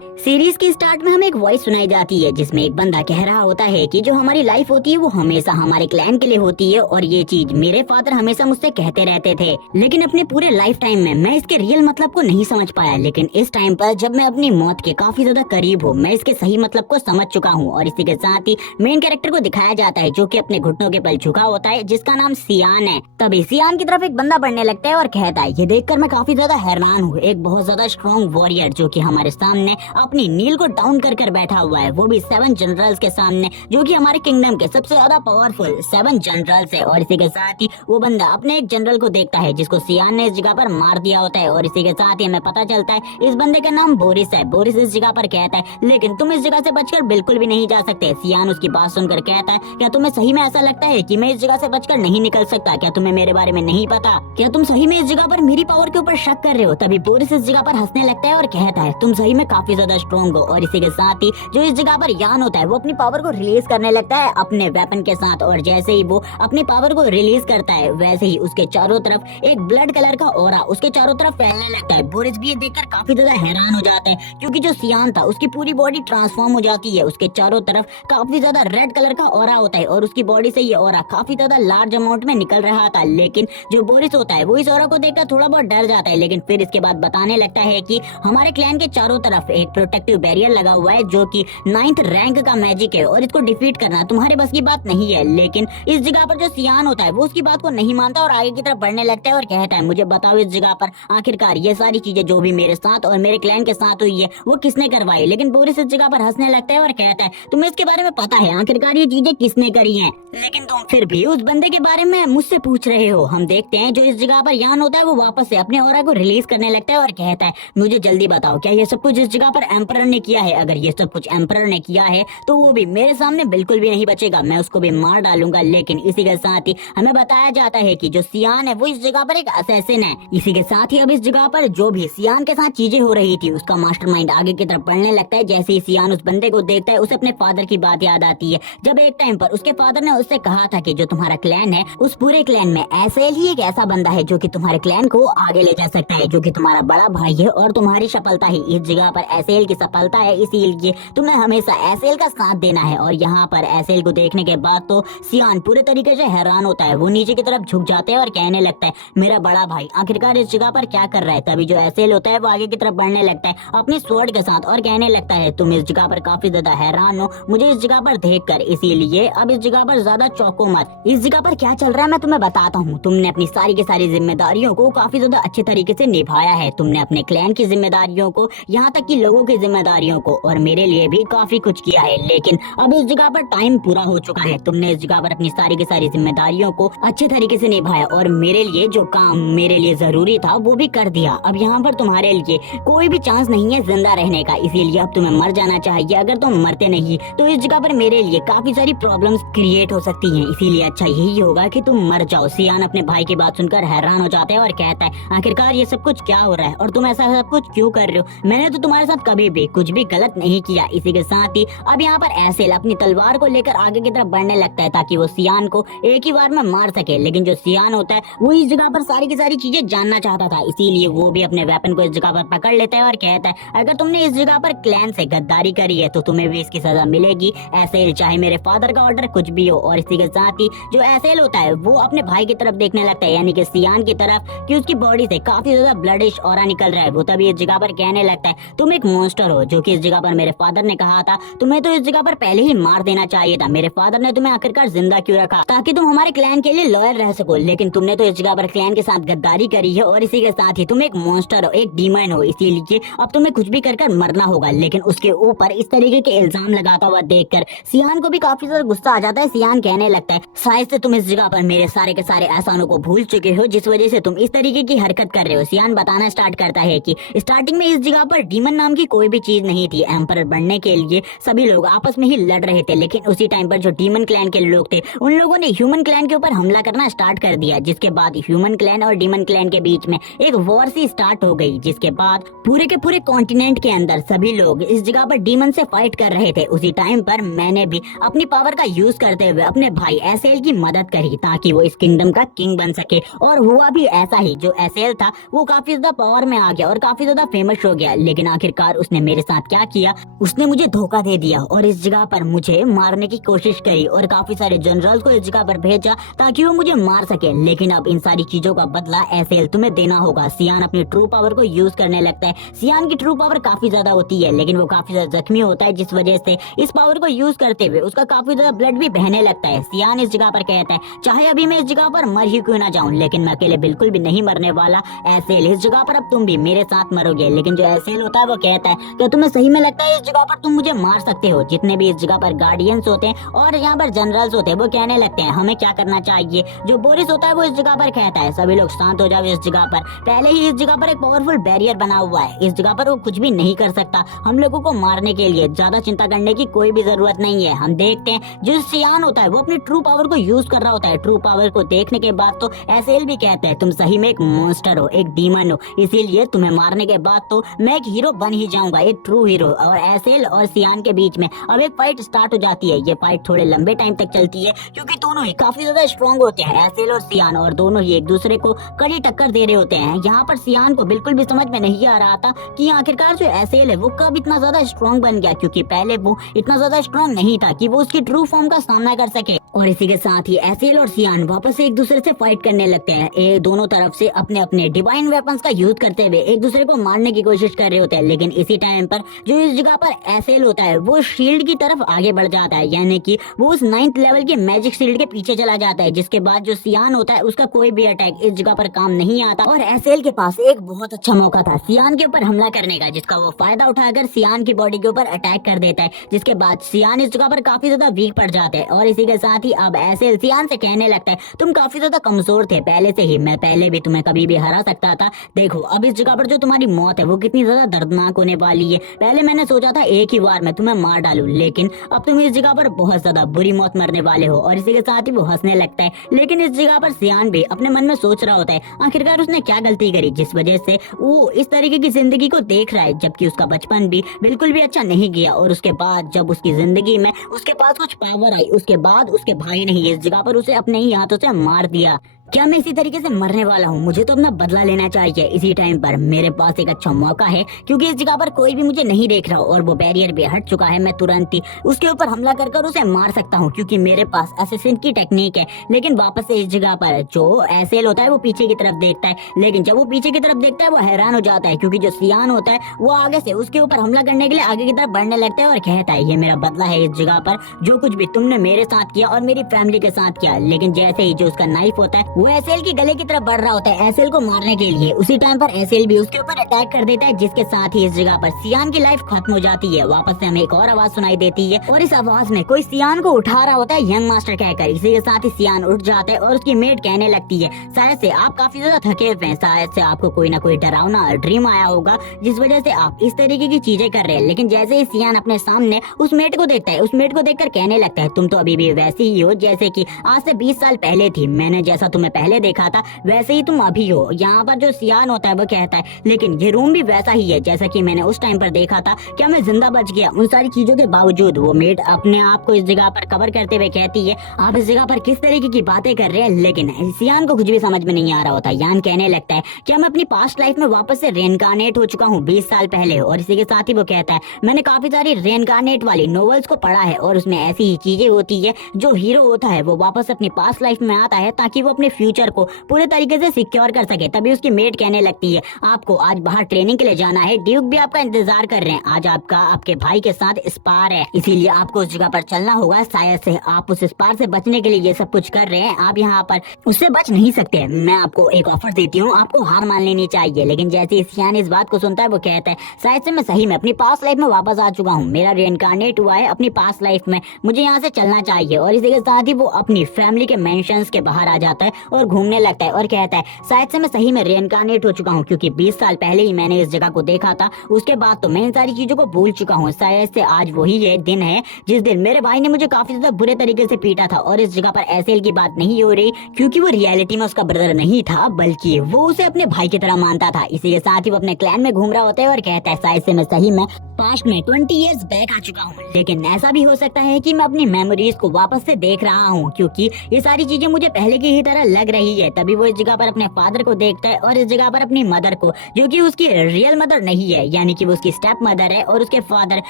Series के start में हमें एक वॉइस सुनाई जाती है जिसमें एक बंदा कह रहा होता है कि जो हमारी लाइफ होती है वो हमेशा हमारे क्लैन के लिए होती है और ये चीज मेरे फादर हमेशा मुझसे कहते रहते थे। लेकिन अपने पूरे लाइफ टाइम में मैं इसके रियल मतलब को नहीं समझ पाया, लेकिन इस टाइम पर जब मैं अपनी मौत के काफी ज्यादा करीब हूँ मैं इसके सही मतलब को समझ चुका हूँ। और इसी के साथ ही मेन कैरेक्टर को दिखाया जाता है जो कि अपने घुटनों के बल झुका होता है, जिसका नाम सियान है। तभी सियान की तरफ एक बंदा बढ़ने लगता है और कहता है, ये देखकर मैं काफी ज्यादा हैरान हूँ, एक बहुत ज्यादा स्ट्रॉन्ग वॉरियर जो कि हमारे सामने अपनी नील को डाउन कर बैठा हुआ है, वो भी 7 जनरल्स के सामने, जो कि हमारे किंगडम के सबसे ज्यादा पावरफुल 7 जनरल्स है। और इसी के साथ ही वो बंदा अपने एक जनरल को देखता है जिसको सियान ने इस जगह पर मार दिया होता है। और इसी के साथ ही हमें पता चलता है इस बंदे का नाम बोरिस है। बोरिस इस जगह पर कहता है, लेकिन तुम इस जगह से बचकर बिल्कुल भी नहीं जा सकते। सियान उसकी बात सुनकर कहता है, क्या तुम्हें सही में ऐसा लगता है कि मैं इस जगह से बचकर नहीं निकल सकता? क्या तुम्हें मेरे बारे में नहीं पता? क्या तुम सही में इस जगह पर मेरी पावर के ऊपर शक कर रहे हो? तभी बोरिस इस जगह पर हंसने लगता है और कहता है, तुम सही में काफी ज्यादा स्ट्रॉन्ग हो। और इसी के साथ ही जो इस जगह पर यान होता है वो अपनी पावर को रिलीज करने लगता है अपने वेपन के साथ। और जैसे ही वो अपनी पावर को रिलीज करता है वैसे ही उसके चारों तरफ एक ब्लड कलर का ऑरा उसके चारों तरफ फैलने लगता है। बोरिस भी ये देखकर काफी ज्यादा हैरान हो जाता है क्योंकि जो सियान था उसकी पूरी बॉडी ट्रांसफॉर्म हो जाती है, उसके चारों तरफ काफी ज्यादा रेड कलर का ऑरा होता है और उसकी बॉडी से ये ऑरा काफी ज्यादा लार्ज अमाउंट में निकल रहा था। लेकिन जो बोरिस होता है वो इस ऑरा को देखकर थोड़ा बहुत डर जाता है, लेकिन फिर इसके बाद बताने लगता है कि हमारे क्लैन के चारों तरफ एक प्रोटेक्टिव बैरियर लगा हुआ है जो कि 9th रैंक का मैजिक है और इसको डिफीट करना तुम्हारे बस की बात नहीं है। लेकिन इस जगह पर जो सियान होता है वो उसकी बात को नहीं मानता और आगे की तरफ बढ़ने लगता है और कहता है, मुझे बताओ इस जगह पर आखिरकार ये सारी चीजें जो भी मेरे साथ और मेरे क्लैन के साथ हुई है वो किसने करवाई? लेकिन बोरिस इस जगह पर हंसने लगता है और कहता है, तुम्हें इसके बारे में पता है आखिरकार ये चीजें किसने करी हैं? लेकिन तुम फिर भी उस बंदे के बारे में मुझसे पूछ रहे हो। हम देखते हैं जो इस जगह पर यान होता है वो वापस से अपने ऑरा को रिलीज करने लगता है और कहता है, मुझे जल्दी बताओ क्या ये सब कुछ इस जगह पर एम्परर ने किया है? अगर ये सब कुछ एम्परर ने किया है तो वो भी मेरे सामने बिल्कुल भी नहीं बचेगा, मैं उसको भी मार डालूंगा। लेकिन इसी के साथ ही हमें बताया जाता है कि जो सियान है वो इस जगह पर एक असैसिन है। इसी के साथ ही अब इस जगह पर जो भी सियान के साथ चीजें हो रही थी उसका मास्टरमाइंड आगे की तरफ बढ़ने लगता है। जैसे ही सियान उस बंदे को देखता है उसे अपने फादर की बात याद आती है, जब एक टाइम पर उसके फादर ने उससे कहा था कि जो तुम्हारा क्लैन है उस पूरे क्लैन में ऐसे ही एक ऐसा बंदा है जो कि तुम्हारे क्लैन को आगे ले जा सकता है, जो कि तुम्हारा बड़ा भाई है और तुम्हारी सफलता ही इस जगह पर एसेल की सफलता है, इसीलिए तुम्हें हमेशा एसेल का साथ देना है। और यहाँ पर एसेल को देखने के बाद तो सियान पूरे तरीके से हैरान होता है, वो नीचे की तरफ झुक जाते हैं और कहने लगता है, मेरा बड़ा भाई आखिरकार इस जगह पर क्या कर रहा है? तभी जो एसेल होता है वो आगे की तरफ बढ़ने लगता है अपनी स्वॉर्ड के साथ और कहने लगता है, तुम इस जगह पर काफी ज्यादा हैरान हो मुझे इस जगह पर देखकर, इसीलिए अब इस जगह पर ज्यादा चौंको मत। इस जगह पर क्या चल रहा है मैं तुम्हें बताता हूँ। तुमने अपनी सारी की सारी जिम्मेदारियों को काफी ज्यादा अच्छे तरीके से निभाया है, तुमने अपने क्लैन की जिम्मेदारियों को, यहाँ तक कि लोगों की जिम्मेदारियों को और मेरे लिए भी काफी कुछ किया है। लेकिन अब इस जगह पर टाइम पूरा हो चुका है, तुमने इस जगह पर अपनी सारी की सारी जिम्मेदारियों को अच्छे तरीके से निभाया और मेरे लिए जो काम मेरे लिए जरूरी था वो भी कर दिया। अब यहाँ पर तुम्हारे लिए कोई भी चांस नहीं है जिंदा रहने का, इसीलिए अब तुम्हें मर जाना चाहिए। अगर तुम मरते नहीं तो इस जगह पर मेरे लिए काफी सारी प्रॉब्लम्स क्रिएट हो सकती हैं, इसीलिए अच्छा यही होगा कि तुम मर जाओ। सियान अपने भाई की बात सुनकर हैरान हो जाता है और कहता है, आखिरकार ये सब कुछ क्या हो रहा है और तुम ऐसा सब कुछ क्यों कर रहे हो? मैंने तो तुम्हारे साथ कभी भी कुछ भी गलत नहीं किया। इसी के साथ ही अब यहाँ पर एसेल अपनी तलवार को लेकर आगे की तरफ बढ़ने लगता है ताकि वो सियान को एक ही बार में मार सके। लेकिन जो सियान होता है वो इस जगह पर सारी की सारी चीजें जानना चाहता था, इसीलिए वो भी अपने वेपन को इस जगह पर पकड़ लेता है और कहता है, अगर तुमने इस जगह पर क्लैन से गद्दारी करी है तो तुम्हें भी इसकी सजा मिलेगी एसेल, चाहे मेरे फादर का ऑर्डर कुछ भी हो। और इसी के साथ ही जो एसेल होता है वो अपने भाई की तरफ देखने लगता है, यानी कि सियान की तरफ, कि उसकी बॉडी से काफी ज्यादा ब्लडिश ऑरा निकल रहा है। वो तभी इस जगह पर कहने लगता है, तुम एक मॉन्स्टर हो, जो कि इस जगह पर मेरे फादर ने कहा था तुम्हें तो इस जगह पर पहले ही मार देना चाहिए था। मेरे फादर ने तुम्हें आखिरकार जिंदा क्यों रखा? ताकि तुम हमारे क्लैन के लिए लॉयल रह सको, लेकिन तुमने तो इस जगह पर क्लैन के साथ गद्दारी करी है और इसी के साथ ही तुम एक मॉन्स्टर हो, एक डीमन हो, इसीलिए अब तुम्हें कुछ भी कर मरना होगा। लेकिन उसके ऊपर इस तरीके के इल्जाम लगाता हुआ देखकर सियान को भी काफी ज्यादा गुस्सा आ जाता है। सियान कहने लगता है, शायद से तुम इस जगह पर मेरे सारे के सारे एहसानों को भूल चुके हो जिस वजह से तुम इस तरीके की हरकत कर रहे हो। सियान बताना स्टार्ट करता है कि स्टार्टिंग में इस जगह पर डीमन नाम की कोई भी चीज नहीं थी, एम्परर बनने के लिए सभी लोग आपस में ही लड़ रहे थे, लेकिन उसी टाइम पर जो डीमन क्लैन के लोग थे उन लोगों ने ह्यूमन क्लैन के ऊपर हमला करना स्टार्ट कर दिया, जिसके बाद ह्यूमन क्लैन और डीमन क्लैन के बीच में एक वॉर सी स्टार्ट हो गई, जिसके बाद पूरे के पूरे कॉन्टिनेंट के अंदर सभी लोग इस जगह पर डीमन से फाइट कर रहे थे। उसी टाइम पर मैंने भी अपनी पावर का यूज करते हुए अपने भाई एसेल की मदद करी ताकि वो इस किंगडम का किंग बन सके, और हुआ भी ऐसा ही। जो एसेल था वो काफी ज्यादा पावर में आ गया और काफी ज्यादा फेमस हो गया, लेकिन आखिरकार आखिरकार उसने मेरे साथ क्या किया, उसने मुझे धोखा दे दिया और इस जगह पर मुझे मारने की कोशिश करी और काफी सारे जनरल्स को इस जगह पर भेजा ताकि वो मुझे मार सके। लेकिन अब इन सारी चीजों का बदला एसेल तुम्हें देना होगा। सियान अपनी ट्रू पावर को यूज करने लगता है। सियान की ट्रू पावर काफी ज्यादा होती है लेकिन वो काफी ज्यादा जख्मी होता है, जिस वजह से इस पावर को यूज करते हुए उसका काफी ज्यादा ब्लड भी बहने लगता है। सियान इस जगह पर कहता है चाहे अभी मैं इस जगह पर मर ही क्यों ना जाऊं, लेकिन मैं अकेले बिल्कुल भी नहीं मरने वाला। एसेल इस जगह पर अब तुम भी मेरे साथ मरोगे। लेकिन जो एसेल होता है वो कहता है कि तुम्हें सही में लगता है इस जगह पर तुम मुझे मार सकते हो। जितने भी इस जगह पर गार्डियंस होते हैं और यहाँ पर जनरल्स होते हैं वो कहने लगते हैं हमें क्या करना चाहिए। जो बोरिस होता है वो इस जगह पर कहता है सभी लोग शांत हो जाओ। इस जगह पर पहले ही इस जगह पर एक पावरफुल बैरियर बना हुआ है, इस जगह पर वो कुछ भी नहीं कर सकता हम लोगों को मारने के लिए। ज्यादा चिंता करने की कोई भी जरूरत नहीं है। हम देखते हैं जो सियान होता है वो अपनी ट्रू पावर को यूज कर रहा होता है। ट्रू पावर को देखने के बाद तो एसेल भी कहते हैं तुम सही में एक मॉन्स्टर हो, एक डीमन हो, इसीलिए तुम्हें मारने के बाद तो मैं एक हीरो बन ही जाऊंगा, एक ट्रू हीरो। और एसेल और सियान के बीच में अब एक फाइट स्टार्ट हो जाती है। ये फाइट थोड़े लंबे टाइम तक चलती है क्योंकि दोनों ही काफी ज्यादा स्ट्रॉन्ग होते हैं, एसेल और सियान, और दोनों ही एक दूसरे को कड़ी टक्कर दे रहे होते हैं। यहाँ पर सियान को बिल्कुल भी समझ में नहीं आ रहा था कि आखिरकार जो एसेल है वो कब इतना ज्यादा स्ट्रॉन्ग बन गया, क्योंकि पहले वो इतना ज्यादा स्ट्रॉन्ग नहीं था कि वो उसकी ट्रू फॉर्म का सामना कर सके। और इसी के साथ ही एसेल और सियान वापस से एक दूसरे से फाइट करने लगते हैं। ये दोनों तरफ से अपने अपने डिवाइन वेपन्स का यूज करते हुए एक दूसरे को मारने की कोशिश कर रहे होते हैं। लेकिन इसी टाइम पर जो इस जगह पर एसेल होता है वो शील्ड की तरफ आगे बढ़ जाता है, यानी कि वो उस 9th लेवल के मैजिक शील्ड के पीछे चला जाता है, जिसके बाद जो सियान होता है उसका कोई भी अटैक इस जगह पर काम नहीं आता। और एसेल के पास एक बहुत अच्छा मौका था सियान के ऊपर हमला करने का, जिसका वो फायदा उठाकर सियान की बॉडी के ऊपर अटैक कर देता है, जिसके बाद सियान इस जगह पर काफी ज्यादा वीक पड़ जाते हैं। और इसी के साथ ही अब एसेल सियान से कहने लगता है तुम काफी ज्यादा कमजोर थे पहले से ही, मैं पहले भी तुम्हें कभी भी हरा सकता था। देखो अब इस जगह पर जो तुम्हारी मौत है वो कितनी ज्यादा दर्दनाक होने वाली है। पहले मैंने सोचा था एक ही बार में तुम्हें मार डालूं, लेकिन अब तुम इस जगह पर बहुत ज्यादा बुरी मौत मरने वाले हो। और इसी के साथ ही वो हंसने लगता है। लेकिन इस जगह पर सियान भी अपने मन में सोच रहा होता है आखिरकार उसने क्या गलती करी जिस वजह से वो इस तरीके की जिंदगी को देख रहा है, जबकि उसका बचपन भी बिल्कुल भी अच्छा नहीं गया। और उसके बाद जब उसकी जिंदगी में उसके पास कुछ पावर आई, उसके बाद उसके भाई ने इस जगह पर उसे अपने ही हाथों से मार दिया। क्या मैं इसी तरीके से मरने वाला हूँ? मुझे तो अपना बदला लेना चाहिए। इसी टाइम पर मेरे पास एक अच्छा मौका है क्योंकि इस जगह पर कोई भी मुझे नहीं देख रहा और वो बैरियर भी हट चुका है। मैं तुरंत ही उसके ऊपर हमला कर उसे मार सकता हूँ क्योंकि मेरे पास असैसिन की टेक्निक है। लेकिन वापस से इस जगह पर जो एसेल होता है वो पीछे की तरफ देखता है, लेकिन जब वो पीछे की तरफ देखता है वो हैरान हो जाता है क्योंकि जो सियान होता है वो आगे से उसके ऊपर हमला करने के लिए आगे की तरफ बढ़ने लगता है और कहता है ये मेरा बदला है इस जगह पर जो कुछ भी तुमने मेरे साथ किया और मेरी फैमिली के साथ किया। लेकिन जैसे ही जो उसका नाइफ होता है वो एसेल की गले की तरफ बढ़ रहा होता है एसेल को मारने के लिए, उसी टाइम पर एसेल भी उसके ऊपर अटैक कर देता है, जिसके साथ ही इस जगह पर सियान की लाइफ खत्म हो जाती है। वापस से हमें एक और आवाज सुनाई देती है और इस आवाज में कोई सियान को उठा रहा होता है यंग मास्टर कहकर। इसी के साथ ही सियान उठ जाता है और उसकी मेट कहने लगती है शायद से आप काफी ज्यादा थके हुए हैं, शायद से आपको कोई ना कोई डरावना ड्रीम आया होगा जिस वजह से आप इस तरीके की चीजें कर रहे हैं। लेकिन जैसे ही सियान अपने सामने उस मेट को देखता है, उस मेट को देखकर कहने लगता है तुम तो अभी भी वैसी ही हो जैसे कि आज से 20 साल पहले थी। मैंने जैसा तुम्हें पहले देखा था वैसे ही तुम अभी हो। यहाँ पर जो सियान होता है वो कहता है लेकिन ये रूम भी वैसा ही है जैसा कि मैंने उस टाइम पर देखा था, क्या मैं जिंदा बच गया उन सारी चीजों के बावजूद? वो मेट अपने आप को इस जगह पर कवर करते हुए कहती है आप इस जगह पर किस तरीके की बातें कर रहे हैं। लेकिन सियान को कुछ भी समझ में नहीं आ रहा होता। यान कहने लगता है क्या मैं अपनी पास्ट लाइफ में वापस से रेनकार्नेट हो चुका हूँ 20 साल पहले। और इसी के साथ ही वो कहता है मैंने काफी सारी रेनकार्नेट वाली नॉवेल्स को पढ़ा है और उसमें ऐसी ही चीजें होती है जो हीरो होता है वो वापस अपनी पास्ट लाइफ में आता है ताकि वो अपने फ्यूचर को पूरे तरीके से सिक्योर कर सके। तभी उसकी मेट कहने लगती है आपको आज बाहर ट्रेनिंग के लिए जाना है, ड्यूक भी आपका इंतजार कर रहे हैं, आज आपका आपके भाई के साथ स्पार है, इसीलिए आपको उस जगह पर चलना होगा। शायद से आप उस स्पार से बचने के लिए ये सब कुछ कर रहे हैं, आप यहाँ पर उससे बच नहीं सकते। मैं आपको एक ऑफर देती हूँ, आपको हार मान लेनी चाहिए। लेकिन जैसे सियान इस बात को सुनता है वो कहता है शायद से मैं सही में अपनी पास्ट लाइफ में वापस आ चुका हूँ, मेरा रेइनकार्नेट हुआ है अपनी पास्ट लाइफ में, मुझे यहाँ से चलना चाहिए। और इसी के साथ ही वो अपनी फैमिली के मेंशंस के बाहर आ जाता है और घूमने लगता है और कहता है शायद से मैं सही में रेइनकार्नेट हो चुका हूँ क्योंकि 20 साल पहले ही मैंने इस जगह को देखा था, उसके बाद तो मैं इन सारी चीजों को भूल चुका हूँ। शायद से आज वही ये दिन है जिस दिन मेरे भाई ने मुझे काफी ज्यादा बुरे तरीके से पीटा था। और इस जगह पर एसेल की बात नहीं हो रही क्योंकि वो रियलिटी में उसका ब्रदर नहीं था बल्कि वो उसे अपने भाई की तरह मानता था। इसी के साथ ही वो अपने क्लैन में घूम रहा होता है और कहता है शायद से मैं सही में पास्ट में 20 इयर्स बैक आ चुका हूँ, लेकिन ऐसा भी हो सकता है कि मैं अपनी मेमोरीज को वापस से देख रहा हूँ, क्योंकि ये सारी चीजें मुझे पहले की ही तरह लग रही है। तभी वो इस जगह पर अपने फादर को देखता है और इस जगह पर अपनी मदर को, जो कि उसकी रियल मदर नहीं है, यानी कि वो उसकी स्टेप मदर है। और उसके फादर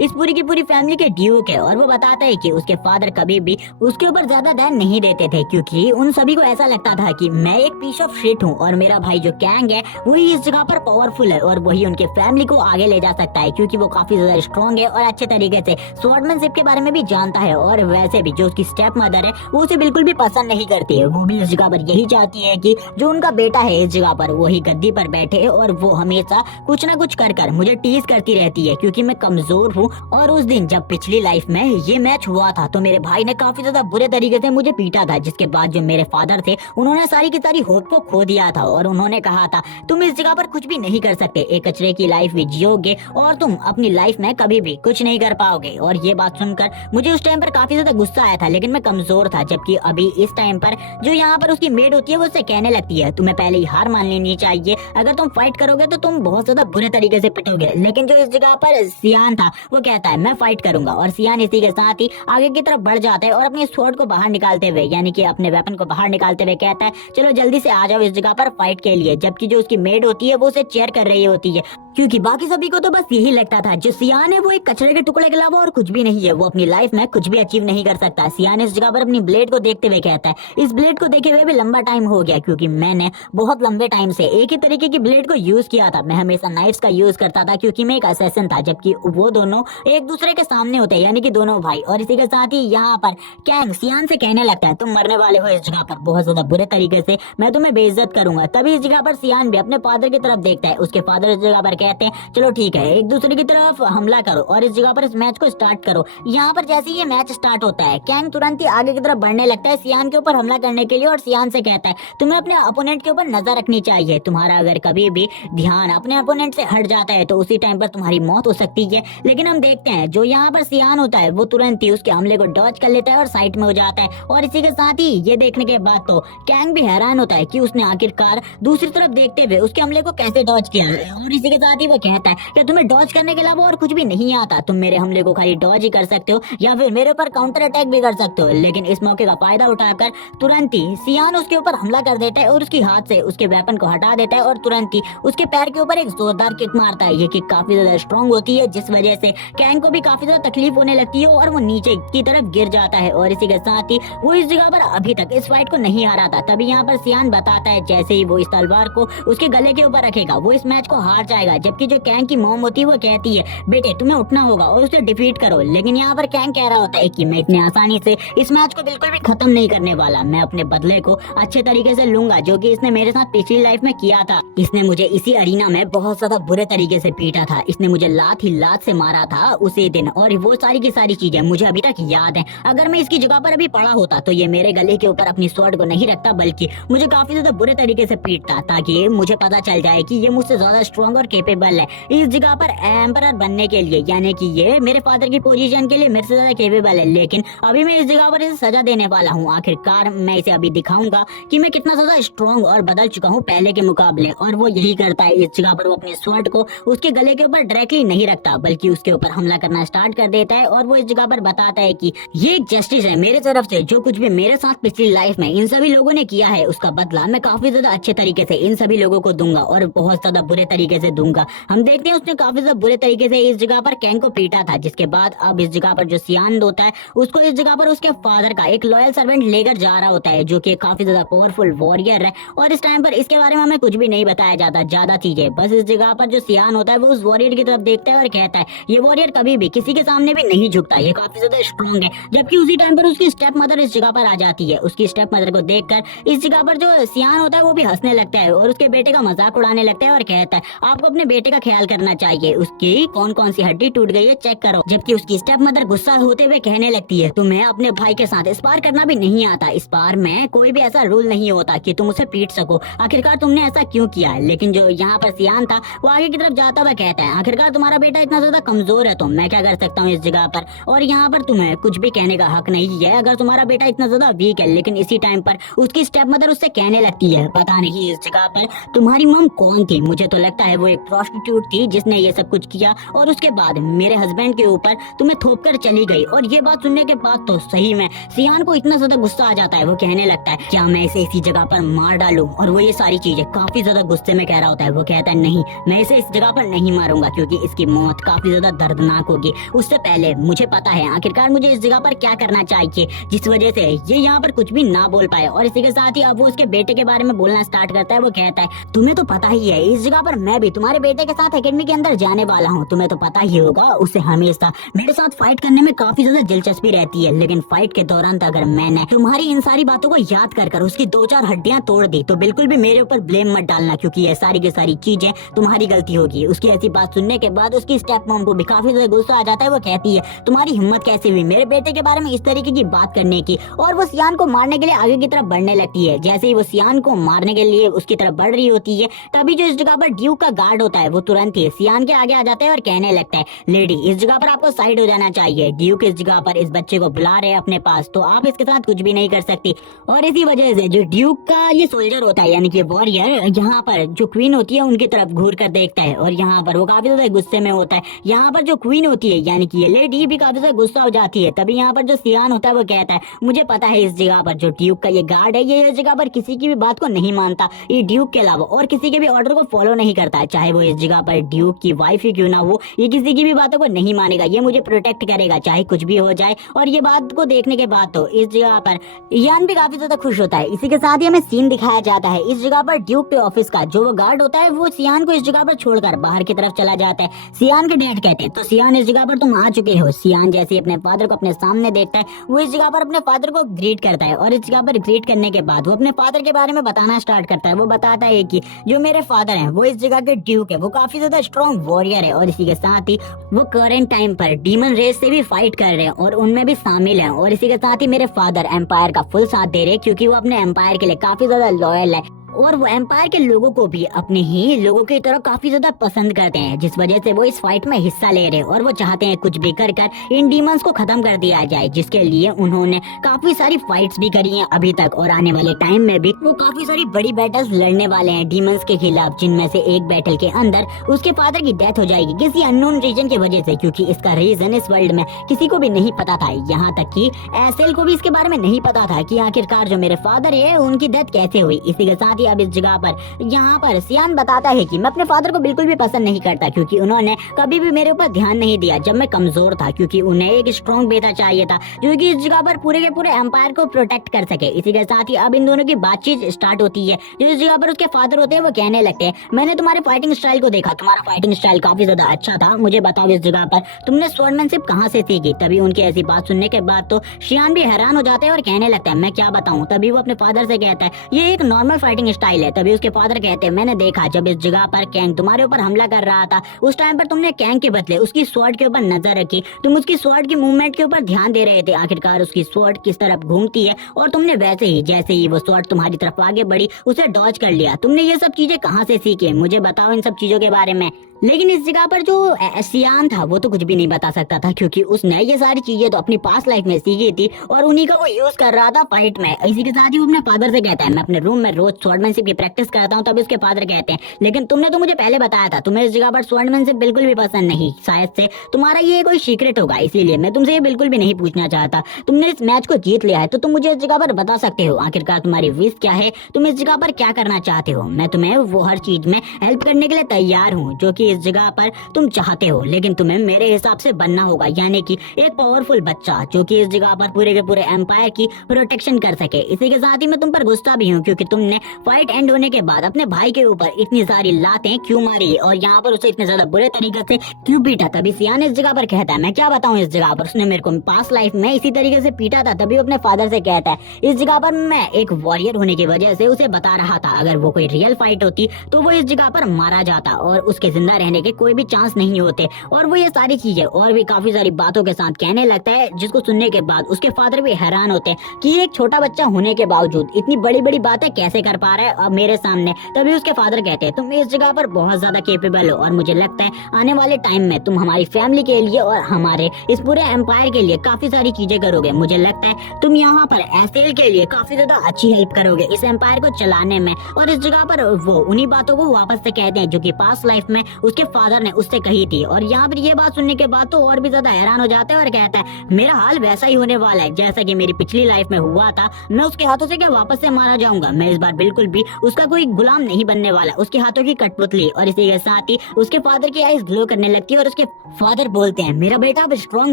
इस पूरी की पूरी फैमिली के ड्यूक है, और वो बताता है कि उसके फादर कभी भी उसके ऊपर ज्यादा ध्यान नहीं देते थे, क्योंकि उन सभी को ऐसा लगता था कि मैं एक पीस ऑफ शिट हूँ और मेरा भाई जो कैंग है वही इस जगह पर पावरफुल है और वही उनके फैमिली को आगे ले जा सकता है, क्योंकि वो काफी ज्यादा स्ट्रॉन्ग है और अच्छे तरीके से स्वॉर्डमैनशिप के बारे में भी जानता है। और वैसे भी जो उसकी स्टेप मदर है वो उसे बिल्कुल भी पसंद नहीं करती है। वो भी इस जगह पर यही चाहती है कि जो उनका बेटा है इस जगह पर वही गद्दी पर बैठे, और वो हमेशा कुछ ना कुछ कर कर मुझे टीज करती रहती है क्योंकि मैं कमजोर हूँ। और उस दिन जब पिछली लाइफ में ये मैच हुआ था तो मेरे भाई ने काफी ज्यादा बुरे तरीके से मुझे पीटा था, जिसके बाद जो मेरे फादर थे उन्होंने सारी की सारी होप को खो दिया था और उन्होंने कहा था तुम इस जगह पर कुछ भी नहीं कर सकते, एक कचरे की लाइफ भी जियोगे और तुम अपनी लाइफ में कभी भी कुछ नहीं कर पाओगे। और ये बात सुनकर मुझे उस टाइम पर काफी ज्यादा गुस्सा आया था, लेकिन मैं कमजोर था। जबकि अभी इस टाइम पर जो यहाँ पर उसकी मेड होती है वो उससे कहने लगती है तुम्हें पहले ही हार मान लेनी चाहिए, अगर तुम फाइट करोगे तो तुम बहुत ज्यादा बुरे तरीके से पिटोगे। लेकिन जो इस जगह पर सियान था वो कहता है मैं फाइट करूंगा, और सियान इसी के साथ ही आगे की तरफ बढ़ जाता है और अपनी स्वॉर्ड को बाहर निकालते हुए, यानी कि अपने वेपन को बाहर निकालते हुए कहता है चलो जल्दी से आ जाओ इस जगह पर फाइट के लिए। जबकि जो उसकी मेड होती है वो उसे चेयर कर रही होती है, क्योंकि बाकी सभी को तो बस यही लगता था जो सियान है वो एक कचरे के टुकड़े के अलावा और कुछ भी नहीं है, वो अपनी लाइफ में कुछ भी अचीव नहीं कर सकता। सियान इस जगह पर अपनी ब्लेड को देखते हुए कहता है इस ब्लेड को देखे हुए भी लंबा टाइम हो गया, क्योंकि मैंने बहुत लंबे टाइम से एक ही तरीके की ब्लेड को यूज किया था। मैं हमेशा नाइफ्स का यूज करता था क्योंकि मैं एक असैसिन था, जबकि वो दोनों एक दूसरे के सामने होते हैं, यानी कि दोनों भाई। और इसी के साथ ही यहाँ पर कैंग सियान से कहने लगता है तुम मरने वाले हो इस जगह पर बहुत ज्यादा बुरे तरीके से, मैं तुम्हें बेइज्जत करूंगा। तभी इस जगह पर सियान भी अपने फादर की तरफ देखता है, उसके फादर इस जगह पर कहते हैं चलो ठीक है एक दूसरे की तरफ हमला करो और इस जगह पर इस मैच को स्टार्ट करो। यहाँ पर जैसे ही ये मैच स्टार्ट होता है कैंग तुरंत ही आगे की तरफ बढ़ने लगता है सियान के ऊपर हमला करने के लिए, और सियान से कहता है तुम्हें अपने अपोनेंट के ऊपर नजर रखनी चाहिए, तुम्हारा अगर कभी भी ध्यान अपने अपोनेंट से हट जाता है तो उसी टाइम पर तुम्हारी मौत हो सकती है। लेकिन हम देखते हैं जो यहाँ पर सियान होता है वो तुरंत ही उसके हमले को डॉज कर लेता है और साइड में हो जाता है। और इसी के साथ ही ये देखने के बाद तो कैंग भी हैरान होता है कि उसने आखिरकार दूसरी तरफ देखते हुए उसके हमले को कैसे डॉज किया है। और इसी के साथ ही वो कहता है कि तुम्हें डॉज करने के अलावा और कुछ भी नहीं आता, तुम मेरे हमले को खाली डॉज ही कर सकते हो या फिर मेरे ऊपर काउंटर अटैक भी कर सकते हो। लेकिन इस मौके का फायदा उठाकर तुरंत ही सियान उसके ऊपर हमला कर देता है और उसकी हाथ से उसके वेपन को हटा देता है और तुरंत ही उसके पैर के ऊपर एक जोरदार किक मारता है। ये किक काफी ज्यादा स्ट्रॉन्ग होती है जिस वजह से कैंग को भी काफी ज्यादा तकलीफ होने लगती है और वो नीचे की तरफ गिर जाता है। और इसी के साथ ही वो इस जगह पर अभी तक इस फाइट को नहीं हारा था। तभी यहाँ पर सियान बताता है जैसे ही वो इस तलवार को उसके गले के ऊपर रखेगा वो इस मैच को हार जाएगा। जबकि जो कैंग की मॉम होती है वो कहती है बेटे तुम्हें उठना होगा और उसे डिफीट करो। लेकिन यहाँ पर कैंग कह रहा होता है कि मैं इतनी आसानी से इस मैच को बिल्कुल भी खत्म नहीं करने वाला, मैं अपने बदले को अच्छे तरीके से लूंगा जो कि इसने मेरे साथ पिछली लाइफ में किया था। इसने मुझे इसी अरीना में बहुत ज्यादा बुरे तरीके से पीटा था, इसने मुझे लात ही लात से मारा था उसी दिन, और वो सारी की सारी चीजें मुझे अभी तक याद है। अगर मैं इसकी जगह पर अभी पड़ा होता तो ये मेरे गले के ऊपर अपनी स्वॉर्ड को नहीं रखता बल्कि मुझे काफी ज्यादा बुरे तरीके से पीटता, ताकि मुझे पता चल जाए कि ये मुझसे ज्यादा स्ट्रॉन्ग और केपेबल है इस जगह पर एम्परर बनने के लिए, यानी कि ये मेरे फादर की पोजीशन के लिए मेरे से ज्यादा केपेबल है। लेकिन अभी मैं इस जगह पर इसे सजा देने वाला हूँ। आखिरकार मैं इसे अभी दिखाऊंगा कि मैं कितना ज्यादा स्ट्रॉन्ग और बदल चुका हूँ पहले के मुकाबले। और वो यही करता है, इस जगह पर वो अपने स्वॉर्ड को उसके गले के ऊपर डायरेक्टली नहीं रखता बल्कि उसके ऊपर हमला करना स्टार्ट कर देता है। और वो इस जगह पर बताता है कि ये एक जस्टिस है मेरे तरफ से, जो कुछ भी मेरे साथ पिछली लाइफ में इन सभी लोगों ने किया है उसका बदला मैं काफी ज्यादा अच्छे तरीके से इन सभी लोगों को दूंगा और बहुत ज्यादा बुरे तरीके से दूंगा। हम देखते हैं उसने काफी ज्यादा बुरे तरीके से इस जगह पर कैंग को पीटा था, जिसके बाद अब इस जगह पर जो सियान होता है उसको इस जगह पर उसके फादर का एक लॉयल सर्वेंट लेकर जा रहा होता है जो कि काफी ज्यादा पावरफुल वॉरियर है। और इस टाइम पर इसके बारे में हमें कुछ भी नहीं बताया जाता ज्यादा चीजें, बस इस जगह पर जो सियान होता है वो उस वॉरियर की तरफ देखता है और कहता है ये वॉरियर कभी भी किसी के सामने भी नहीं झुकता, ये काफी ज्यादा स्ट्रॉन्ग है। जबकि उसी टाइम पर उसकी स्टेप मदर इस जगह पर आ जाती है। उसकी स्टेप मदर को देखकर इस जगह पर जो सियान होता है वो भी हंसने लगता है और उसके बेटे का मजाक उड़ाने लगता है और कहता है आपको अपने बेटे का ख्याल करना चाहिए, उसकी कौन कौन सी हड्डी टूट गई है चेक करो। जबकि उसकी स्टेप मदर गुस्सा होते हुए कहने लगती है तुम्हें अपने भाई के साथ स्पार करना भी नहीं आता, स्पार में कोई भी ऐसा रूल नहीं होता कि तुम उसे पीट सको, आखिरकार तुमने ऐसा क्यों किया। लेकिन जो यहाँ पर सियान था वो आगे की तरफ जाता हुआ कहता है आखिरकार तुम्हारा बेटा इतना ज्यादा कमजोर है तो मैं क्या कर सकता हूँ इस जगह पर, और यहाँ पर तुम्हें कुछ भी कहने का हक नहीं है अगर तुम्हारा बेटा इतना ज्यादा वीक है। लेकिन इसी टाइम पर उसकी स्टेप मदर उससे कहने लगती है पता नहीं इस जगह पर तुम्हारी मम कौन थी, मुझे तो लगता है वो एक प्रोस्टिट्यूट थी जिसने ये सब कुछ किया और उसके बाद मेरे हस्बैंड के ऊपर तुम्हें थोप कर चली गई। और ये बात सुनने के बाद तो सही में सियान को इतना ज्यादा गुस्सा आ जाता है, वो कहने लगता है क्या मैं इसे इसी जगह पर मार डालूं। और वो ये सारी चीजें काफी ज्यादा गुस्से में कह रहा होता है। वो कहता है नहीं, मैं इसे इस जगह पर नहीं मारूंगा क्योंकि इसकी मौत काफी ज्यादा दर्दनाक होगी। उससे पहले मुझे पता है आखिरकार मुझे इस जगह पर क्या करना चाहिए, जिस वजह से ये यहाँ पर कुछ भी ना बोल पाए। और इसी के साथ ही अब वो उसके बेटे के बारे में बोलना स्टार्ट करता है। वो कहता है तुम्हें तो पता ही है इस जगह पर मैं भी तुम्हारे बेटे के साथ एकेडमी के अंदर जाने वाला हूँ। तुम्हें तो पता ही होगा उसे हमेशा मेरे साथ फाइट करने में काफी ज्यादा दिलचस्पी रहती है, लेकिन फाइट के दौरान अगर मैंने तुम्हारी इन सारी बातों को याद कर उसकी 2-4 हड्डियां तोड़ दी तो बिल्कुल भी मेरे ऊपर ब्लेम मत डालना क्योंकि ये सारी की सारी चीजें तुम्हारी गलती होगी। उसकी ऐसी बात सुनने के बाद उसकी स्टेप मॉम को भी काफी ज्यादा गुस्सा आ जाता है। वो कहती है तुम्हारी हिम्मत कैसे हुई मेरे बेटे के बारे में इस तरीके की बात करने की। और वो सियान को मारने के लिए आगे की तरफ बढ़ने लगती है। जैसे ही वो सियान को मारने के लिए उसकी तरफ बढ़ रही होती है तभी जो इस जगह पर ड्यूक का गार्ड होता है वो तुरंत ही सियान के आगे आ जाता है और कहने लगता है लेडी इस जगह पर आपको साइड हो जाना चाहिए। ड्यूक इस जगह पर इस बच्चे को बुला रहे हैं अपने पास तो आप इसके साथ कुछ भी नहीं कर सकती। और इसी वजह से जो ड्यूक का ये सोल्जर होता है यानी कि वॉरियर यहाँ पर जो क्वीन होती है उनकी तरफ घूर कर देखता है और यहाँ पर वो काफी ज्यादा गुस्से में होता है। यहाँ पर जो क्वीन होती है यानी कि ये लेडी भी काफी ज्यादा गुस्सा हो जाती है। तभी यहाँ पर जो सियान होता है वो कहता है मुझे पता है इस जगह पर जो ड्यूक का ये गार्ड है ये इस जगह पर किसी की भी बात को नहीं मानता, ये ड्यूक के अलावा और किसी के भी ऑर्डर को फॉलो नहीं करता है, चाहे वो इस जगह पर ड्यूक की वाइफ ही क्यों ना हो, ये किसी की भी बातों को नहीं मानेगा, ये मुझे प्रोटेक्ट करेगा चाहे कुछ भी हो जाए। और ये बात को देखने के बाद तो इस जगह पर यान भी काफी ज्यादा खुश होता है। इसी के साथ ही हमें सीन दिखाया जाता है इस जगह पर ड्यूक के ऑफिस का। जो वो गार्ड होता है वो सियान को इस जगह पर छोड़कर बाहर की तरफ चला जाता है। सियान के डैड कहते हैं तो सियान इस जगह पर तुम आ चुके हो। सियान जैसे अपने फादर को अपने सामने देखता है वो इस जगह पर अपने फादर को ग्रीट करता है और इस जगह पर ग्रीट करने के बाद वो अपने फादर के बारे में बताना स्टार्ट करता है। वो बताता है कि जो मेरे फादर हैं वो इस जगह के ड्यूक है, वो काफी ज्यादा स्ट्रॉन्ग वॉरियर है और इसी के साथ ही वो करंट टाइम पर डीमन रेस से भी फाइट कर रहे हैं और उनमें भी शामिल हैं। और इसी के साथ ही मेरे फादर एम्पायर का फुल साथ दे रहे हैं क्योंकि वो अपने एम्पायर के लिए काफी ज्यादा लॉयल है और वो एम्पायर के लोगों को भी अपने ही लोगों की तरह काफी ज्यादा पसंद करते हैं, जिस वजह से वो इस फाइट में हिस्सा ले रहे हैं और वो चाहते हैं कुछ भी कर इन डीमंस को खत्म कर दिया जाए, जिसके लिए उन्होंने काफी सारी फाइट्स भी करी हैं अभी तक। और आने वाले टाइम में भी वो काफी सारी बड़ी बैटल्स लड़ने वाले हैं डीमंस के खिलाफ, जिनमें से एक बैटल के अंदर उसके फादर की डेथ हो जाएगी किसी अननोन रीजन की वजह से, क्योंकि इसका रीजन इस वर्ल्ड में किसी को भी नहीं पता था। यहाँ तक कि एसेल को भी इसके बारे में नहीं पता था कि आखिरकार जो मेरे फादर है उनकी डेथ कैसे हुई। इसी के साथ ही अब इस जगह पर यहाँ पर सियान बताता है कि मैं अपने फादर को बिल्कुल भी पसंद नहीं करता क्योंकि उन्होंने कभी भी मेरे ऊपर ध्यान नहीं दिया जब मैं कमजोर था, क्योंकि उन्हें एक स्ट्रॉन्ग बेटा चाहिए था जो कि इस जगह पर पूरे के पूरे एम्पायर को प्रोटेक्ट कर सके। इसी के साथ ही अब इन दोनों की बातचीत स्टार्ट होती है। जो इस जगह पर उसके फादर होते हैं वो कहने लगते हैं मैंने तुम्हारे फाइटिंग स्टाइल को देखा, तुम्हारा फाइटिंग स्टाइल काफी ज्यादा अच्छा था, मुझे बताओ इस जगह पर तुमने स्वॉर्डमैनशिप कहाँ से सीखी। तभी उनकी ऐसी बात सुनने के बाद तो सियान भी हैरान हो जाते हैं और कहने लगता है मैं क्या बताऊं। तभी वो अपने फादर से कहता है ये एक नॉर्मल फाइटिंग स्टाइल है। तभी उसके फादर कहते हैं मैंने देखा जब इस जगह पर कैंग तुम्हारे ऊपर हमला कर रहा था उस टाइम पर तुमने कैंग के बदले उसकी स्वॉर्ड के ऊपर नजर रखी, तुम उसकी स्वॉर्ड की मूवमेंट के ऊपर ध्यान दे रहे थे, आखिरकार उसकी स्वॉर्ड किस तरफ घूमती है और तुमने वैसे ही जैसे ही वो स्वॉर्ड तुम्हारी तरफ आगे बढ़ी उसे डॉज कर लिया। तुमने ये सब चीजें कहाँ से सीखी, मुझे बताओ इन सब चीजों के बारे में। लेकिन इस जगह पर जो सियान था वो तो कुछ भी नहीं बता सकता था क्योंकि उसने ये सारी चीजें तो अपनी पास्ट लाइफ में सीखी थी और उन्हीं का वो यूज कर रहा था फाइट में। इसी के साथ ही वो अपने फादर से कहता है मैं अपने रूम में रोज स्वॉर्डमैनशिप की प्रैक्टिस करता हूँ। तभी उसके फादर कहते हैं लेकिन तुमने तो मुझे पहले बताया था तुम्हें इस जगह पर स्वॉर्डमैनशिप बिल्कुल भी पसंद नहीं, शायद से तुम्हारा ये कोई सीक्रेट होगा, इसीलिए मैं तुमसे ये बिल्कुल भी नहीं पूछना चाहता। तुमने इस मैच को जीत लिया है तो तुम मुझे इस जगह पर बता सकते हो आखिरकार तुम्हारी विश क्या है, तुम इस जगह पर क्या करना चाहते हो। मैं तुम्हें वो हर चीज में हेल्प करने के लिए तैयार हूँ जो कि इस जगह पर तुम चाहते हो, लेकिन तुम्हें मेरे हिसाब से बनना होगा यानी कि एक पावरफुल बच्चा जो कि इस जगह पर पूरे के पूरे एम्पायर की प्रोटेक्शन कर सके। इसी के साथ ही मैं तुम पर गुस्सा भी हूँ क्योंकि तुमने फाइट एंड होने के बाद अपने भाई के ऊपर इतनी सारी लातें क्यों मारी और यहाँ पर उसे इतने ज्यादा बुरे तरीके से क्यों पीटा। तभी सियान इस जगह पर कहता है मैं क्या बताऊँ इस जगह पर उसने मेरे को पास्ट लाइफ में इसी तरीके से पीटा था। तभी अपने फादर से कहता है इस जगह पर मैं एक वॉरियर होने की वजह से उसे बता रहा था अगर वो कोई रियल फाइट होती तो वो इस जगह पर मारा जाता और उसके जिंदा रहने के कोई भी चांस नहीं होते। और वो ये सारी चीजें और भी काफी सारी बातों के साथ कहने लगता है जिसको सुनने के बाद उसके फादर भी हैरान होते हैं कि एक छोटा बच्चा होने के बावजूद इतनी बड़ी बड़ी बातें कैसे कर पा रहा है अब मेरे सामने। तभी उसके फादर कहते हैं तुम इस जगह पर बहुत ज्यादा केपेबल हो और मुझे लगता है आने वाले टाइम में तुम हमारी फैमिली के लिए और हमारे इस पूरे एम्पायर के लिए काफी सारी चीजें करोगे। मुझे लगता है तुम यहाँ पर एसेल के लिए काफी ज्यादा अच्छी हेल्प करोगे इस एम्पायर को चलाने में। और इस जगह पर वो उन्हीं बातों को वापस से कहते हैं जो कि पास्ट लाइफ में उसके फादर ने उससे कही थी। और यहाँ पर ये बात सुनने के बाद तो और भी ज्यादा हैरान हो जाता है और कहता है मेरा हाल वैसा ही होने वाला है जैसा कि मेरी पिछली लाइफ में हुआ था। मैं उसके हाथों से क्या वापस से मारा जाऊंगा? मैं इस बार बिल्कुल भी उसका कोई गुलाम नहीं बनने वाला। उसके हाथों की कठपुतली और इसी के साथ ही उसके फादर की आईज ग्लो करने लगती है और उसके फादर बोलते हैं मेरा बेटा अब स्ट्रांग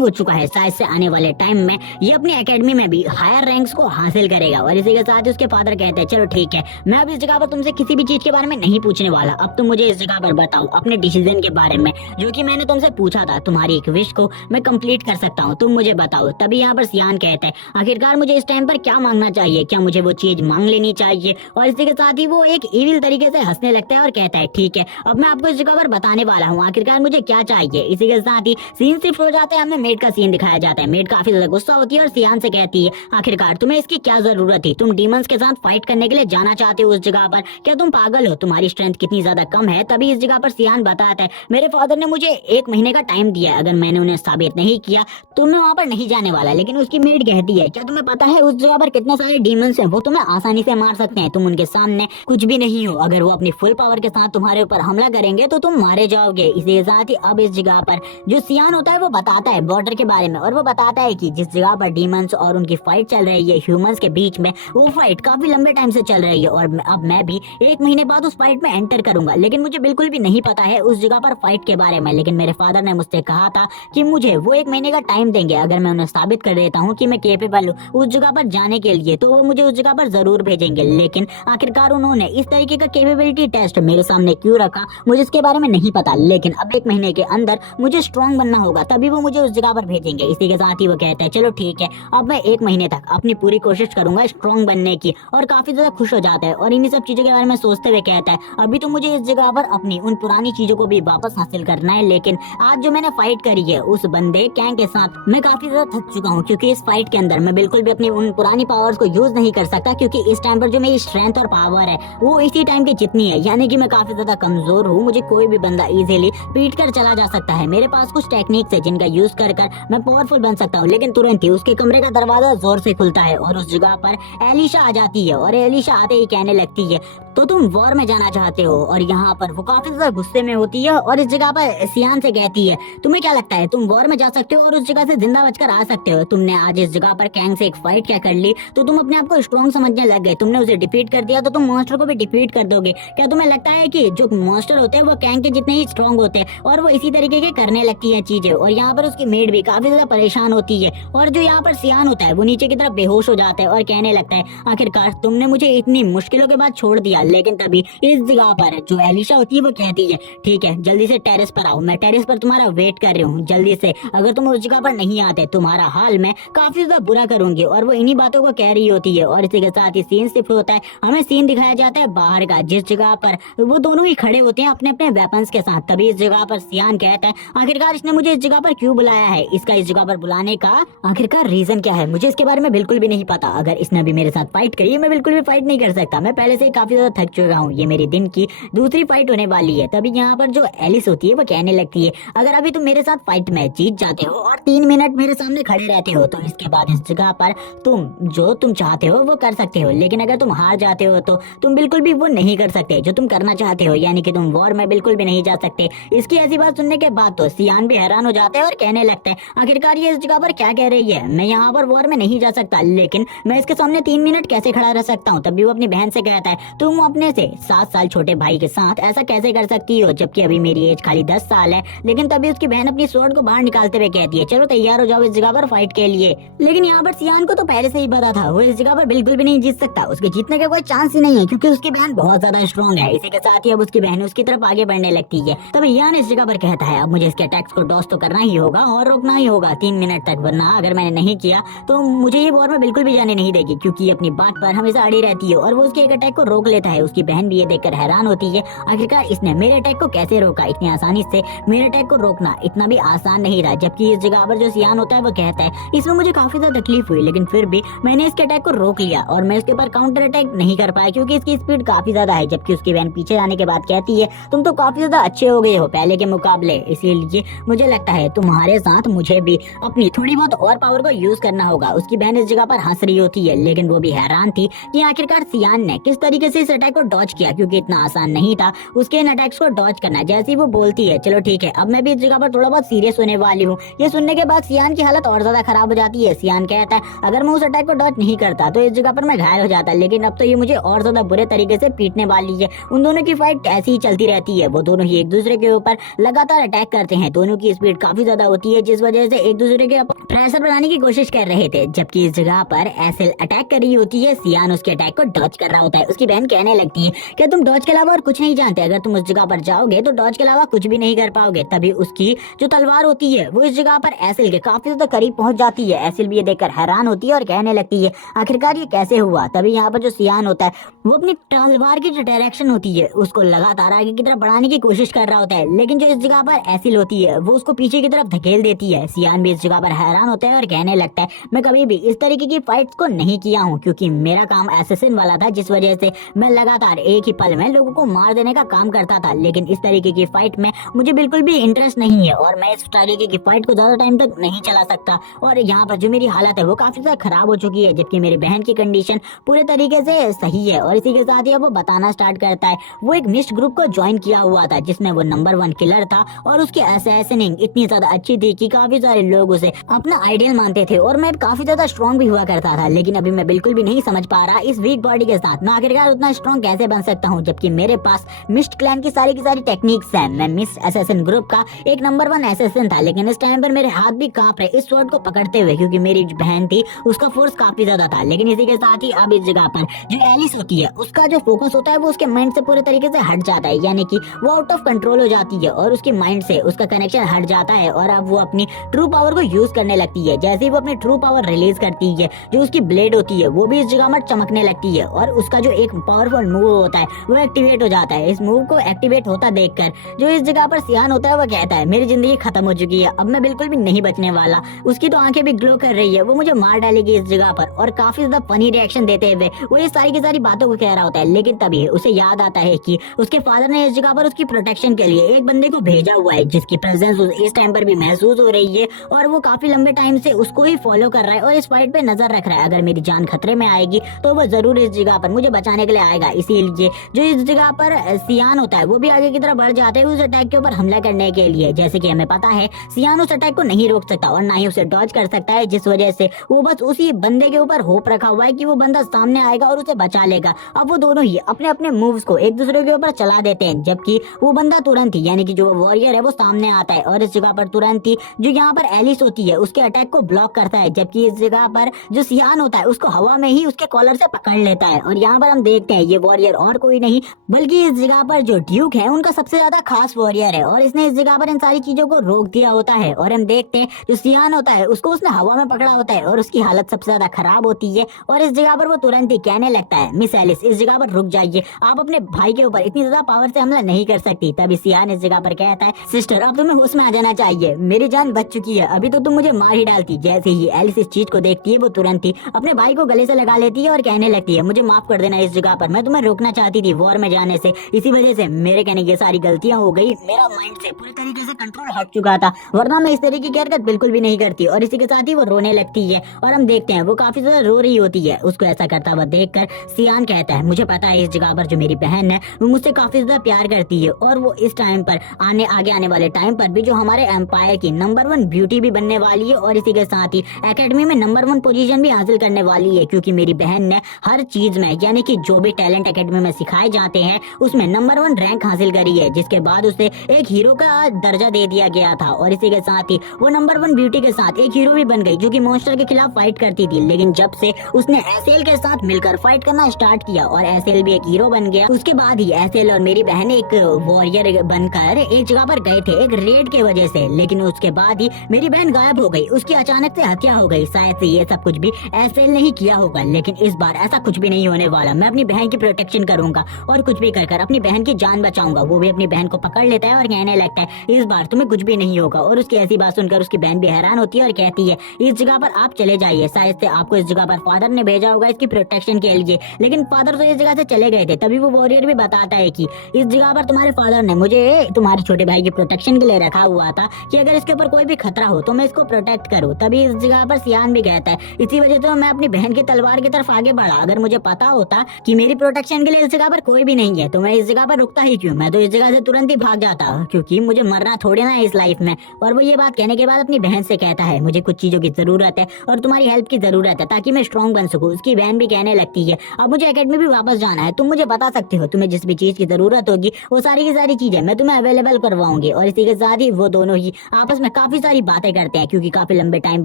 हो चुका है, शायद से आने वाले टाइम में ये अपनी एकेडमी में भी हायर रैंक्स को हासिल करेगा। और इसी के साथ ही उसके फादर कहते हैं चलो ठीक है, मैं अब इस जगह पर तुमसे किसी भी चीज के बारे में नहीं पूछने वाला। अब तुम मुझे इस जगह पर बताओ अपने डिसीजन के बारे में जो कि मैंने तुमसे पूछा था। तुम्हारी एक विश को मैं कंप्लीट कर सकता हूँ, तुम मुझे बताओ। तभी यहाँ पर सियान कहते हैं आखिरकार मुझे इस टाइम पर क्या मांगना चाहिए, क्या मुझे वो चीज मांग लेनी चाहिए? और इसी के साथ ही वो एक इविल तरीके से हंसने लगता है और कहता है ठीक है, अब मैं आपको इस जगह पर बताने वाला हूँ आखिरकार मुझे क्या चाहिए। इसी के साथ ही सीन शिफ्ट हो जाता है, हमें मेड का सीन दिखाया जाता है। मेड काफी ज्यादा गुस्सा होती है और सियान से कहती है आखिरकार तुम्हें इसकी क्या जरूरत थी? तुम डीमंस के साथ फाइट करने के लिए जाना चाहते हो उस जगह पर? क्या तुम पागल हो? तुम्हारी स्ट्रेंथ कितनी ज्यादा कम है। तभी इस जगह पर सियान बताता है मेरे फादर ने मुझे 1 महीने का टाइम दिया है, अगर मैंने उन्हें साबित नहीं किया तो मैं वहाँ पर नहीं जाने वाला। लेकिन उसकी मेड कहती है क्या तुम्हें पता है उस जगह पर कितने सारे डीमंस हैं, वो तुम्हें आसानी से मार सकते हैं, तुम उनके सामने कुछ भी नहीं हो। अगर वो अपनी फुल पावर के साथ तुम्हारे ऊपर हमला करेंगे तो तुम मारे जाओगे। इसी के साथ ही अब इस जगह पर जो सियान होता है वो बताता है बॉर्डर के बारे में और वो बताता है कि जिस जगह पर डीमंस और उनकी फाइट चल रही है ह्यूमंस के बीच में, वो फाइट काफी लंबे टाइम से चल रही है और अब मैं भी 1 महीने बाद उस फाइट में एंटर करूंगा। लेकिन मुझे बिल्कुल भी नहीं पता है उस जगह पर फाइट के बारे में। लेकिन मेरे फादर ने मुझसे कहा था कि मुझे वो 1 महीने का टाइम देंगे, अगर मैं उन्हें साबित कर देता हूँ कि मैं केपेबल हूँ उस जगह पर जाने के लिए तो वो मुझे उस जगह पर जरूर भेजेंगे। लेकिन आखिरकार उन्होंने इस तरीके का केपेबिलिटी टेस्ट मेरे सामने क्यों रखा मुझे इसके बारे में नहीं पता। लेकिन अब 1 महीने के अंदर मुझे स्ट्रांग बनना होगा तभी वो मुझे उस जगह पर भेजेंगे। इसी के साथ ही वो कहते हैं चलो ठीक है, अब मैं 1 महीने तक अपनी पूरी कोशिश करूंगा स्ट्रांग बनने की। और काफी ज्यादा खुश हो जाता है और इन्हीं सब चीजों के बारे में सोचते हुए कहता है अभी तो मुझे इस जगह पर अपनी उन पुरानी चीजों को भी वापस हासिल करना है। लेकिन आज जो मैंने फाइट करी है उस बंदे कैंग के साथ मैं काफी ज्यादा थक चुका हूँ, क्योंकि इस फाइट के अंदर मैं बिल्कुल भी अपनी उन पुरानी पावर्स को यूज नहीं कर सकता, क्योंकि इस टाइम पर जो मेरी स्ट्रेंथ और पावर है वो इसी टाइम की जितनी है, यानी कि मैं काफी ज्यादा कमजोर हूँ। मुझे कोई भी बंदा इजीली पीट कर चला जा सकता है। मेरे पास कुछ टेक्निक्स है जिनका यूज कर मैं पावरफुल बन सकता हूँ। लेकिन तुरंत ही उसके कमरे का दरवाजा जोर से खुलता है और उस जगह पर एलिशा आ जाती है और एलिशा आते ही कहने लगती है तो तुम वॉर में जाना चाहते हो? और यहाँ पर वो काफी ज्यादा गुस्से में होती है और इस जगह पर सियान से कहती है तुम्हें क्या लगता है तुम वॉर में जा सकते हो और उस जगह से जिंदा बचकर आ सकते हो? तुमने आज इस जगह पर कैंग से एक फाइट क्या कर ली तो तुम अपने आप को स्ट्रॉन्ग समझने लग गए। तुमने उसे डिफीट कर दिया तो तुम मॉन्स्टर को भी डिफीट कर दोगे। क्या तुम्हें लगता है कि जो मॉन्स्टर होते हैं वो कैंग के जितने ही स्ट्रॉन्ग होते हैं? और वो इसी तरीके के करने लगती है चीजें। और यहाँ पर उसकी मेड भी काफी ज्यादा परेशान होती है और जो यहाँ पर सियान होता है वो नीचे की तरफ बेहोश हो जाता है और कहने लगता है आखिरकार तुमने मुझे इतनी मुश्किलों के बाद छोड़ दिया। लेकिन तभी इस जगह पर जो एलिशा होती है वो कहती है ठीक है जल्दी से टेरेस पर आओ, मैं टेरेस पर तुम्हारा वेट कर रही हूँ, जल्दी से। अगर तुम उस जगह पर नहीं आते तुम्हारा हाल मैं काफी ज्यादा बुरा करूंगी। और वो इन्हीं बातों को कह रही होती है और इसी के साथ ही सीन शिफ्ट होता है। हमें सीन दिखाया जाता है बाहर का, जिस जगह पर वो दोनों ही खड़े होते हैं अपने अपने वेपन्स के साथ। तभी इस जगह पर सियान कहता है आखिरकार इसने मुझे इस जगह पर क्यों बुलाया है, इसका इस जगह पर बुलाने का आखिरकार रीजन क्या है? मुझे इसके बारे में बिल्कुल भी नहीं पता। अगर इसने अभी मेरे साथ फाइट करी है मैं बिल्कुल भी फाइट नहीं कर सकता, मैं पहले से ही काफी ज्यादा थक चुका हूँ, ये मेरी दिन की दूसरी फाइट होने वाली है। तभी यहाँ पर जो एलिस होती है वो कहने लगती है अगर अभी तुम मेरे साथ फाइट मैच जीत जाते हो और 3 मिनट मेरे सामने खड़े रहते हो तो इसके बाद इस जगह पर तुम जो तुम चाहते हो वो कर सकते हो। लेकिन अगर तुम हार जाते हो तो तुम बिल्कुल भी वो नहीं कर सकते जो तुम करना चाहते हो, यानी कि तुम वॉर में बिल्कुल भी नहीं जा सकते। इसकी ऐसी बात सुनने के बाद तो सियान भी हैरान हो जाता है और कहने लगता है आखिरकार ये इस जगह पर क्या कह रही है, मैं यहाँ पर वॉर में नहीं जा सकता लेकिन मैं इसके सामने 3 मिनट कैसे खड़ा रह सकता हूँ? तभी वो अपनी बहन से कहता है तुम अपने से 7 साल छोटे भाई के साथ ऐसा कैसे कर सकती हो जबकि अभी मेरी एज खाली 10 साल है। लेकिन तभी उसकी बहन अपनी स्वॉर्ड को बाहर निकालते हुए कहती है चलो तैयार हो जाओ इस जगह पर फाइट के लिए। लेकिन यहाँ पर सियान को तो पहले से ही पता था वो इस जगह पर बिल्कुल भी नहीं जीत सकता, उसके जीतने का कोई चांस ही नहीं है क्योंकि उसकी बहन बहुत ज्यादा स्ट्रॉन्ग है। इसी के साथ ही अब उसकी बहन उसकी तरफ आगे बढ़ने लगती है। तभी यान इस जगह पर कहता है अब मुझे इसके अटैक्स को डॉस तो करना ही होगा और रोकना ही होगा 3 मिनट तक, वरना अगर मैंने नहीं किया तो मुझे ये वॉर में बिल्कुल भी जाने नहीं देगी, क्योंकि अपनी बात पर हमेशा अड़ी रहती है। और वो उसके एक अटैक को रोक लेता है। उसकी बहन भी ये देखकर हैरान होती है आखिरकार इसने मेरे अटैक को कैसे रोका, इतनी आसानी से मेरे अटैक को रोकना इतना भी आसान नहीं रहा। जबकि इस जगह पर जो सियान होता है वो कहता है इसमें मुझे काफी ज्यादा तकलीफ हुई लेकिन फिर भी मैंने इसके अटैक को रोक लिया और मैं इसके ऊपर काउंटर अटैक नहीं कर पाया क्योंकि इसकी स्पीड काफी ज्यादा है। जबकि उसकी बहन पीछे जाने के बाद कहती है तुम तो काफी ज्यादा अच्छे हो गए हो पहले के मुकाबले, इसीलिए मुझे लगता है तुम्हारे साथ मुझे भी अपनी थोड़ी बहुत और पावर को यूज करना होगा। उसकी बहन इस जगह पर हंस रही होती है लेकिन वो भी हैरान थी कि आखिरकार सियान ने किस तरीके से इस अटैक को डॉज किया क्योंकि इतना आसान नहीं था उसके इन अटैक्स को डॉज करना। जैसे ही वो बोलती है चलो ठीक है अब मैं भी इस जगह पर थोड़ा बहुत सीरियस होने वाली हूँ, ये सुनने के बाद सियान की हालत और ज्यादा खराब हो जाती है। सियान कहता है अगर मैं उस अटैक को डॉज नहीं करता तो इस जगह पर मैं घायल हो जाता, लेकिन अब तो ये मुझे और ज्यादा बुरे तरीके से पीटने वाली है। उन दोनों की फाइट ऐसी ही चलती रहती है, वो दोनों ही एक दूसरे के ऊपर लगातार अटैक करते हैं। दोनों की स्पीड काफी ज्यादा होती है जिस वजह से एक दूसरे के प्रेशर बनाने की कोशिश कर रहे थे। जबकि इस जगह पर एसेल अटैक कर रही होती है, सियान उसके अटैक को डॉज कर रहा होता है। उसकी बहन कहने लगती है कि तुम डॉज के अलावा और कुछ नहीं जानते, अगर तुम उस जगह पर जाओगे तो डॉज के अलावा कुछ भी नहीं कर पाओगे। तभी उसकी जो तलवार होती है वो इस जगह पर एसेल के काफी ज्यादा करीब पहुंच जाती है। एसेल भी ये देखकर हैरान होती है और कहने लगती है आखिरकार ये कैसे हुआ। तभी यहाँ पर जो सियान होता है वो अपनी तलवार की जो डायरेक्शन होती है उसको लगातार आगे की तरफ बढ़ाने की कोशिश कर रहा होता है, लेकिन जो इस जगह पर एसेल होती है वो उसको पीछे की तरफ धकेल देती है। सियान भी इस जगह पर हैरान होता है और कहने लगता है मैं कभी भी इस तरीके की फाइट्स को नहीं किया हूँ क्योंकि मेरा काम एसेसिन वाला था, जिस वजह से मैं लगातार एक ही पल में लोगों को मार देने का काम करता था। लेकिन इस तरीके की फाइट में मुझे बिल्कुल भी इंटरेस्ट नहीं है और मैं इस तरीके की फाइट को ज्यादा टाइम तक नहीं चला सकता। और यहाँ पर जो मेरी हालत है वो काफी ज्यादा खराब हो चुकी है, जबकि मेरी बहन की कंडीशन पूरे तरीके से सही है। और इसी के साथ ही वो बताना स्टार्ट करता है वो एक मिस्ट ग्रुप को ज्वाइन किया हुआ था जिसमें वो नंबर 1 किलर था और उसकी असैसिनिंग इतनी ज्यादा अच्छी थी कि काफी सारे लोग उसे अपना आइडियल मानते थे और मैं काफी ज्यादा स्ट्रॉन्ग भी हुआ करता था। लेकिन अभी मैं बिल्कुल भी नहीं समझ पा रहा इस वीक बॉडी के साथ मैं आखिरकार उतना स्ट्रॉन्ग कैसे बन सकता हूँ, जबकि मेरे पास मिस्ट क्लैन की सारी टेक्निक्स है। मैं मिस्ट असैसिन ग्रुप का एक नंबर 1 असैसिन था, लेकिन इस टाइम पर मेरे हाथ भी कांप रहे इस स्वॉर्ड को पकड़ते हुए क्योंकि मेरी जो बहन थी उसका फोर्स काफी ज्यादा था। लेकिन इसी के साथ ही अब इस जगह पर जो एलिस होती है उसका जो फोकस होता है वो उसके माइंड से पूरे तरीके से हट जाता है, यानी कि वो आउट ऑफ कंट्रोल हो जाती है और उसके माइंड से उसका कनेक्शन हट जाता है और अब वो अपनी ट्रू पावर को यूज करने लगती है। जैसे ही वो अपनी ट्रू पावर रिलीज करती है जो उसकी ब्लेड होती है वो भी इस जगह पर चमकने लगती है और उसका जो एक पावरफुल मूव होता है वो एक्टिवेट हो जाता है। इस मूव को एक्टिवेट होता देखकर जो इस जगह पर सियान होता है वो कहता है मेरी जिंदगी खत्म हो चुकी है, अब मैं बिल्कुल भी नहीं बचने वाला। उसकी तो आंखें भी ग्लो कर रही है, वो मुझे मार डालेगी इस जगह पर। और काफी ज्यादा फनी रिएक्शन देते हुए वो ये सारी की सारी बातों को कह रहा होता है, लेकिन तभी उसे याद आता है कि उसके फादर ने इस जगह पर उसकी प्रोटेक्शन के लिए एक बंदे को भेजा हुआ है जिसकी प्रेजेंस इस टाइम पर भी महसूस हो रही है और वो काफी लंबे टाइम से उसको ही फॉलो कर रहा है और इस फाइट पे नजर रख रहा है। अगर मेरी जान खतरे में आएगी तो वो जरूर इस जगह पर मुझे बचाने के लिए आएगा। इसीलिए जो इस जगह पर सियान होता है वो भी आगे की तरफ बढ़ जाते हैं उस अटैक के ऊपर हमला करने के लिए। जैसे कि हमें पता है सियान उस अटैक को नहीं रोक सकता और ना ही उसे डॉज कर सकता है, जिस वजह से वो बस उसी बंदे के ऊपर होप रखा हुआ है कि वो बंदा सामने आएगा और उसे बचा लेगा। अब वो दोनों ही अपने अपने मूव्स को एक दूसरे के ऊपर चला देते हैं, जबकि वो बंदा तुरंत ही यानी कि जो वॉरियर है वो सामने आता है और इस जगह पर तुरंत ही जो यहाँ पर एलिस होती है उसके अटैक को ब्लॉक करता है। जबकि इस जगह पर जो सियान होता है उसको हवा में ही उसके कॉलर से पकड़ लेता है और यहाँ पर हम देखते हैं ये वॉरियर और कोई नहीं बल्कि इस जगह पर जो ड्यूक है उनका सबसे ज्यादा खास वॉरियर है और इसने इस जगह पर इन सारी चीजों को रोक दिया होता है। और हम देखते हैं जो सियान होता है उसको उसने हवा में पकड़ा होता है और उसकी हालत सबसे ज्यादा खराब होती है और इस जगह पर वो तुरंत ही कहने लगता है मिस एलिस इस जगह पर रुक जाइए, आप अपने भाई के ऊपर इतनी ज्यादा पावर से हमला नहीं कर सकती। तभी सियान इस जगह पर कहता है सिस्टर अब तुम्हें होश में आ जाना चाहिए, मेरी जान बच चुकी है, अभी तो तुम मुझे मार ही डालती। जैसे ही एलिस इस चीज को देखती है वो तुरंत ही अपने भाई को गले से लगा लेती है और कहने लगती है मुझे माफ कर देना, इस जगह पर मैं तुम्हें रोकना चाहती थी वॉर में जाने से, इसी वजह से मेरे कहने ये सारी गलतियां हो गई, मेरा माइंड से पूरी तरीके से कंट्रोल हट चुका था, वरना मैं इस तरीके की हरकत बिल्कुल भी नहीं करती। और इसी के साथ ही वो रोने लगती है और हम देखते हैं वो काफी ज्यादा रो रही होती है। उसको ऐसा करता हुआ देखकर सियान कहता है मुझे पता है इस जगह पर जो मेरी बहन है वो मुझसे काफी ज्यादा प्यार करती है और वो इस टाइम पर आगे आने वाले टाइम पर भी जो हमारे एम्पायर की नंबर 1 ब्यूटी भी बनने वाली है और इसी के साथ ही एकेडमी में नंबर 1 पोजीशन भी हासिल करने वाली है, क्योंकि मेरी बहन ने हर चीज में यानी कि जो भी टैलेंट एकेडमी में सिखाए जाते हैं उसमें नंबर 1 रैंक हासिल करी है, जिसके बाद उसे एक हीरो का दर्जा दे दिया गया था। और इसी के साथ ही वो नंबर 1 ब्यूटी के साथ एक हीरो भी बन गई जो कि मॉन्स्टर के खिलाफ फाइट करती थी। लेकिन जब से उसने एसेल के साथ मिलकर फाइट करना स्टार्ट किया और एसेल भी एक हीरो बन गया, उसके बाद ही एसेल और मेरी बहन एक वॉरियर बनकर एक जगह पर गए थे एक रेड के वजह से। लेकिन उसके बाद ही मेरी बहन गायब हो गई, उसकी अचानक से हत्या हो गई। शायद से ये सब कुछ भी एसेल ने ही किया होगा, लेकिन इस बार ऐसा कुछ भी नहीं होने वाला। मैं अपनी बहन की प्रोटेक्शन करूंगा और कुछ भी कर अपनी बहन की जान बचाऊंगा। वो भी अपनी बहन को पकड़ लेता है और कहने लगता है इस बार तुम्हें कुछ भी नहीं होगा। और उसकी ऐसी बात सुनकर उसकी बहन भी हैरान होती है और कहती है इस जगह पर आप चले जाइए, शायद से आपको इस जगह पर फादर ने भेजा होगा इसकी प्रोटेक्शन के लिए, लेकिन फादर तो इस जगह से चले गए थे। तभी वो वॉरियर भी बताता है कि इस जगह पर तुम्हारे फादर ने मुझे तुम्हारे छोटे भाई की प्रोटेक्शन के लिए रखा हुआ था कि अगर इसके ऊपर कोई भी खतरा हो तो मैं इसको प्रोटेक्ट करूं। तभी इस जगह पर सियान भी कहता है इसी वजह से मैं अपनी बहन की तलवार की तरफ आगे बढ़ा, अगर मुझे पता होता कि मेरी प्रोटेक्शन के लिए इस जगह पर कोई भी नहीं है, तो मैं इस जगह पर रुकता ही क्यों? मैं तो इस जगह से तुरंत ही भाग जाता, क्योंकि मुझे मरना थोड़ी ना है इस लाइफ में। और वो ये बात कहने के बाद अपनी बहन से कहता है मुझे कुछ चीजों की जरूरत है और तुम्हारी हेल्प की जरूरत है ताकि मैं स्ट्रॉन्ग बन सकूं। उसकी बहन भी कहने लगती है अब मुझे एकेडमी भी वापस जाना है, तुम मुझे बता सकते हो, तुम्हें जिस भी चीज की जरूरत होगी वो सारी की सारी चीजें मैं तुम्हें अवेलेबल करवाऊंगी। और इसी के साथ ही वो दोनों ही आपस में काफी सारी बातें करते हैं, क्योंकि काफी लंबे टाइम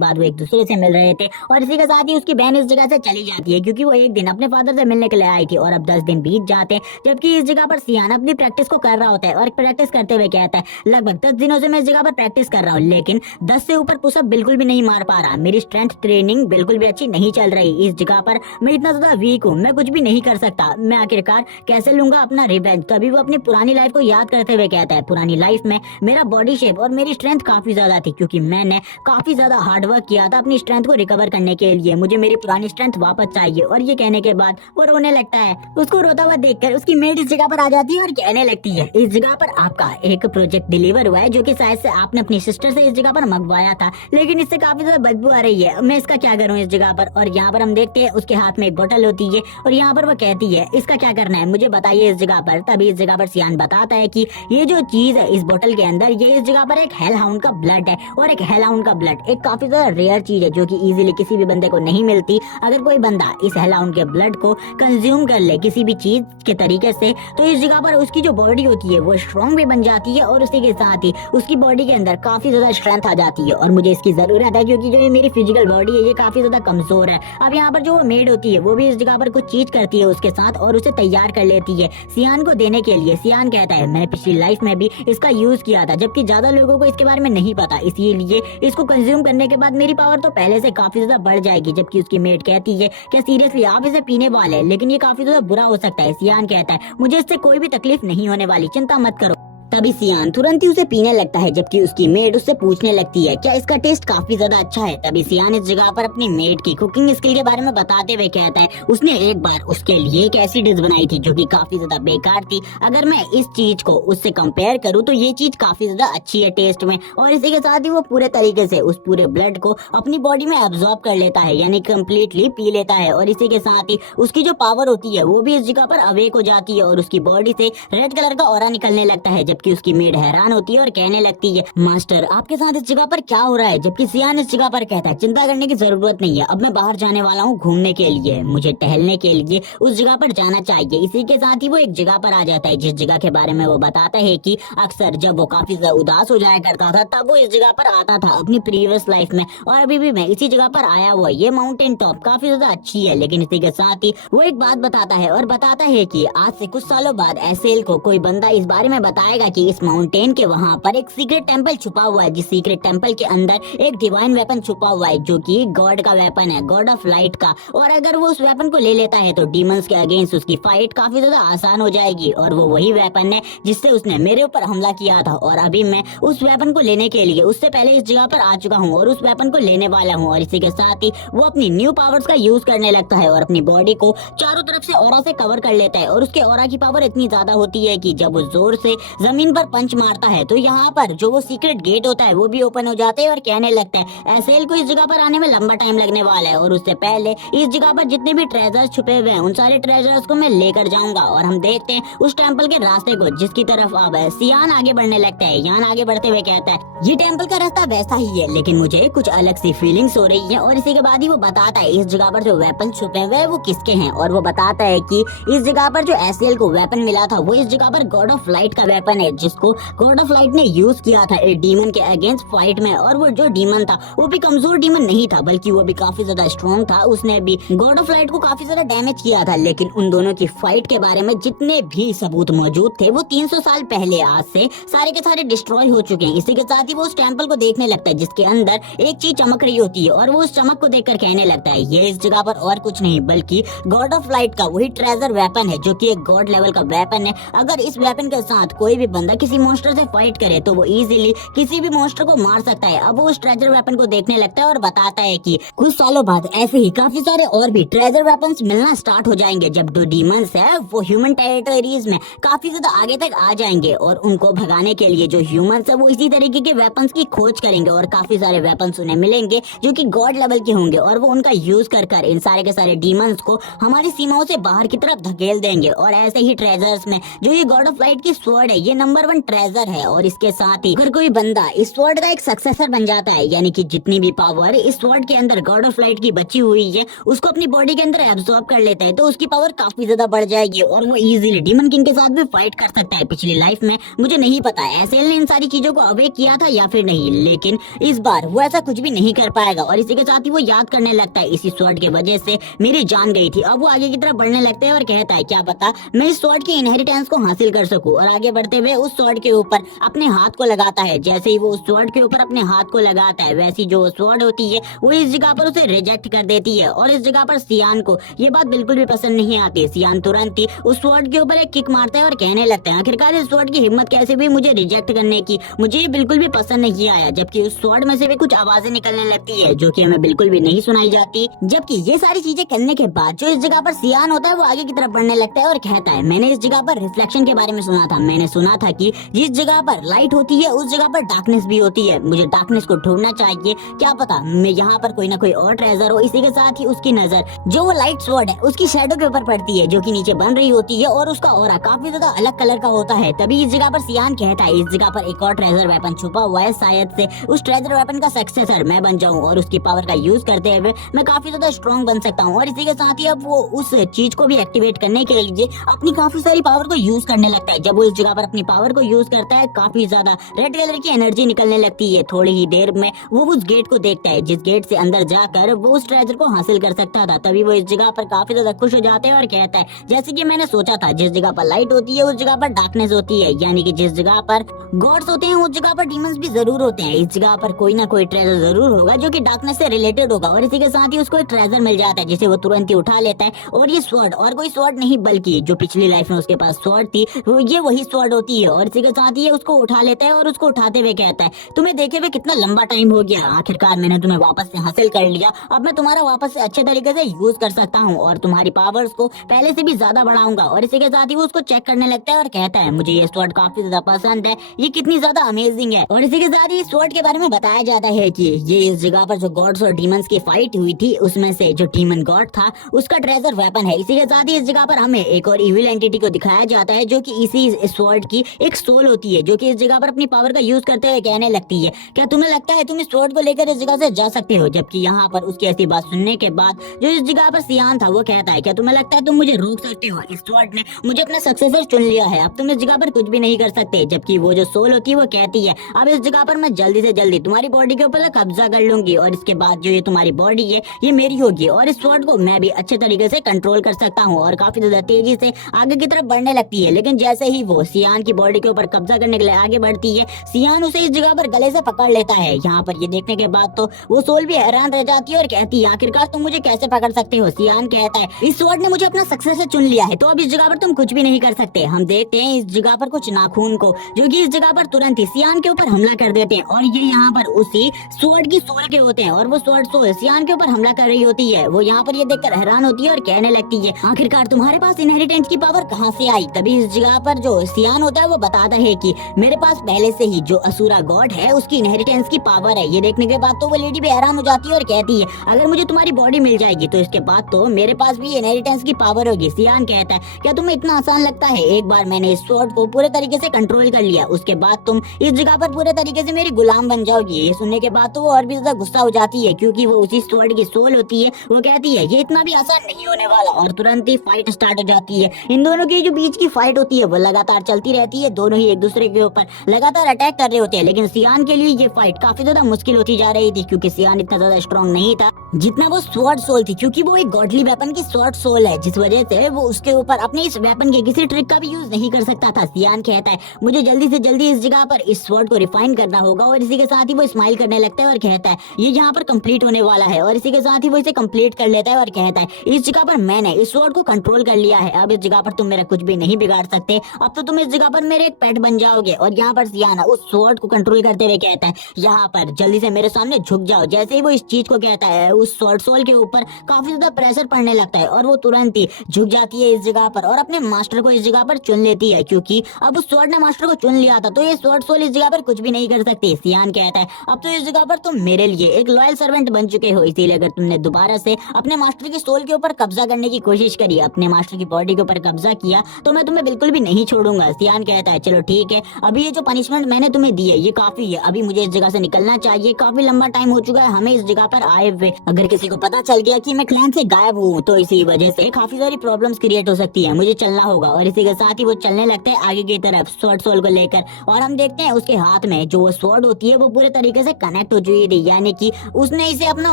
बाद वो एक दूसरे से मिल रहे थे। और इसी के साथ ही उसकी बहन इस जगह से चली जाती है, क्योंकि वो एक दिन अपने फादर से मिलने के लिए आई थी। और अब 10 दिन बीत जाते हैं, जबकि इस जगह पर सियान अपनी प्रैक्टिस को कर रहा होता है। और प्रैक्टिस करते हुए कहता है लगभग 10 दिनों से मैं इस जगह पर प्रैक्टिस कर रहा हूँ, लेकिन 10 से ऊपर पुशअप बिल्कुल भी नहीं मार पा रहा। मेरी स्ट्रेंथ ट्रेनिंग बिल्कुल भी अच्छी नहीं चल रही। इस जगह पर मैं इतना ज्यादा वीक हूँ, मैं कुछ भी नहीं कर सकता। मैं आखिरकार कैसे लूंगा अपना रिवेंज? तभी वो अपनी पुरानी लाइफ को याद करते हुए कहता है पुरानी लाइफ में मेरा बॉडी शेप और मेरी स्ट्रेंथ काफी ज्यादा थी, क्योंकि मैंने काफी ज्यादा हार्डवर्क किया था अपनी स्ट्रेंथ को रिकवर करने के लिए। मुझे मेरी पुरानी स्ट्रेंथ वापस चाहिए। और ये कहने के बाद वो रोने लगता है। उसको रोता हुआ देखकर उसकी मेड इस जगह पर आ जाती है और कहने लगती है इस जगह पर आपका एक प्रोजेक्ट डिलीवर हुआ है, जो कि शायद से आपने अपनी सिस्टर से इस जगह पर मंगवाया था, लेकिन इससे काफी ज्यादा बदबू आ रही है। मैं इसका क्या करूँ इस जगह पर? और यहाँ पर हम देखते हैं उसके हाथ में एक बोतल होती है और यहाँ पर वो कहती है इसका क्या करना है, मुझे बताइए इस जगह पर। तभी इस जगह पर सियान बताता है कि ये जो चीज है इस बोतल के अंदर, ये इस जगह पर एक हेल हाउंड का ब्लड है। और एक हेल हाउंड का ब्लड एक काफी ज्यादा रेयर चीज है, जो कि इजीली किसी भी बंदे को नहीं मिलती। अगर कोई बंदा इस हेल हाउंड के ब्लड को कंज्यूम कर ले किसी भी चीज के तरीके से, तो इस जगह पर उसकी जो बॉडी होती है वो स्ट्रॉन्ग भी बन जाती है और उसी के साथ ही उसकी बॉडी के अंदर काफी ज्यादा स्ट्रेंथ आ जाती है। और मुझे इसकी जरूरत है, क्योंकि जो ये मेरी फिजिकल बॉडी है ये काफी ज्यादा कमजोर है। अब यहाँ पर जो वो मेड होती है वो भी इस जगह पर कुछ चीज करती है उसके साथ और उसे तैयार कर लेती है सियान को देने के लिए। सियान कहता है मैंने पिछली लाइफ में भी इसका यूज किया था, जबकि ज्यादा लोगों को इसके बारे में नहीं पता, इसीलिए इसको कंज्यूम करने के बाद मेरी पावर तो पहले से काफी ज्यादा बढ़ जाएगी। जबकि उसकी मेड कहती है क्या सीरियसली आप इसे पीने वाले हैं? लेकिन ये काफी ज्यादा बुरा हो सकता है। सियान कहता है मुझे इससे कोई भी तकलीफ नहीं होने वाली, चिंता मत करो। तभी सियान तुरंत ही उसे पीने लगता है, जबकि उसकी मेड उससे पूछने लगती है क्या इसका टेस्ट काफी ज्यादा अच्छा है। तभी सियान इस जगह पर अपनी मेड की कुकिंग स्किल के बारे में बताते हुए कहता है उसने एक बार उसके लिए एक ऐसी डिश बनाई थी जो कि काफी ज्यादा बेकार थी। अगर मैं इस चीज को उससे कंपेयर करूँ तो ये चीज काफी ज्यादा अच्छी है टेस्ट में। और इसी के साथ ही वो पूरे तरीके से उस पूरे ब्लड को अपनी बॉडी में एब्जॉर्ब कर लेता है, यानी कम्प्लीटली पी लेता है। और इसी के साथ ही उसकी जो पावर होती है वो भी इस जगह पर अवेक हो जाती है और उसकी बॉडी से रेड कलर का ऑरा निकलने लगता है। जबकि उसकी मेड हैरान होती है और कहने लगती है मास्टर आपके साथ इस जगह पर क्या हो रहा है? जबकि सियान इस जगह पर कहता है चिंता करने की जरूरत नहीं है, अब मैं बाहर जाने वाला हूँ घूमने के लिए, मुझे टहलने के लिए उस जगह पर जाना चाहिए। इसी के साथ ही वो एक जगह पर आ जाता है जिस जगह के बारे में वो बताता है कि अक्सर जब वो काफी ज्यादा उदास हो जाया करता था तब वो इस जगह पर आता था अपनी प्रीवियस लाइफ में, और अभी भी मैं इसी जगह पर आया हुआ। ये माउंटेन टॉप काफी ज्यादा अच्छी है। लेकिन इसी के साथ ही वो एक बात बताता है और बताता है कि आज से कुछ सालों बाद एसेल को कोई बंदा इस बारे में बताएगा कि इस माउंटेन के वहाँ पर एक सीक्रेट टेंपल छुपा हुआ है, जिस सीक्रेट टेंपल के अंदर एक डिवाइन वेपन छुपा हुआ है जो कि गॉड का वेपन है, गॉड ऑफ लाइट का। और अगर वो उस वेपन को ले लेता है तो डीमंस के अगेंस्ट उसकी फाइट काफी ज्यादा आसान हो जाएगी। और वो वही वेपन है जिससे उसने मेरे ऊपर हमला किया था, और अभी मैं उस वेपन को लेने के लिए उससे पहले इस जगह पर आ चुका हूँ और उस वेपन को लेने वाला हूँ। और इसी के साथ ही वो अपनी न्यू पावर्स का यूज करने लगता है और अपनी बॉडी को चारों तरफ से ऑरा से कवर कर लेता है। और उसके ऑरा की पावर इतनी ज्यादा होती है कि जब वो जोर से जमीन पर पंच मारता है तो यहाँ पर जो वो सीक्रेट गेट होता है वो भी ओपन हो जाते हैं और कहने लगता है एसेल को इस जगह पर आने में लंबा टाइम लगने वाला है, और उससे पहले इस जगह पर जितने भी ट्रेजर्स छुपे हुए हैं उन सारे ट्रेजर्स को मैं लेकर जाऊंगा। और हम देखते हैं उस टेंपल के रास्ते को जिसकी तरफ अब सियान आगे बढ़ने लगता है। यान आगे बढ़ते हुए कहता है ये टेंपल का रास्ता वैसा ही है, लेकिन मुझे कुछ अलग सी फीलिंग्स हो रही है। और इसी के बाद ही वो बताता है इस जगह पर जो वेपन छुपे हुए हैं वो किसके हैं, और वो बताता है कि इस जगह पर जो एसेल को वेपन मिला था वो इस जगह पर गॉड ऑफ लाइट का वेपन है, जिसको गॉड ऑफ लाइट ने यूज किया था एक डीमन के अगेंस्ट फाइट में। और वो जो डीमन था वो भी कमजोर डीमन नहीं था, बल्कि वो भी काफी ज्यादा स्ट्रॉन्ग था। उसने भी गॉड ऑफ लाइट को काफी ज्यादा डैमेज किया था। लेकिन उन दोनों की फाइट के बारे में जितने भी सबूत मौजूद थे वो 300 साल पहले आज से सारे के सारे डिस्ट्रॉय हो चुके हैं। इसी के साथ ही वो उस टेंपल को देखने लगता है जिसके अंदर एक चीज चमक रही होती है, और वो उस चमक को देखकर कहने लगता है ये इस जगह पर और कुछ नहीं बल्कि गॉड ऑफ लाइट का वही ट्रेजर वेपन है जो कि एक गॉड लेवल का वेपन है। अगर इस वेपन के साथ कोई भी बंदा किसी मॉन्स्टर से फाइट करे तो वो इजीली किसी भी मॉन्स्टर को मार सकता है। अब वो उस ट्रेजर वेपन को देखने लगता है और बताता है कि कुछ सालों बाद ऐसे ही काफी सारे और भी ट्रेजर वेपन्स मिलना स्टार्ट हो जाएंगे, जब दो डीमंस है वो ह्यूमन टेरिटरीज में काफी ज्यादा आगे तक आ जाएंगे और उनको भगाने के लिए जो ह्यूमंस है वो इसी तरीके के वेपन्स की खोज करेंगे और काफी सारे वेपन्स उन्हें मिलेंगे जो कि गॉड लेवल के होंगे और वो उनका यूज कर कर इन सारे के सारे डीमंस को हमारी सीमाओं से बाहर की तरफ धकेल देंगे। और ऐसे ही ट्रेजर्स में जो ये गॉड ऑफ लाइट की स्वॉर्ड है ये नंबर 1 ट्रेजर है। और इसके साथ ही अगर कोई बंदा इस स्वॉर्ड का एक सक्सेसर बन जाता है, यानी कि जितनी भी पावर इस स्वॉर्ड के अंदर गॉड ऑफ लाइट की बची हुई है उसको अपनी बॉडी के अंदर एब्सॉर्ब कर लेता है, तो उसकी पावर काफी ज्यादा बढ़ जाएगी और वो इजीली डीमन किंग के साथ भी फाइट कर सकता है। पिछली लाइफ में मुझे नहीं पता एसएल ने इन सारी चीजों को अवेक किया था या फिर नहीं, लेकिन इस बार वो ऐसा कुछ भी नहीं कर पाएगा। और इसी के साथ ही वो याद करने लगता है इसी स्वॉर्ड की वजह से मेरी जान गई थी। अब वो आगे की तरफ बढ़ने लगता है और कहता है क्या पता मैं इस स्वॉर्ड की इनहेरिटेंस को हासिल कर सकूं। और आगे बढ़ते हुए उस स्वॉर्ड के ऊपर अपने हाथ को लगाता है। जैसे ही वो उस स्वॉर्ड के ऊपर अपने हाथ को लगाता है वैसी जो स्वॉर्ड होती है वो इस जगह पर उसे रिजेक्ट कर देती है। और इस जगह पर सियान को ये बात बिल्कुल भी पसंद नहीं आती। सियान तुरंत ही उस स्वॉर्ड के ऊपर एक किक मारता है और कहने लगता है आखिरकार इस स्वॉर्ड की हिम्मत कैसे भी मुझे रिजेक्ट करने की, मुझे ये बिल्कुल भी पसंद नहीं आया। जबकि उस स्वॉर्ड में से भी कुछ आवाजें निकलने लगती है जो कि हमें बिल्कुल भी नहीं सुनाई जाती। जबकि ये सारी चीजें करने के बाद जो इस जगह पर सियान होता है वो आगे की तरफ बढ़ने लगता है और कहता है मैंने इस जगह पर रिफ्लेक्शन के बारे में सुना था। मैंने सुना था कि जिस जगह पर लाइट होती है उस जगह पर डार्कनेस भी होती है। मुझे डार्कनेस को ढूंढना चाहिए, क्या पता मैं यहाँ पर कोई ना कोई और ट्रेजर हो। इसी के साथ ही उसकी नजर जो वो लाइट स्वॉर्ड है उसकी शैडो के ऊपर पड़ती है जो कि नीचे बन रही होती है और उसका ऑरा काफी ज्यादा अलग कलर का होता है। तभी इस जगह पर सियान कहता है इस जगह पर एक और ट्रेजर वेपन छुपा हुआ है, शायद से उस ट्रेजर वेपन का सक्सेसर मैं बन जाऊं और उसकी पावर का यूज करते हुए मैं काफी ज्यादा स्ट्रॉन्ग बन सकता हूँ। और इसी के साथ ही अब वो उस चीज को भी एक्टिवेट करने के लिए अपनी काफी सारी पावर को यूज करने लगता है। जब वो इस जगह पर अपनी पावर को यूज करता है काफी ज्यादा रेड कलर की एनर्जी निकलने लगती है। थोड़ी ही देर में वो उस गेट को देखता है जिस गेट से अंदर जाकर वो उस ट्रेजर को हासिल कर सकता था। तभी वो इस जगह पर काफी ज्यादा खुश हो जाते हैं और कहता है जैसे कि मैंने सोचा था जिस जगह पर लाइट होती है उस जगह पर डार्कनेस होती है, यानी कि जिस जगह पर गॉड्स होते हैं उस जगह पर डीमंस भी जरूर होते हैं। इस जगह पर कोई ना कोई ट्रेजर जरूर होगा जो कि डार्कनेस से रिलेटेड होगा। और इसी के साथ ही उसको एक ट्रेजर मिल जाता है जिसे वो तुरंत ही उठा लेता है और ये स्वॉर्ड और कोई स्वॉर्ड नहीं बल्कि जो पिछली लाइफ में उसके पास स्वॉर्ड थी वो ये वही स्वॉर्ड होती है। और इसी के साथ ही उसको उठा लेता है और उसको उठाते हुए कहता है तुम्हें देखे हुए कितना लंबा टाइम हो गया, आखिरकार मैंने तुम्हें वापस से हासिल कर लिया। अब मैं तुम्हारा वापस से अच्छे तरीके से यूज कर सकता हूँ और तुम्हारी पावर्स को पहले से भी ज्यादा बढ़ाऊंगा। और इसी के साथ ही वो उसको चेक करने लगता है और कहता है मुझे ये स्वॉर्ड काफी ज्यादा पसंद है, ये कितनी ज्यादा अमेजिंग है। और इसी के साथ ही स्वॉर्ड के बारे में बताया जाता है कि ये इस जगह पर जो गॉड्स और डीमंस की फाइट हुई थी उसमें से जो डीमन गॉड था उसका ट्रेजर वेपन है। इसी के साथ ही इस जगह पर हमें एक और इविल एंटिटी को दिखाया जाता है जो कि इसी स्वॉर्ड की एक सोल होती है जो कि इस जगह पर अपनी पावर का यूज करते हुए कहने लगती है क्या तुम्हें लगता है तुम इस स्वॉर्ड को लेकर इस जगह से जा सकते हो। जबकि यहाँ पर उसकी ऐसी बात सुनने के बाद जो इस जगह पर सियान था वो कहता है क्या तुम्हें लगता है तुम मुझे रोक सकते हो, इस स्वॉर्ड ने मुझे अपना सक्सेसर चुन लिया है, अब तुम इस जगह पर कुछ भी नहीं कर सकते। जबकि वो जो सोल होती है वो कहती है अब इस जगह पर मैं जल्दी से जल्दी तुम्हारी बॉडी के ऊपर कब्जा कर लूंगी और इसके बाद जो ये तुम्हारी बॉडी है ये मेरी होगी और इस स्वॉर्ड को मैं भी अच्छे तरीके से कंट्रोल कर सकता हूँ। और काफी ज्यादा तेजी से आगे की तरफ बढ़ने लगती है। लेकिन जैसे ही वो सियान की बॉडी के ऊपर कब्जा करने के लिए आगे बढ़ती है सियान उसे इस जगह पर गले से पकड़ लेता है। यहाँ पर ये देखने के बाद तो वो सोल भी हैरान रह जाती है और कहती है आखिरकार तुम मुझे कैसे पकड़ सकते हो। सियान कहता है इस स्वॉर्ड ने मुझे अपना सक्सेसर चुन लिया है तो अब इस जगह पर तुम कुछ भी नहीं कर सकते। हम देखते हैं इस जगह पर कुछ नाखून को जो कि इस जगह पर तुरंत ही सियान के ऊपर हमला कर देते हैं और ये यहाँ पर उसी स्वॉर्ड की सोल के होते हैं और वो स्वॉर्ड सोल सियान के ऊपर हमला कर रही होती है। वो यहाँ पर ये देखकर हैरान होती है और कहने लगती है आखिरकार तुम्हारे पास इनहेरिटेंस की पावर कहाँ से आई। तभी इस जगह पर जो सियान होता है वो बताता है कि मेरे पास पहले से ही जो असुरा गॉड है उसकी इनहेरिटेंस की पावर है। ये देखने के बाद तो वो लेडी भी हैरान हो जाती है और कहती है अगर मुझे तुम्हारी बॉडी मिल जाएगी तो इसके बाद तो मेरे पास भी इनहेरिटेंस की पावर होगी। सियान कहता है क्या तुम्हें इतना आसान लगता है, एक बार मैंने इस स्वॉर्ड को पूरे तरीके से कंट्रोल कर लिया उसके बाद तुम इस जगह पर पूरे तरीके से मेरी गुलाम बन जाओगी। ये सुनने के बाद तो वो और भी ज्यादा गुस्सा हो जाती है क्योंकि वो उसी स्वॉर्ड की सोल होती है। वो कहती है ये इतना भी आसान नहीं होने वाला और तुरंत ही फाइट स्टार्ट हो जाती है। इन दोनों की जो बीच की फाइट होती है वो लगातार चलती रहती है, दोनों ही एक दूसरे के ऊपर लगातार अटैक कर रहे होते हैं। लेकिन सियान के लिए ये फाइट काफी ज्यादा मुश्किल होती जा रही थी क्योंकि सियान इतना ज्यादा स्ट्रॉन्ग नहीं था जितना वो स्वॉर्ड सोल थी, क्योंकि वो एक गॉडली वेपन की स्वॉर्ड सोल है जिस वजह से वो उसके ऊपर अपने इस वेपन के किसी ट्रिक का भी यूज नहीं कर सकता था। सियान कहता है मुझे जल्दी से जल्दी इस जगह पर इस स्वॉर्ड को रिफाइन करना होगा और इसी के साथ ही वो स्माइल करने लगता है और कहता है ये यहाँ पर कंप्लीट होने वाला है और इसी के साथ ही वो इसे कंप्लीट कर लेता है और कहता है इस जगह पर मैंने इस स्वॉर्ड को कंट्रोल कर लिया है, अब इस जगह पर तुम मेरा कुछ भी नहीं बिगाड़ सकते, अब तो तुम इस जगह पर मेरे एक पेट बन जाओगे। और यहाँ पर सियान उस स्वॉर्ड को कंट्रोल करते हुए कहता है यहाँ पर जल्दी से मेरे सामने झुक जाओ। जैसे ही वो इस चीज को कहता है उस स्वॉर्ड सोल के ऊपर काफी ज्यादा प्रेशर पड़ने लगता है और वो तुरंत ही झुक जाती है इस जगह पर और अपने मास्टर को इस जगह पर चुन लेती है, क्योंकि अब उस स्वॉर्ड ने मास्टर को चुन लिया था तो ये स्वॉर्ड सोल इस जगह पर कुछ भी नहीं कर सकती। सियान कहता है अब तो इस जगह पर तुम मेरे लिए एक लॉयल सर्वेंट बन चुके हो, इसीलिए अगर तुमने दोबारा से अपने मास्टर की सोल के ऊपर कब्जा करने की कोशिश करी, अपने मास्टर की बॉडी के ऊपर कब्जा किया, तो मैं तुम्हें बिल्कुल भी नहीं छोड़ूंगा। सियान कहता है चलो ठीक है, अभी ये जो पनिशमेंट मैंने तुम्हें दी है ये काफी है, अभी मुझे इस जगह से निकलना चाहिए। काफी लंबा टाइम हो चुका है हमें इस जगह पर आए हुए। अगर किसी को पता चल गया कि मैं क्लैन से गायब हूँ तो इसी वजह से काफी सारी प्रॉब्लम्स क्रिएट हो सकती है, मुझे चलना होगा। और इसी के साथ ही वो चलने लगता है आगे की तरफ स्वॉर्ड सोल को लेकर और हम देखते हैं उसके हाथ में जो स्वॉर्ड होती है वो पूरे तरीके से कनेक्ट हो चुकी थी, यानी कि उसने इसे अपना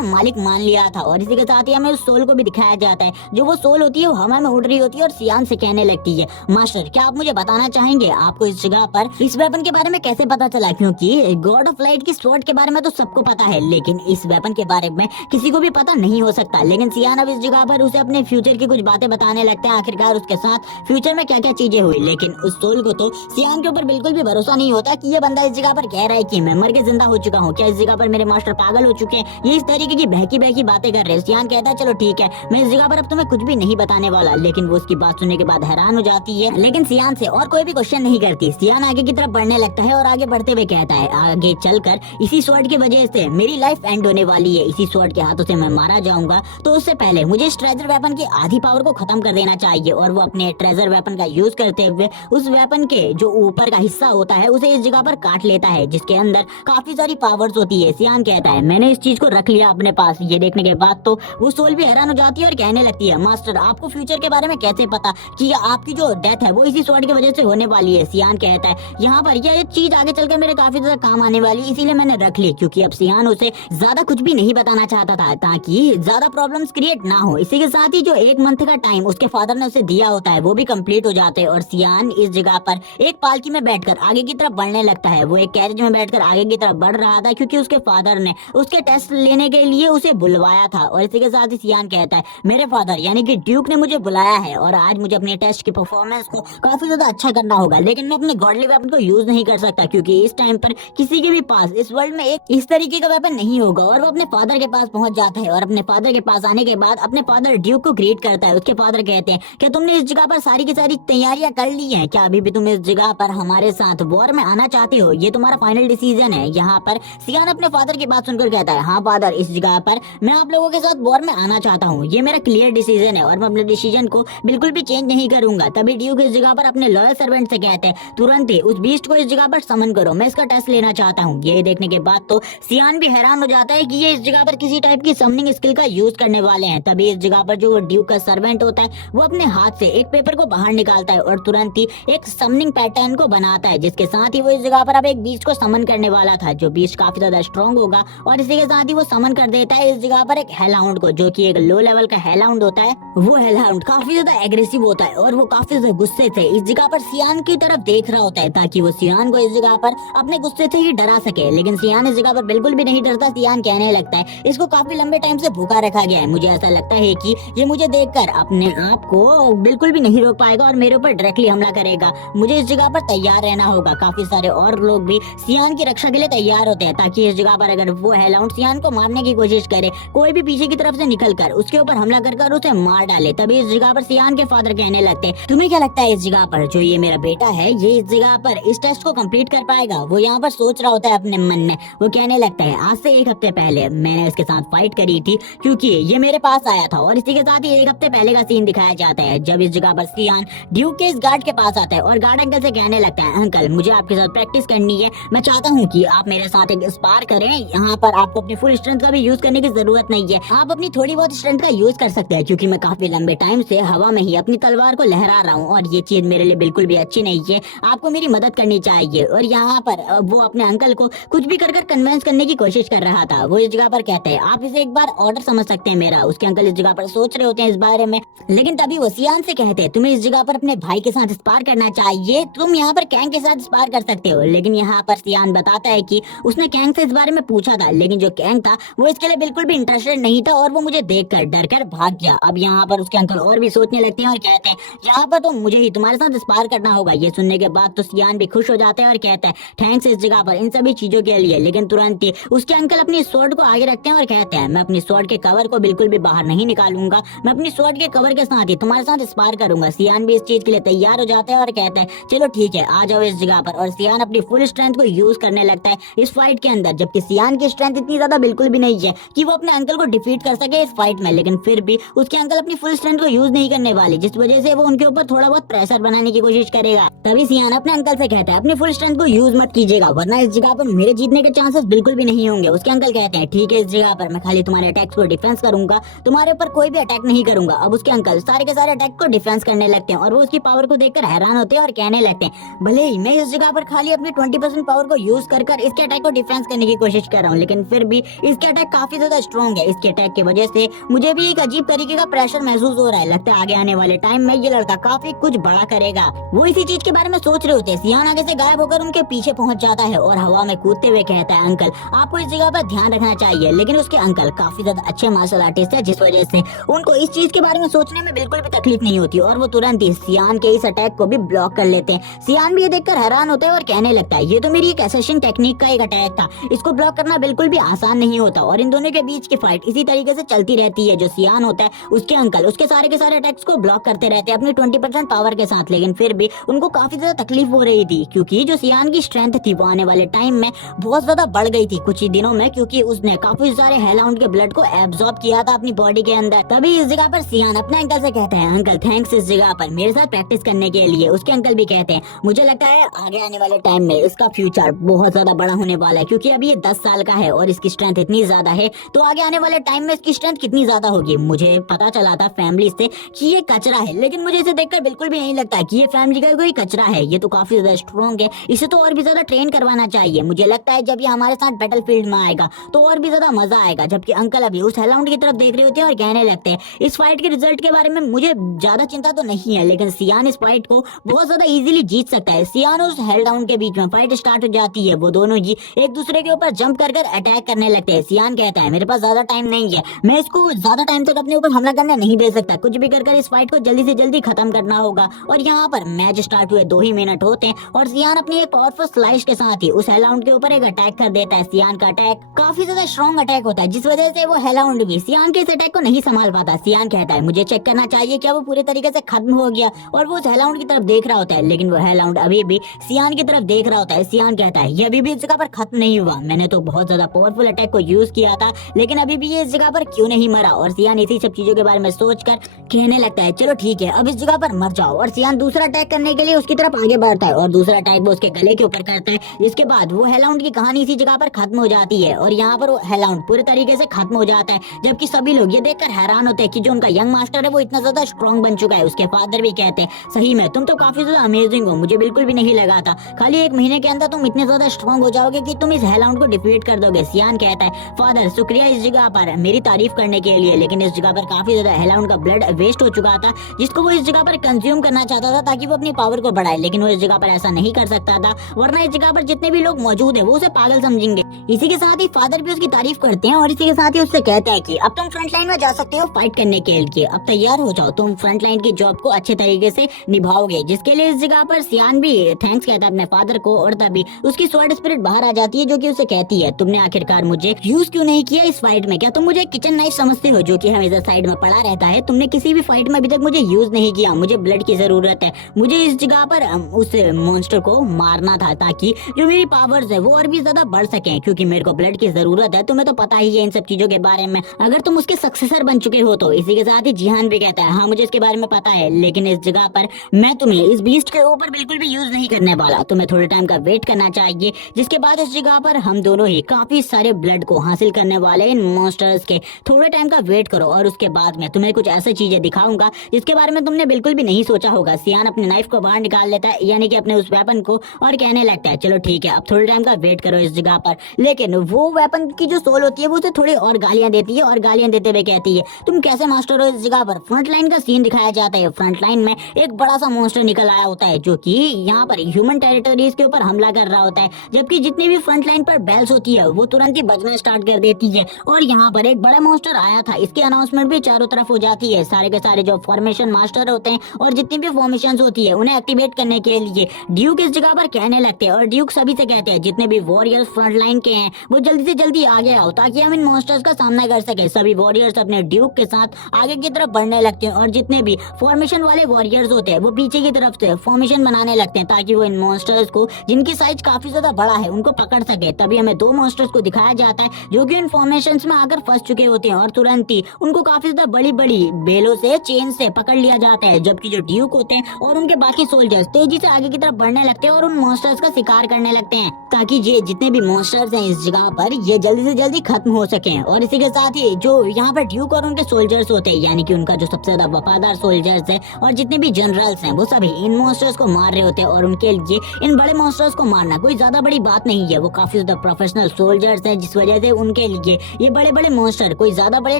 मालिक मान लिया था। और इसी के साथ ही हमें उस सोल को भी दिखाया जाता है, जो वो सोल होती है वो हवा में उड़ रही होती है और सियान से कहने लगती है मास्टर क्या आप मुझे बताना चाहेंगे आपको इस जगह पर इस वेपन के बारे में कैसे पता चला, क्योंकि गॉड ऑफ लाइट की स्वॉर्ड के बारे में तो सबको पता है लेकिन इस वेपन के बारे में किसी को भी पता नहीं हो सकता। लेकिन सियान अब इस जगह पर उसे अपने फ्यूचर की कुछ बातें बताने लगते हैं, आखिरकार उसके साथ फ्यूचर में क्या क्या चीजें हुई। लेकिन उस सोल को तो सियान के ऊपर बिल्कुल भी भरोसा नहीं होता कि ये बंदा इस जगह पर कह रहा है कि मैं मर के जिंदा हो चुका हूँ, क्या इस जगह पर मेरे मास्टर पागल हो चुके हैं, ये इस तरीके की बहकी बहकी बातें कर रहे हैं। सियान कहता है चलो ठीक है मैं इस जगह पर अब तुम्हें कुछ भी नहीं बताने वाला। लेकिन वो उसकी बात सुनने के बाद हैरान हो जाती है, लेकिन सियान से और कोई भी क्वेश्चन नहीं करती। सियान आगे की तरफ बढ़ने लगता है और आगे बढ़ते हुए कहता है आगे चलकर इसी स्वॉर्ड की वजह से मेरी लाइफ एंड होने वाली है, इसी स्वॉर्ड के हाथों से मैं मारा जाऊंगा, तो उससे पहले मुझे इस ट्रेजर वेपन की आधी पावर को खत्म कर देना चाहिए। और वो अपने ट्रेजर वेपन का यूज करते हुए उस वेपन के जो ऊपर का हिस्सा होता है उसे इस जगह पर काट लेता है, जिसके अंदर काफी सारी पावर्स होती है। सियान कहता है मैंने इस चीज को रख लिया अपने पास। ये देखने के बाद तो वो सोल भी हैरान हो जाती है और कहने लगती है मास्टर आपको फ्यूचर के बारे में कैसे पता कि आपकी जो डेथ है वो इसी स्वॉर्ड की वजह से होने वाली है। सियान कहता है यहाँ पर यह चीज आगे चलकर मेरे काफी ज्यादा काम आने वाली है, इसीलिए मैंने रख ली, क्योंकि अब सियान उसे ज्यादा कुछ भी नहीं बताना चाहता था ताकि ज्यादा प्रॉब्लम्स क्रिएट ना हो। इसी के साथ ही जो 1 मंथ का टाइम उसके फादर ने उसे दिया होता है वो भी कंप्लीट हो जाते हैं और सियान इस जगह पर एक पालकी में बैठकर आगे की तरफ बढ़ने लगता है। वो एक कैरेज में बैठकर आगे की तरफ बढ़ रहा था क्योंकि उसके फादर ने उसके टेस्ट लेने के लिए उसे बुलवाया था। और इसी के साथ ही सियान कहता है मेरे फादर यानी कि ड्यूक ने मुझे बुलाया है और आज मुझे अपने टेस्ट की परफॉर्मेंस को काफी ज्यादा अच्छा करना होगा, लेकिन मैं अपने गॉडली वेपन को यूज नहीं कर सकता क्योंकि इस टाइम पर किसी के भी पास इस वर्ल्ड में एक इस तरीके का वेपन नहीं होगा। और वो अपने फादर के पास पहुंच जाता है और अपने फादर के पास आने के बाद अपने फादर ड्यूक को ग्रीट करता है। उसके फादर कहते हैं क्या तुमने इस जगह पर सारी की सारी तैयारियां कर ली हैं, क्या अभी भी तुम इस जगह पर हमारे साथ वॉर में आना चाहते हो, ये तुम्हारा फाइनल डिसीजन है। यहाँ पर सियान अपने फादर की बात सुनकर कहता है हाँ फादर इस जगह पर मैं आप लोगों के साथ वॉर में आना चाहता हूँ, ये मेरा क्लियर डिसीजन है और मैं अपने डिसीजन को बिल्कुल भी चेंज नहीं करूंगा। तभी ड्यूक इस जगह पर अपने लॉयल सर्वेंट से कहते हैं तुरंत ही उस बीस्ट को इस जगह पर समन करो, मैं इसका टेस्ट लेना चाहता हूँ। ये देखने के बाद तो सियान भी हैरान हो जाता है कि ये इस जगह पर किसी टाइप की समनिंग स्किल का यूज करने वाले हैं। तभी इस जगह पर जो ड्यूक का सर्वेंट होता है वो अपने हाथ से एक पेपर को बाहर निकालता है और तुरंत ही एक समनिंग पैटर्न को बनाता है, जिसके साथ ही वो इस जगह पर अब एक बीस्ट को समन करने वाला था जो बीस्ट काफी ज्यादा स्ट्रॉन्ग होगा। और इसी के साथ ही वो समन कर देता है इस जगह पर एक हेलहाउंड को, जो कि एक लो लेवल का हेलहाउंड होता है। वो हेलहाउंड काफी ज्यादा एग्रेसिव होता है और वो काफी ज्यादा गुस्से से इस जगह पर सियान की तरफ देख रहा होता है ताकि वो सियान को इस जगह पर अपने गुस्से से ही डरा सके। लेकिन सियान इस जगह पर बिल्कुल भी नहीं डरता। सियान कहने लगता है इसको काफी लंबे टाइम से भूखा रखा गया है, मुझे ऐसा लगता है कि ये मुझे देखकर अपने आप को बिल्कुल भी नहीं रोक पाएगा और मेरे ऊपर डायरेक्टली हमला करेगा। मुझे इस जगह पर तैयार रहना होगा। काफी सारे और लोग भी सियान की रक्षा के लिए तैयार होते हैं ताकि इस जगह पर अगर वो हेलहाउंड सियान को मारने की कोशिश करे, कोई भी पीछे की तरफ से निकलकर उसके ऊपर हमला कर उसे मार डाले। तभी इस जगह पर सियान के फादर कहने लगते हैं तुम्हें क्या लगता है इस जगह पर जो ये मेरा बेटा है ये इस जगह पर इस टेस्ट को कंप्लीट कर पाएगा? वो यहाँ पर सोच रहा होता है अपने मन में। वो कहने लगता है आज से 1 हफ्ते पहले मैंने इसके साथ फाइट करी थी क्योंकि ये मेरे पास आया था। और इसी के साथ ही 1 हफ्ते पहले का सीन दिखाया जाता है जब इस जगह पर सियान ड्यूक के इस गार्ड के पास आता है और गार्ड अंकल से कहने लगता है अंकल मुझे आपके साथ प्रैक्टिस करनी है, मैं चाहता हूँ कि आप मेरे साथ एक स्पार करें। यहाँ पर आपको अपनी फुल स्ट्रेंथ का भी यूज करने की जरूरत नहीं है, आप अपनी थोड़ी बहुत स्ट्रेंथ का यूज कर सकते हैं क्योंकि मैं काफी लंबे टाइम से हवा में ही अपनी तलवार को लहरा रहा हूँ और ये चीज मेरे लिए बिल्कुल भी अच्छी नहीं है, आपको मेरी मदद करनी चाहिए। और यहाँ पर वो अपने अंकल को कुछ भी कर कन्विंस करने की कोशिश कर रहा था। वो इस जगह पर कहते हैं आप इसे एक बार ऑर्डर समझ सकते हैं मेरा। उसके अंकल इस जगह पर सोच रहे होते हैं इस बारे में, लेकिन तभी वो सियान से कहते हैं तुम्हें इस जगह पर अपने भाई के साथ स्पार करना चाहिए, तुम यहाँ पर कैंग के साथ स्पार कर सकते हो। लेकिन यहाँ पर सियान बताता है कि उसने कैंग से इस बारे में पूछा था, लेकिन जो कैंग था वो इसके लिए बिल्कुल भी इंटरेस्टेड नहीं था और वो मुझे देखकर डरकर भाग गया। अब यहाँ पर उसके अंकल और भी सोचने लगते हैं और कहते हैं यहाँ पर तो मुझे ही तुम्हारे साथ स्पार करना होगा, ये सुनने के बाद तो सियान भी खुश हो जाता है और कहता है थैंक्स इस जगह पर इन सभी चीजों के लिए। लेकिन तुरंत ही उसके अंकल अपनी स्वॉर्ड को आगे रखते हैं और कहते हैं मैं अपनी स्वॉर्ड के कवर को बिल्कुल भी बाहर नहीं निकालूंगा, मैं अपनी स्वॉर्ड के कवर के साथ ही तुम्हारे साथ स्पार करूंगा। सियान भी इस चीज के लिए तैयार हो जाता है और कहता है चलो ठीक है आ जाओ इस जगह पर। और सियान अपनी फुल स्ट्रेंथ को यूज करने लगता है इस फाइट के अंदर, जबकि सियान की स्ट्रेंथ इतनी ज्यादा बिल्कुल भी नहीं है कि वो अपने अंकल को डिफीट कर सके इस फाइट में। लेकिन फिर भी उसके अंकल अपनी फुल स्ट्रेंथ को यूज नहीं करने वाले, जिस वजह से वो उनके ऊपर थोड़ा बहुत प्रेशर बनाने की कोशिश करेगा। तभी सियान अपने अंकल से कहता है अपनी फुल स्ट्रेंथ को यूज मत कीजिएगा वरना इस जगह पर मेरे जीतने के चांसेस बिल्कुल भी नहीं होंगे। उसके अंकल कहते हैं ठीक है इस जगह पर मैं खाली तुम्हारे अटैक्स को डिफेंस करूंगा, तुम्हारे ऊपर कोई भी अटैक नहीं करूंगा। अब उसके अंकल सारे के सारे अटैक को डिफेंस करने लगते हैं और वो उसकी पावर को देखकर हैरान होते हैं और कहने लगते हैं भले ही मैं इस जगह पर खाली अपनी 20% पावर को यूज कर इसके अटैक को डिफेंस करने की कोशिश कर रहा हूँ, लेकिन फिर भी इसके अटैक काफी ज्यादा स्ट्रॉन्ग है। इसके अटैक की वजह से मुझे भी एक अजीब तरीके का प्रेशर महसूस हो रहा है, लगता है आगे आने वाले टाइम में ये लड़का काफी कुछ बड़ा करेगा। वो इसी चीज के बारे में सोच रहे होते हैं। सियान आगे से गायब होकर उनके पीछे पहुंच जाता है और हवा में कूदते हुए कहता है अंकल आपको इस जगह पर ध्यान रखना चाहिए। लेकिन उसके अंकल काफी ज्यादा अच्छे मार्शल आर्टिस्ट है, जिस वजह से उनको इस चीज के बारे में सोचने में बिल्कुल भी तकलीफ नहीं होती और वो तुरंत ही सियान के इस अटैक को भी ब्लॉक कर लेते हैं। सियान भी ये देखकर हैरान होता है और कहने लगता है ये तो मेरी एक असैसिन टेक्निक का एक अटैक था, इसको ब्लॉक करना बिल्कुल भी आसान नहीं होता। और इन दोनों के बीच की फाइट इसी तरीके से चलती रहती है। जो सियान होता है उसके अंकल उसके सारे के सारे अटैक्स को ब्लॉक करते रहते हैं अपनी 20% पावर के साथ, लेकिन फिर भी उनको काफी ज्यादा तकलीफ हो रही थी क्योंकि जो सियान की स्ट्रेंथ थी वो आने वाले टाइम में बहुत ज्यादा बढ़ गई थी कुछ ही दिनों में, क्योंकि उसने काफी सारे हेलहाउंड के ब्लड को एब्जॉर्ब किया था अपनी बॉडी के अंदर। तभी इस जगह पर सियान अपने अंकल से कहता है अंकल थैंक्स इस जगह पर मेरे साथ प्रैक्टिस करने के लिए। उसके अंकल भी कहते हैं मुझे लगता है आगे आने वाले टाइम में इसका फ्यूचर बहुत ज्यादा बड़ा होने वाला है, क्योंकि अभी ये 10 साल का है और इसकी स्ट्रेंथ इतनी ज्यादा है तो आगे आने वाले टाइम में इसकी स्ट्रेंथ कितनी ज्यादा होगी। मुझे पता चला था फैमिली से कि ये कचरा है, लेकिन मुझे इसे देखकर बिल्कुल भी नहीं लगता कि ये फैमिली का कोई कचरा है, ये तो काफी ज्यादा स्ट्रॉन्ग है, इसे तो और भी ज्यादा ट्रेन करवाना चाहिए। मुझे लगता है जब ये हमारे साथ बैटलफील्ड में आएगा तो और भी ज्यादा मजा आएगा। जबकि अंकल अभी उस हेलहाउंड की तरफ देख रहे होते हैं और कहने लगते हैं इस फाइट के रिजल्ट के बारे में मुझे ज्यादा चिंता तो नहीं है, लेकिन सियान इस फाइट को बहुत ज्यादा इजीली जीत सकता है। सियान और उस हेलहाउंड के बीच में फाइट स्टार्ट हो जाती है, वो दोनों ही एक दूसरे के ऊपर जंप कर अटैक करने लगते हैं। सियान कहता है मेरे पास ज्यादा टाइम नहीं है, मैं इसको ज्यादा टाइम तक अपने ऊपर हमला करने नहीं दे सकता, कुछ भी कर इस फाइट को जल्दी से जल्दी खत्म करना होगा। और यहाँ पर मैच स्टार्ट हुए 2 ही मिनट होते हैं और सियान अपनी एक पावरफुल स्लाइस के साथ ही उस हेलहाउंड के ऊपर एक अटैक कर देता है। सियान का अटैक काफी ज्यादा स्ट्रॉन्ग अटैक होता है, जिस वजह से वो हेलहाउंड भी सियान के इस अटैक को नहीं संभाल पाता। सियान कहता है मुझे चेक करना चाहिए क्या वो पूरे तरीके से खत्म हो गया, और वो उस हेलहाउंड की तरफ देख रहा होता है, लेकिन वो हेलहाउंड अभी भी सियान की तरफ देख रहा होता है। सियान कहता है ये अभी भी इस जगह पर खत्म नहीं हुआ, मैंने तो बहुत ज्यादा पावरफुल अटैक को यूज किया था, लेकिन अभी भी ये इस जगह पर क्यों नहीं मरा। और सियान इसी सब चीजों के बारे में सोचकर कहने लगता है चलो ठीक है अब इस जगह पर मर जाओ। और सियान दूसरा अटैक करने के लिए उसकी तरफ आगे बढ़ता है और दूसरा अटैक वो उसके गले के ऊपर करता है, जिसके बाद वो हेलहाउंड की कहानी इसी जगह पर खत्म हो जाती है। और यहाँ पर वो हेलहाउंड पूरे तरीके से खत्म हो जाता है, जबकि सभी लोग ये देखकर हैरान होते हैं कि जो उनका यंग मास्टर है वो इतना ज्यादा स्ट्रॉन्ग बन चुका है। उसके फादर भी कहते हैं सही में तुम तो काफी ज्यादा अमेजिंग हो, मुझे बिल्कुल भी नहीं लगा था खाली 1 महीने के अंदर तुम इतने ज्यादा स्ट्रॉन्ग हो जाओगे कि तुम इस हेलहाउंड को डिफीट कर दोगे। सियान कहता है फादर शुक्रिया इस जगह पर मेरी तारीफ करने के लिए, लेकिन इस जगह पर काफी ज्यादा हेलहाउंड का ब्लड वेस्ट हो चुका था जिसको वो इस जगह पर कंज्यूम करना चाहता था ताकि वो अपनी पावर को बढ़ाए, लेकिन वो इस जगह पर ऐसा नहीं कर सकता था वरना इस जगह पर जितने भी लोग मौजूद है वो उसे पागल समझेंगे। इसी के साथ ही फादर भी उसकी तारीफ करते हैं और इसी के साथ ही उससे कहते हैं कि अब तुम फ्रंट लाइन में जा सकते हो फाइट करने के लिए, अब तैयार हो जाओ, तुम फ्रंट लाइन की जॉब को अच्छे तरीके से निभाओगे। जिसके लिए इस जगह पर सियान भी थैंक्स कहता है अपने फादर को। और तभी उसकी स्वॉर्ड स्पिरिट बाहर आ जाती है जो कि उसे कहती है तुमने आखिरकार मुझे यूज क्यों नहीं किया इस फाइट में, क्या तुम मुझे किचन नाइफ समझते हो जो कि हमेशा साइड में पड़ा रहता है, तुमने किसी भी फाइट में अभी तक मुझे यूज नहीं किया, मुझे ब्लड की जरूरत है, मुझे इस जगह पर उस मॉन्स्टर को मारना था ताकि जो मेरी पावर्स है वो और भी ज्यादा बढ़ सके, क्योंकि मेरे को ब्लड की जरूरत है। तुम्हें तो पता ही है इन सब चीजों के बारे में, अगर तुम उसके सक्सेसर बन चुके हो तो। इसी के साथ ही जिहान भी कहता है हाँ मुझे इसके बारे में पता है, लेकिन इस जगह पर मैं तुम्हें इस बीस्ट के ऊपर बिल्कुल भी यूज नहीं करने वाला, तुम्हें थोड़े टाइम का वेट करना चाहिए, जिसके बाद इस जगह पर हम दोनों ही काफी सारे ब्लड को हासिल करने वाले इन मॉन्स्टर्स के। थोड़े टाइम का वेट करो और उसके बाद मैं तुम्हें कुछ ऐसी चीजें दिखाऊंगा जिसके बारे में तुमने बिल्कुल भी नहीं सोचा होगा। सियान अपने नाइफ को बाहर निकाल लेता है, यानी कि अपने उस वेपन को, और कहने लगता है चलो ठीक है अब थोड़े टाइम का वेट करो इस जगह पर। लेकिन वो वेपन की जो सोल होती है वो उसे थोड़ी और गालियां देती है और गालियां देते हुए कहती है तुम कैसे मास्टर हो इस जगह पर। फ्रंट लाइन का सीन दिखाया जाता है, फ्रंट लाइन में एक बड़ा सा मॉन्स्टर निकल आया होता है जो कि यहाँ पर ह्यूमन टेरिटरीज के ऊपर हमला कर रहा होता है, जबकि जितनी भी फ्रंट लाइन पर बेल्स होती है वो तुरंत ही बजना स्टार्ट कर देती है। और यहाँ पर एक बड़ा मॉन्स्टर आया था, इसकी अनाउंसमेंट भी चारों तरफ हो जाती है। सारे के सारे जो फॉर्मेशन मास्टर होते हैं और जितनी भी फॉर्मेशन होती है उन्हें एक्टिवेट करने के लिए ड्यूक इस जगह पर कहने लगते हैं और ड्यूक सभी से कहते हैं जितने भी वॉरियर्स फ्रंट लाइन के हैं वो जल्दी से जल्दी आगे आओ ताकि हम इन मॉन्स्टर्स का सामना कर सके। सभी वॉरियर्स अपने ड्यूक के साथ आगे की तरफ बढ़ने लगते हैं और जितने भी फॉर्मेशन वाले वॉरियर्स होते हैं वो पीछे की तरफ से फॉर्मेशन बनाने लगते हैं ताकि वो इन मॉन्स्टर्स को जिनकी साइज काफी ज्यादा बड़ा है उनको पकड़ सके। तभी हमें दो मॉन्स्टर्स को दिखाया जाता है जो कि इन फॉर्मेशंस में आकर फंस चुके होते हैं और तुरंत ही उनको काफी ज्यादा बड़ी बड़ी बेलों से चेन से पकड़ लिया जाता है। जबकि जो ड्यूक होते हैं और उनके बाकी सोल्जर्स तेजी से आगे की तरफ बढ़ने लगते हैं और उन मॉन्स्टर्स का शिकार करने लगते हैं ताकि ये जितने भी मॉन्स्टर्स हैं इस जगह पर ये जल्दी से जल्दी खत्म हो सके। और इसी के साथ ही जो यहाँ पर ड्यूक और उनके सोल्जर्स होते हैं यानी कि उनका जो सबसे ज्यादा वफादार सोल्जर्स है और जितने भी जनरल्स हैं वो सभी इन मॉन्स्टर्स को मार रहे होते हैं और उनके लिए इन बड़े मॉन्स्टर्स को मारना कोई ज्यादा बड़ी बात नहीं है। वो काफी ज्यादा प्रोफेशनल सोल्जर्स हैं जिस वजह से उनके लिए ये बड़े बड़े मॉन्स्टर कोई ज्यादा बड़े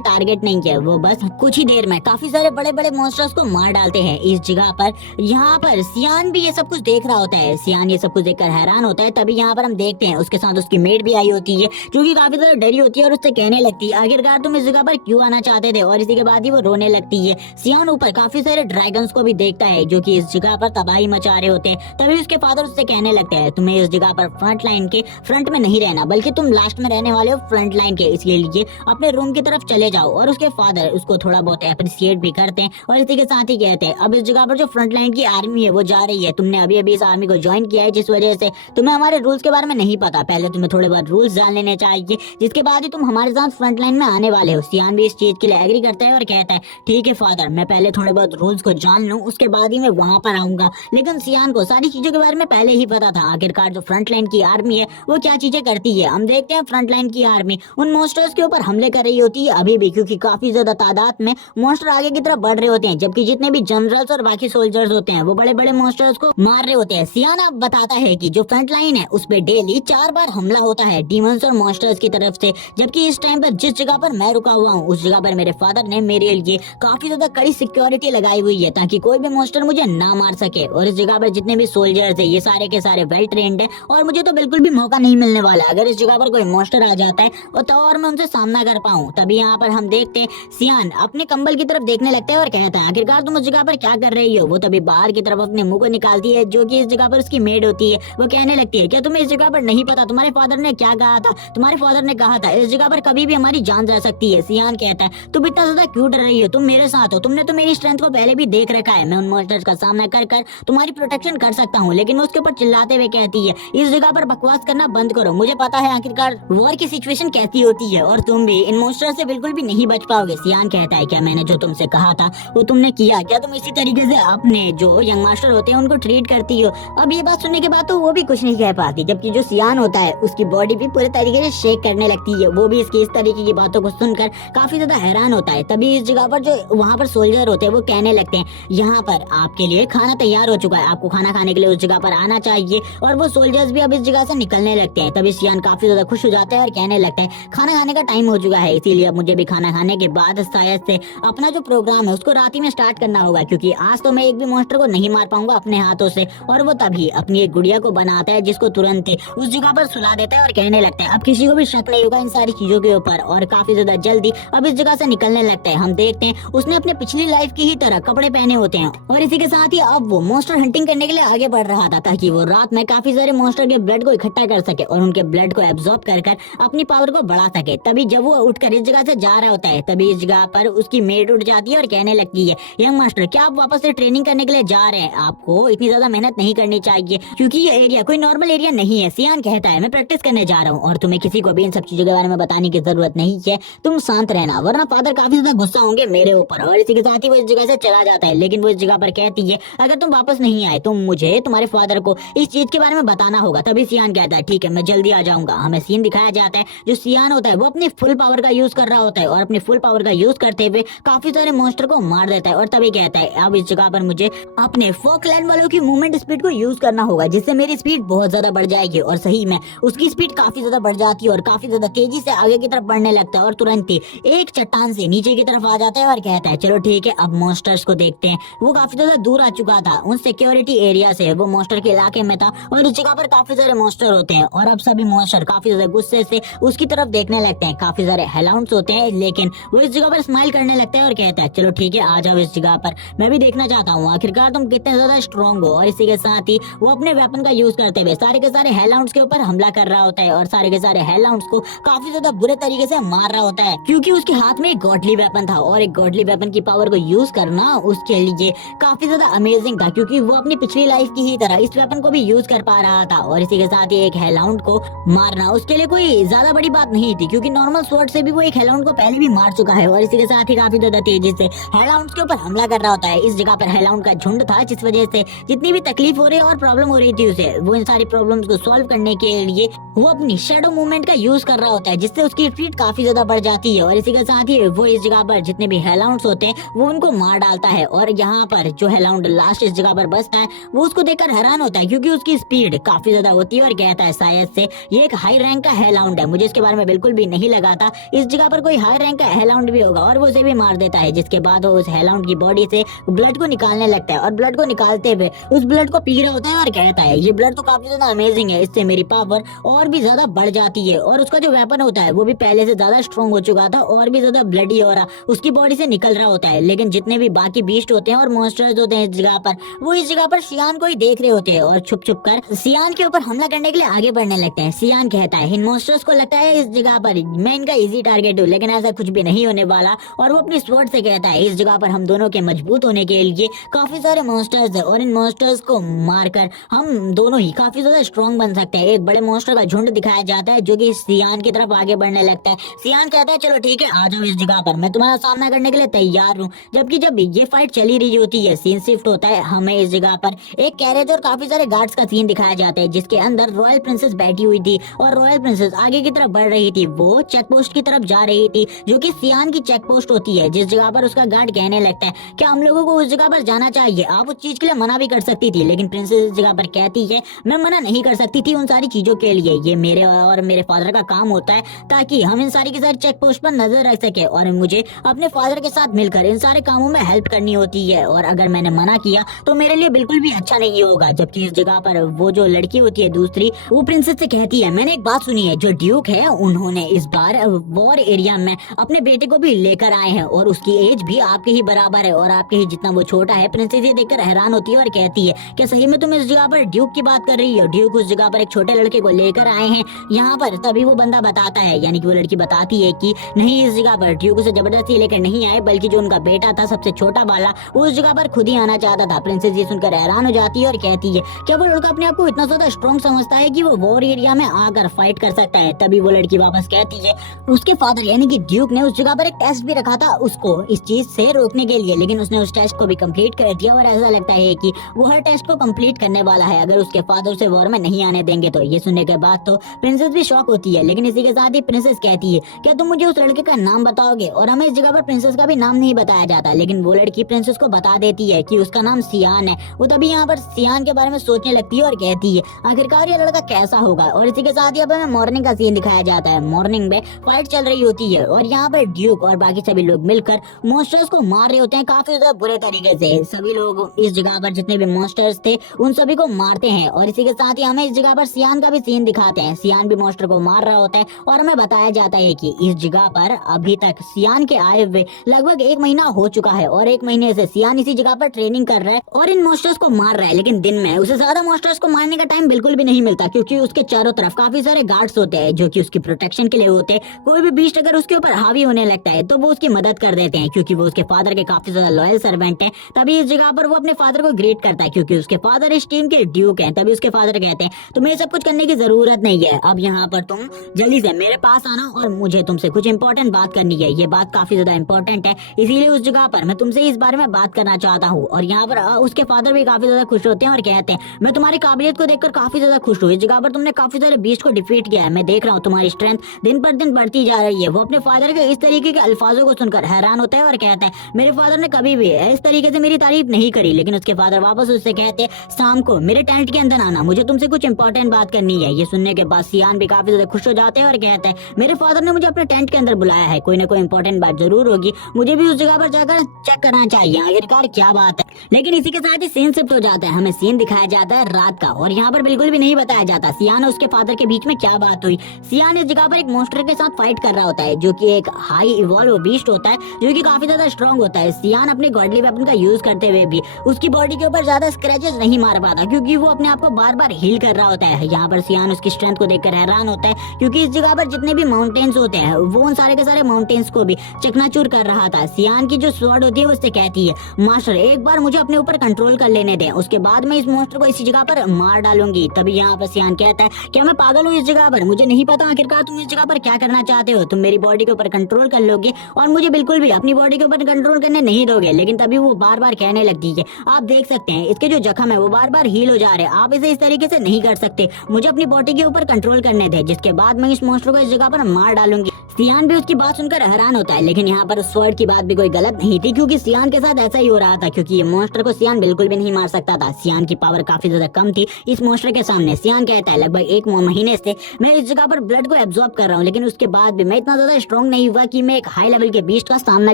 टारगेट नहीं है। वो बस कुछ ही देर में काफी सारे बड़े बड़े मॉन्स्टर्स को मार डालते हैं इस जगह पर। यहाँ पर सियान भी ये सब कुछ देख रहा होता है। सियान ये सब कुछ देखकर हैरान होता है। तभी यहाँ पर हम देखते हैं उसके साथ उसकी मेड भी आई होती है जो कि काफी ज्यादा डरी होती है और उससे कहने लगती है आखिरकार तुम इस जगह पर क्यों आना चाहते थे। और इसी के बाद ही वो रोने लगती है। सियान ऊपर काफी सारे ड्रैगन्स को भी देखता है जो कि इस जगह पर तबाही मचा रहे होते हैं। तभी उसके फादर उससे कहने लगते हैं तुम्हें इस जगह पर फ्रंट लाइन के फ्रंट में नहीं रहना बल्कि तुम लास्ट में रहने वाले हो फ्रंट लाइन के, इसलिए अपने रूम की तरफ चले जाओ। और उसके फादर उसको थोड़ा बहुत अप्रिशिएट भी करते हैं और इसी के साथ ही कहते हैं अब इस जगह पर जो फ्रंट लाइन की आर्मी है वो जा रही है, तुमने अभी अभी इस आर्मी को ज्वाइन किया है जिस वजह से तुम्हें हमारे रूल्स के बारे में नहीं पता। पहले तुम्हें थोड़े बहुत रूल्स जान लेने चाहिए जिसके बाद ही तुम हमारे साथ फ्रंट लाइन में आने वाले हो। सियान भी इस चीज के लिए एग्री करता है और कहता है ठीक है फादर, मैं पहले थोड़े बहुत रूल्स को जान लूं उसके बाद ही मैं वहां पर आऊंगा। लेकिन सियान को सारी चीजों के बारे में पहले ही पता था आखिरकार जो फ्रंट लाइन की आर्मी है वो क्या चीजें करती है। हम देखते हैं फ्रंट लाइन की आर्मी उन मॉन्स्टर्स के ऊपर हमले कर रही होती है अभी भी, क्योंकि काफी ज्यादा तादाद में मॉन्स्टर आगे की तरफ बढ़ रहे होते हैं जबकि जितने भी जनरल्स और बाकी सोल्जर्स होते हैं वो बड़े बड़े मॉन्स्टर्स को मार रहे होते हैं। सियान अब बताता है कि जो फ्रंट लाइन है उस पे डेली 4 बार हमला होता है डीमंस और मॉन्स्टर्स की तरफ से, जबकि इस टाइम पर जिस जगह पर मैं रुका हुआ हूँ उस जगह पर मेरे फादर ने मेरे लिए काफी ज्यादा कड़ी सिक्योरिटी लगाई हुई है ताकि कोई भी मॉन्स्टर मुझे ना मार सके। और इस जगह पर जितने भी सोल्जर्स है ये सारे के सारे वेल ट्रेन्ड है और मुझे तो बिल्कुल भी मौका नहीं मिलने वाला अगर इस जगह पर कोई मॉन्स्टर आ जाता है और मैं उनसे सामना कर पाऊं। तभी यहाँ पर हम देखते हैं सियान अपने कंबल की तरफ देखने लगता है और कहता है आखिरकार तुम उस जगह पर क्या कर रही हो। वो तभी बाहर की तरफ अपने मुंह को निकालती है जो कि इस जगह पर उसकी मेड होती है। वो कहने लगती है क्या तुम्हें इस जगह पर नहीं पता तुम्हारे फादर ने क्या कहा था। तुम्हारे फादर ने कहा था इस जगह पर कभी भी हमारी जान जा सकती है। सियान कहता है तुम इतना ज्यादा क्यों डर रही हो, तुम मेरे साथ हो, तुमने तो मेरी स्ट्रेंथ को पहले भी देख रखा है। मैं उन मॉन्स्टर्स का सामना कर कर तुम्हारी प्रोटेक्शन कर सकता हूँ। लेकिन वो उसके ऊपर चिल्लाते हुए कहती है इस जगह पर बकवास करना बंद करो, मुझे पता है आखिरकार वॉर की सिचुएशन कैसी होती है और तुम भी इन मॉन्स्टर से बिल्कुल भी नहीं बच पाओगे। सियान कहता है क्या मैंने जो तुमसे कहा था वो तुमने किया, क्या तुम इसी तरीके से अपने जो यंग मास्टर होते हैं उनको ट्रीट करती हो। अब ये बात सुनने के बाद तो वो भी कुछ नहीं कह पाती, जबकि जो सियान होता है उसकी बॉडी भी पूरे तरीके से शेक करने लगती है। वो भी इसकी इस तरीके की बातों को सुनकर काफी ज्यादा हैरान होता है। तभी इस जगह पर जो वहाँ पर सोल्जर होते हैं वो कहने लगते हैं यहाँ पर आपके लिए खाना तैयार हो चुका है, आपको खाना खाने के लिए उस जगह पर आना चाहिए। और वो सोल्जर्स भी अब इस जगह से निकलने लगते हैं। तभी सियान काफी ज्यादा खुश हो जाता है और कहने लगता है खाना खाने का टाइम हो चुका है, इसीलिए अब मुझे भी खाना खाने के बाद शायद से अपना जो प्रोग्राम है उसको रात ही में स्टार्ट करना होगा, क्योंकि आज तो मैं एक भी मॉन्स्टर को नहीं मार पाऊंगा अपने हाथों से। और वो तभी अपनी एक गुड़िया को बनाता है जिसको तुरंत ही उस जगह पर सुला देता है और कहने लगता है अब किसी को भी शक नहीं होगा इन सारी चीजों के ऊपर। और काफी ज्यादा जल्दी अब इस जगह से निकलने लगता है। हम देखते हैं उसने अपने पिछली लाइफ की ही तरह कपड़े पहने होते हैं और इसी के साथ ही अब वो मॉन्स्टर हंटिंग करने के लिए आगे बढ़ रहा था ताकि वो रात में काफी सारे मॉन्स्टर के ब्लड को इकट्ठा कर सके और उनके ब्लड को एब्जॉर्ब कर कर अपनी पावर को बढ़ा सके। तभी जब वो उठकर इस जगह से जा रहा होता है तभी इस जगह पर उसकी मेड उठ जाती है और कहने लगती है यंग मास्टर क्या आप वापस से ट्रेनिंग करने के लिए जा रहे हैं, आपको इतनी ज्यादा मेहनत नहीं करनी चाहिए क्योंकि ये एरिया कोई नॉर्मल एरिया नहीं है। सियान कहता है मैं प्रैक्टिस करने जा रहा हूँ और तुम्हें किसी को भी इन सब चीजों के बारे में बताने की जरूरत नहीं है, तुम शांत रहना वरना फादर काफी ज्यादा गुस्सा होंगे मेरे ऊपर। और इसी के साथ ही वो इस जगह से चला जाता है। लेकिन वो इस जगह पर कहती है अगर तुम वापस नहीं आए तो मुझे तुम्हारे फादर को इस चीज के बारे में बताना होगा। तभी सियान कहता है ठीक है मैं जल्दी आ जाऊंगा। हमें सीन दिखाया जाता है जो सियान होता है वो अपनी फुल पावर का यूज कर रहा होता है और अपनी फुल पावर का यूज करते हुए काफी सारे मॉन्स्टर को मार देता है। और तभी कहता है अब इस जगह पर मुझे अपने फॉकलैंड वालों की मूवमेंट स्पीड को यूज करना होगा जिससे मेरी स्पीड बहुत ज्यादा बढ़ जाएगी। और सही में उसकी स्पीड काफी ज्यादा बढ़ जाती है और काफी ज्यादा तेजी से आगे की तरफ बढ़ने लगता है और तुरंत ही एक चट्टान से नीचे की तरफ आ जाता है और कहता है चलो ठीक है अब मॉन्स्टर्स को देखते हैं। वो काफी ज्यादा दूर आ चुका था उन सिक्योरिटी एरिया से, वो मॉन्स्टर के इलाके में था और इस जगह पर काफी सारे मॉन्स्टर होते हैं और अब सभी मॉन्स्टर काफी ज्यादा गुस्से से उसकी तरफ देखने लगते हैं। काफी सारे हेलाउंड्स होते हैं लेकिन वो इस जगह पर स्माइल करने लगता है और कहता है चलो ठीक है आ जाओ इस जगह पर, मैं भी देखना चाहता हूँ आखिरकार तुम कितने ज्यादा स्ट्रॉन्ग हो, और इसी के साथ ही वो अपने वेपन का यूज करते हुए सारे के सारे हेलहाउंड्स के ऊपर हमला कर रहा होता है और सारे के सारे हेलहाउंड्स को काफी ज्यादा बुरे तरीके से मार रहा होता है, क्योंकि उसके हाथ में एक गॉडली वेपन था और एक गॉडली वेपन की पावर को यूज करना उसके लिए काफी ज्यादा अमेजिंग था, क्योंकि वो अपनी पिछली लाइफ की ही तरह इस वेपन को भी यूज कर पा रहा था। और इसी के साथ ही एक हेलहाउंड को मारना उसके लिए कोई ज्यादा बड़ी बात नहीं थी, क्योंकि नॉर्मल स्वॉर्ड से भी वो एक हेलहाउंड को पहले भी मार चुका है। और इसी के साथ ही काफी ज्यादा तेजी से हेलहाउंड्स के ऊपर हमला कर रहा होता है। इस जगह पर हेलहाउंड का झुंड था, जिस वजह से जितनी भी तकलीफ हो रही और प्रॉब्लम हो रही थी उसे, वो इन सारी प्रॉब्लम्स को सॉल्व करने के लिए वो अपनी शैडो मूवमेंट का यूज कर रहा होता है, जिससे उसकी स्पीड काफी ज्यादा बढ़ जाती है। और इसी के साथ ही वो इस जगह पर जितने भी हेलहाउंड्स होते हैं वो उनको मार डालता है। और यहाँ पर जो हेलहाउंड लास्ट इस जगह पर बचता है वो उसको देखकर हैरान होता है, क्योंकि उसकी स्पीड काफी ज्यादा होती है और कहता है शायद से ये एक हाई रैंक का हेलहाउंड है। मुझे इसके बारे में बिल्कुल भी नहीं लगा था, इस जगह पर कोई हाई रैंक का हेलहाउंड भी होगा। और वो उसे भी मार देता है, जिसके बाद वो उस हेलहाउंड की बॉडी से ब्लड को निकालने लगता है और ब्लड को निकालते हुए उस ब्लड को पी रहा होता है और कहता है ये ब्लड तो काफी ज्यादा अमेजिंग है, इससे मेरी पावर और भी ज्यादा बढ़ जाती है। और उसका जो वेपन होता है वो भी पहले से ज्यादा स्ट्रॉन्ग हो चुका था और भी ज्यादा ब्लडी हो रहा उसकी बॉडी से निकल रहा होता है। लेकिन जितने भी बाकी बीस्ट होते हैं और मॉन्स्टर्स होते हैं इस जगह पर, वो इस जगह पर सियान को ही देख रहे होते हैं और छुप छुप कर सियान के ऊपर हमला करने के लिए आगे बढ़ने लगते हैं। सियान कहता है इन मॉन्स्टर्स को लगता है इस जगह पर मैं इनका इजी टारगेट हूँ, लेकिन ऐसा कुछ भी नहीं होने वाला। और वो अपनी स्वॉर्ड से कहता है इस जगह पर हम दोनों के मजबूत होने के लिए काफी सारे मॉन्स्टर्स है और इन मॉन्स्टर्स को मारकर हम दोनों ही काफी ज्यादा स्ट्रॉन्ग बन सकते हैं। एक बड़े मॉन्स्टर का झुंड दिखाया जाता है जो कि सियान की तरफ आगे बढ़ने लगता है। सियान कहता है चलो ठीक है आ जाओ इस जगह पर, मैं तुम्हारा सामना करने के लिए तैयार हूँ। जबकि जब ये फाइट चली रही होती है सीन शिफ्ट होता है, हमें इस जगह पर एक कैरेज और काफी सारे गार्ड्स का सीन दिखाया जाता है, जिसके अंदर रॉयल प्रिंसेस बैठी हुई थी और रॉयल प्रिंसेस आगे की तरफ बढ़ रही थी। वो चेक पोस्ट की तरफ जा रही थी जो कि सियान की चेक पोस्ट होती है, जिस जगह पर उसका गार्ड कहने लगता है क्या हम लोगों को उस जगह पर जाना चाहिए। आप उस चीज के लिए मना भी कर सकती थी, लेकिन प्रिंसेस इस जगह पर कहती है मैं मना नहीं कर सकती थी उन सारी चीजों के लिए, ये मेरे और मेरे फादर का काम होता है ताकि हम इन सारी की सारी चेक पोस्ट पर नजर रख सके और मुझे अपने फादर के साथ मिलकर इन सारे कामों में हेल्प करनी होती है। और अगर मैंने मना किया तो मेरे लिए बिल्कुल भी अच्छा नहीं होगा। जबकि इस जगह पर वो जो लड़की होती है दूसरी, वो प्रिंसेस से कहती है मैंने एक बात सुनी है, जो ड्यूक है उन्होंने इस बार वॉर एरिया में अपने बेटे को भी लेकर आए हैं और उसकी एज भी आपके ही बराबर है और आपके ही जितना वो छोटा है। प्रिंसेस ये देखकर हैरान होती है और कहती है क्या सही में तुम इस जगह पर ड्यूक की बात कर रही हो। ड्यूक उस जगह पर एक छोटे लड़के को लेकर आए हैं यहाँ पर। तभी वो बंदा बताता है, यानी कि वो लड़की बताती है कि नहीं इस जगह पर ड्यूक उसे जबरदस्ती लेकर नहीं आए, बल्कि जो उनका बेटा था सबसे छोटा वाला वो उस जगह पर खुद ही आना चाहता था। प्रिंसेस ये सुनकर हैरान हो जाती है और कहती है क्या वो लड़का अपने आप को इतना ज्यादा स्ट्रॉन्ग समझता है कि वो वॉर एरिया में आकर फाइट कर सकता है। तभी वो लड़की वापस कहती है उसके फादर यानी कि ड्यूक ने उस जगह पर एक टेस्ट भी रखा था उसको इस चीज से रोकने के लिए, लेकिन उसने उस टेस्ट को भी कंप्लीट कर दिया और ऐसा लगता है कि वो हर टेस्ट को कंप्लीट करने वाला है अगर उसके फादर उसे वॉर में नहीं आने देंगे तो। ये सुनने के बाद तो प्रिंसेस भी शॉक होती है, लेकिन इसी के साथ ही प्रिंसेस कहती है क्या तुम मुझे उस लड़के का नाम बताओगे। और हमें इस जगह पर प्रिंसेस का भी नाम नहीं बताया जाता, लेकिन वो लड़की प्रिंसेस को बता देती है कि उसका नाम सियान है। वो तभी यहाँ पर सियान के बारे में सोचने लगती है और कहती है आखिरकार ये लड़का कैसा होगा। और इसी के साथ ही अब हमें मॉर्निंग का सीन दिखाया जाता है। मॉर्निंग में फाइट चल रही होती है और यहाँ पर ड्यूक और बाकी सभी लोग मिलकर मॉन्स्टर्स को मार रहे होते हैं काफी ज्यादा बुरे तरीके से। सभी लोग इस जगह पर जितने भी मॉन्स्टर्स थे उन सभी को मारते हैं और इसी के साथ ही हमें इस जगह पर सियान का भी सीन दिखाते हैं। सियान भी मॉन्स्टर को मार रहा होता है और हमें बताया जाता है कि इस जगह पर अभी तक सियान के आए हुए लगभग 1 महीना हो चुका है और 1 महीने से सियान इसी जगह पर ट्रेनिंग कर रहा है और इन मॉन्स्टर्स को मार रहा है। लेकिन दिन में उसे ज्यादा मॉन्स्टर्स को मारने का टाइम बिल्कुल भी नहीं मिलता, क्योंकि उसके चारों तरफ काफी सारे गार्ड्स होते हैं जो कि उसकी प्रोटेक्शन के लिए होते हैं। कोई भी बीस्ट अगर उसके ऊपर हावी होने लगता है तो वो उसकी मदद कर देते हैं, क्योंकि वो उसके फादर के काफी ज्यादा लॉयल सर्वेंट है। तभी इस जगह पर वो अपने फादर को ग्रेट करता है, क्योंकि उसके फादर इस टीम के ड्यूक हैं। तभी उसके फादर कहते हैं तुम्हें सब कुछ करने की जरूरत नहीं है, अब यहाँ पर तुम जल्दी से मेरे पास आना और मुझे तुमसे कुछ इंपॉर्टेंट बात करनी है। ये बात काफी ज्यादा इंपॉर्टेंट है, इसीलिए उस जगह पर मैं तुमसे इस बारे में बात करना चाहता हूँ। और यहाँ पर उसके फादर भी काफी ज्यादा खुश होते हैं और कहते हैं मैं तुम्हारी काबिलियत को देखकर काफी ज्यादा खुश हूँ। इस जगह पर तुमने काफी सारे बीस्ट को डिफीट किया है, मैं देख रहा हूँ तुम्हारी स्ट्रेंथ दिन पर दिन बढ़ती जा रही है। वो अपने फादर के इस तरीके के अल्फाजों को सुनकर हैरान होता है और कहता है मेरे फादर ने कभी भी इस तरीके से मेरी तारीफ नहीं करी। लेकिन उसके फादर वापस उससे कहते हैं शाम को मेरे टेंट के अंदर आना, मुझे तुमसे कुछ इंपॉर्टेंट बात करनी है। ये सुनने के बाद सियान भी काफी ज्यादा खुश हो जाते हैं और कहते हैं मेरे फादर ने मुझे अपने टेंट के अंदर बुलाया है, कोई ना कोई इंपॉर्टेंट बात जरूर होगी, मुझे भी उस जगह पर जाकर चेक करना चाहिए आखिरकार क्या बात है। लेकिन इसी के साथ ही सीन शिफ्ट हो जाता है, हमें सीन दिखाया जाता है रात का और यहाँ पर बिल्कुल भी नहीं बताया जाता सियान और उसके फादर के बीच में क्या बात हुई। सियान इस जगह पर एक मॉन्स्टर के साथ फाइट कर रहा होता है जो कि एक हाई इवॉल्व बीस्ट होता है जो कि काफी ज्यादा स्ट्रॉन्ग होता है। सियान अपने गॉडली वेपन का यूज करते हुए भी उसकी उसकी बॉडी के ऊपर ज्यादा स्क्रैचेस नहीं मार पाता क्योंकि वो अपने आप को बार बार हील कर रहा होता है। यहाँ पर सियान उसकी स्ट्रेंथ को देखकर हैरान होता है क्योंकि इस जगह पर जितने भी माउंटेन्स होते हैं वो उन सारे के सारे माउंटेन्स को भी चकनाचूर कर रहा था। सियान की जो स्वॉर्ड होती है उससे कहती है, मास्टर एक बार मुझे अपने ऊपर कंट्रोल कर लेने दें, उसके बाद मैं इस मॉन्स्टर को इसी जगह पर मार डालूंगी। तभी यहाँ पर सियान कहता है, क्या मैं पागल हूँ इस जगह पर? मुझे नहीं पता आखिरकार तुम इस जगह पर क्या करना चाहते हो। तुम मेरी बॉडी के ऊपर कंट्रोल कर लोगे और मुझे बिल्कुल भी अपनी बॉडी के ऊपर कंट्रोल करने नहीं दोगे। लेकिन तभी वो बार बार कहने लगती है, आप देख सकते हैं इसके जो जख्म है वो बार बार हील हो जा रहे हैं, आप इसे इस तरीके से नहीं कर सकते, मुझे अपनी बॉडी के ऊपर कंट्रोल करने दे, जिसके बाद मैं इस मॉन्स्टर को इस जगह पर मार डालूंगी। सियान भी उसकी बात सुनकर हैरान होता है, लेकिन यहाँ पर स्वॉर्ड की बात भी कोई गलत नहीं थी क्योंकि सियान के साथ ऐसा ही हो रहा था क्योंकि ये मॉन्स्टर को सियान बिल्कुल भी नहीं मार सकता था। सियान की पावर काफी ज्यादा कम थी इस मॉन्स्टर के सामने। सियान कहता है, लगभग 1 महीने से मैं इस जगह पर ब्लड को एब्जॉर्ब कर रहा हूँ, लेकिन उसके बाद भी मैं इतना ज्यादा स्ट्रॉन्ग नहीं हुआ कि मैं एक हाई लेवल के बीस्ट का सामना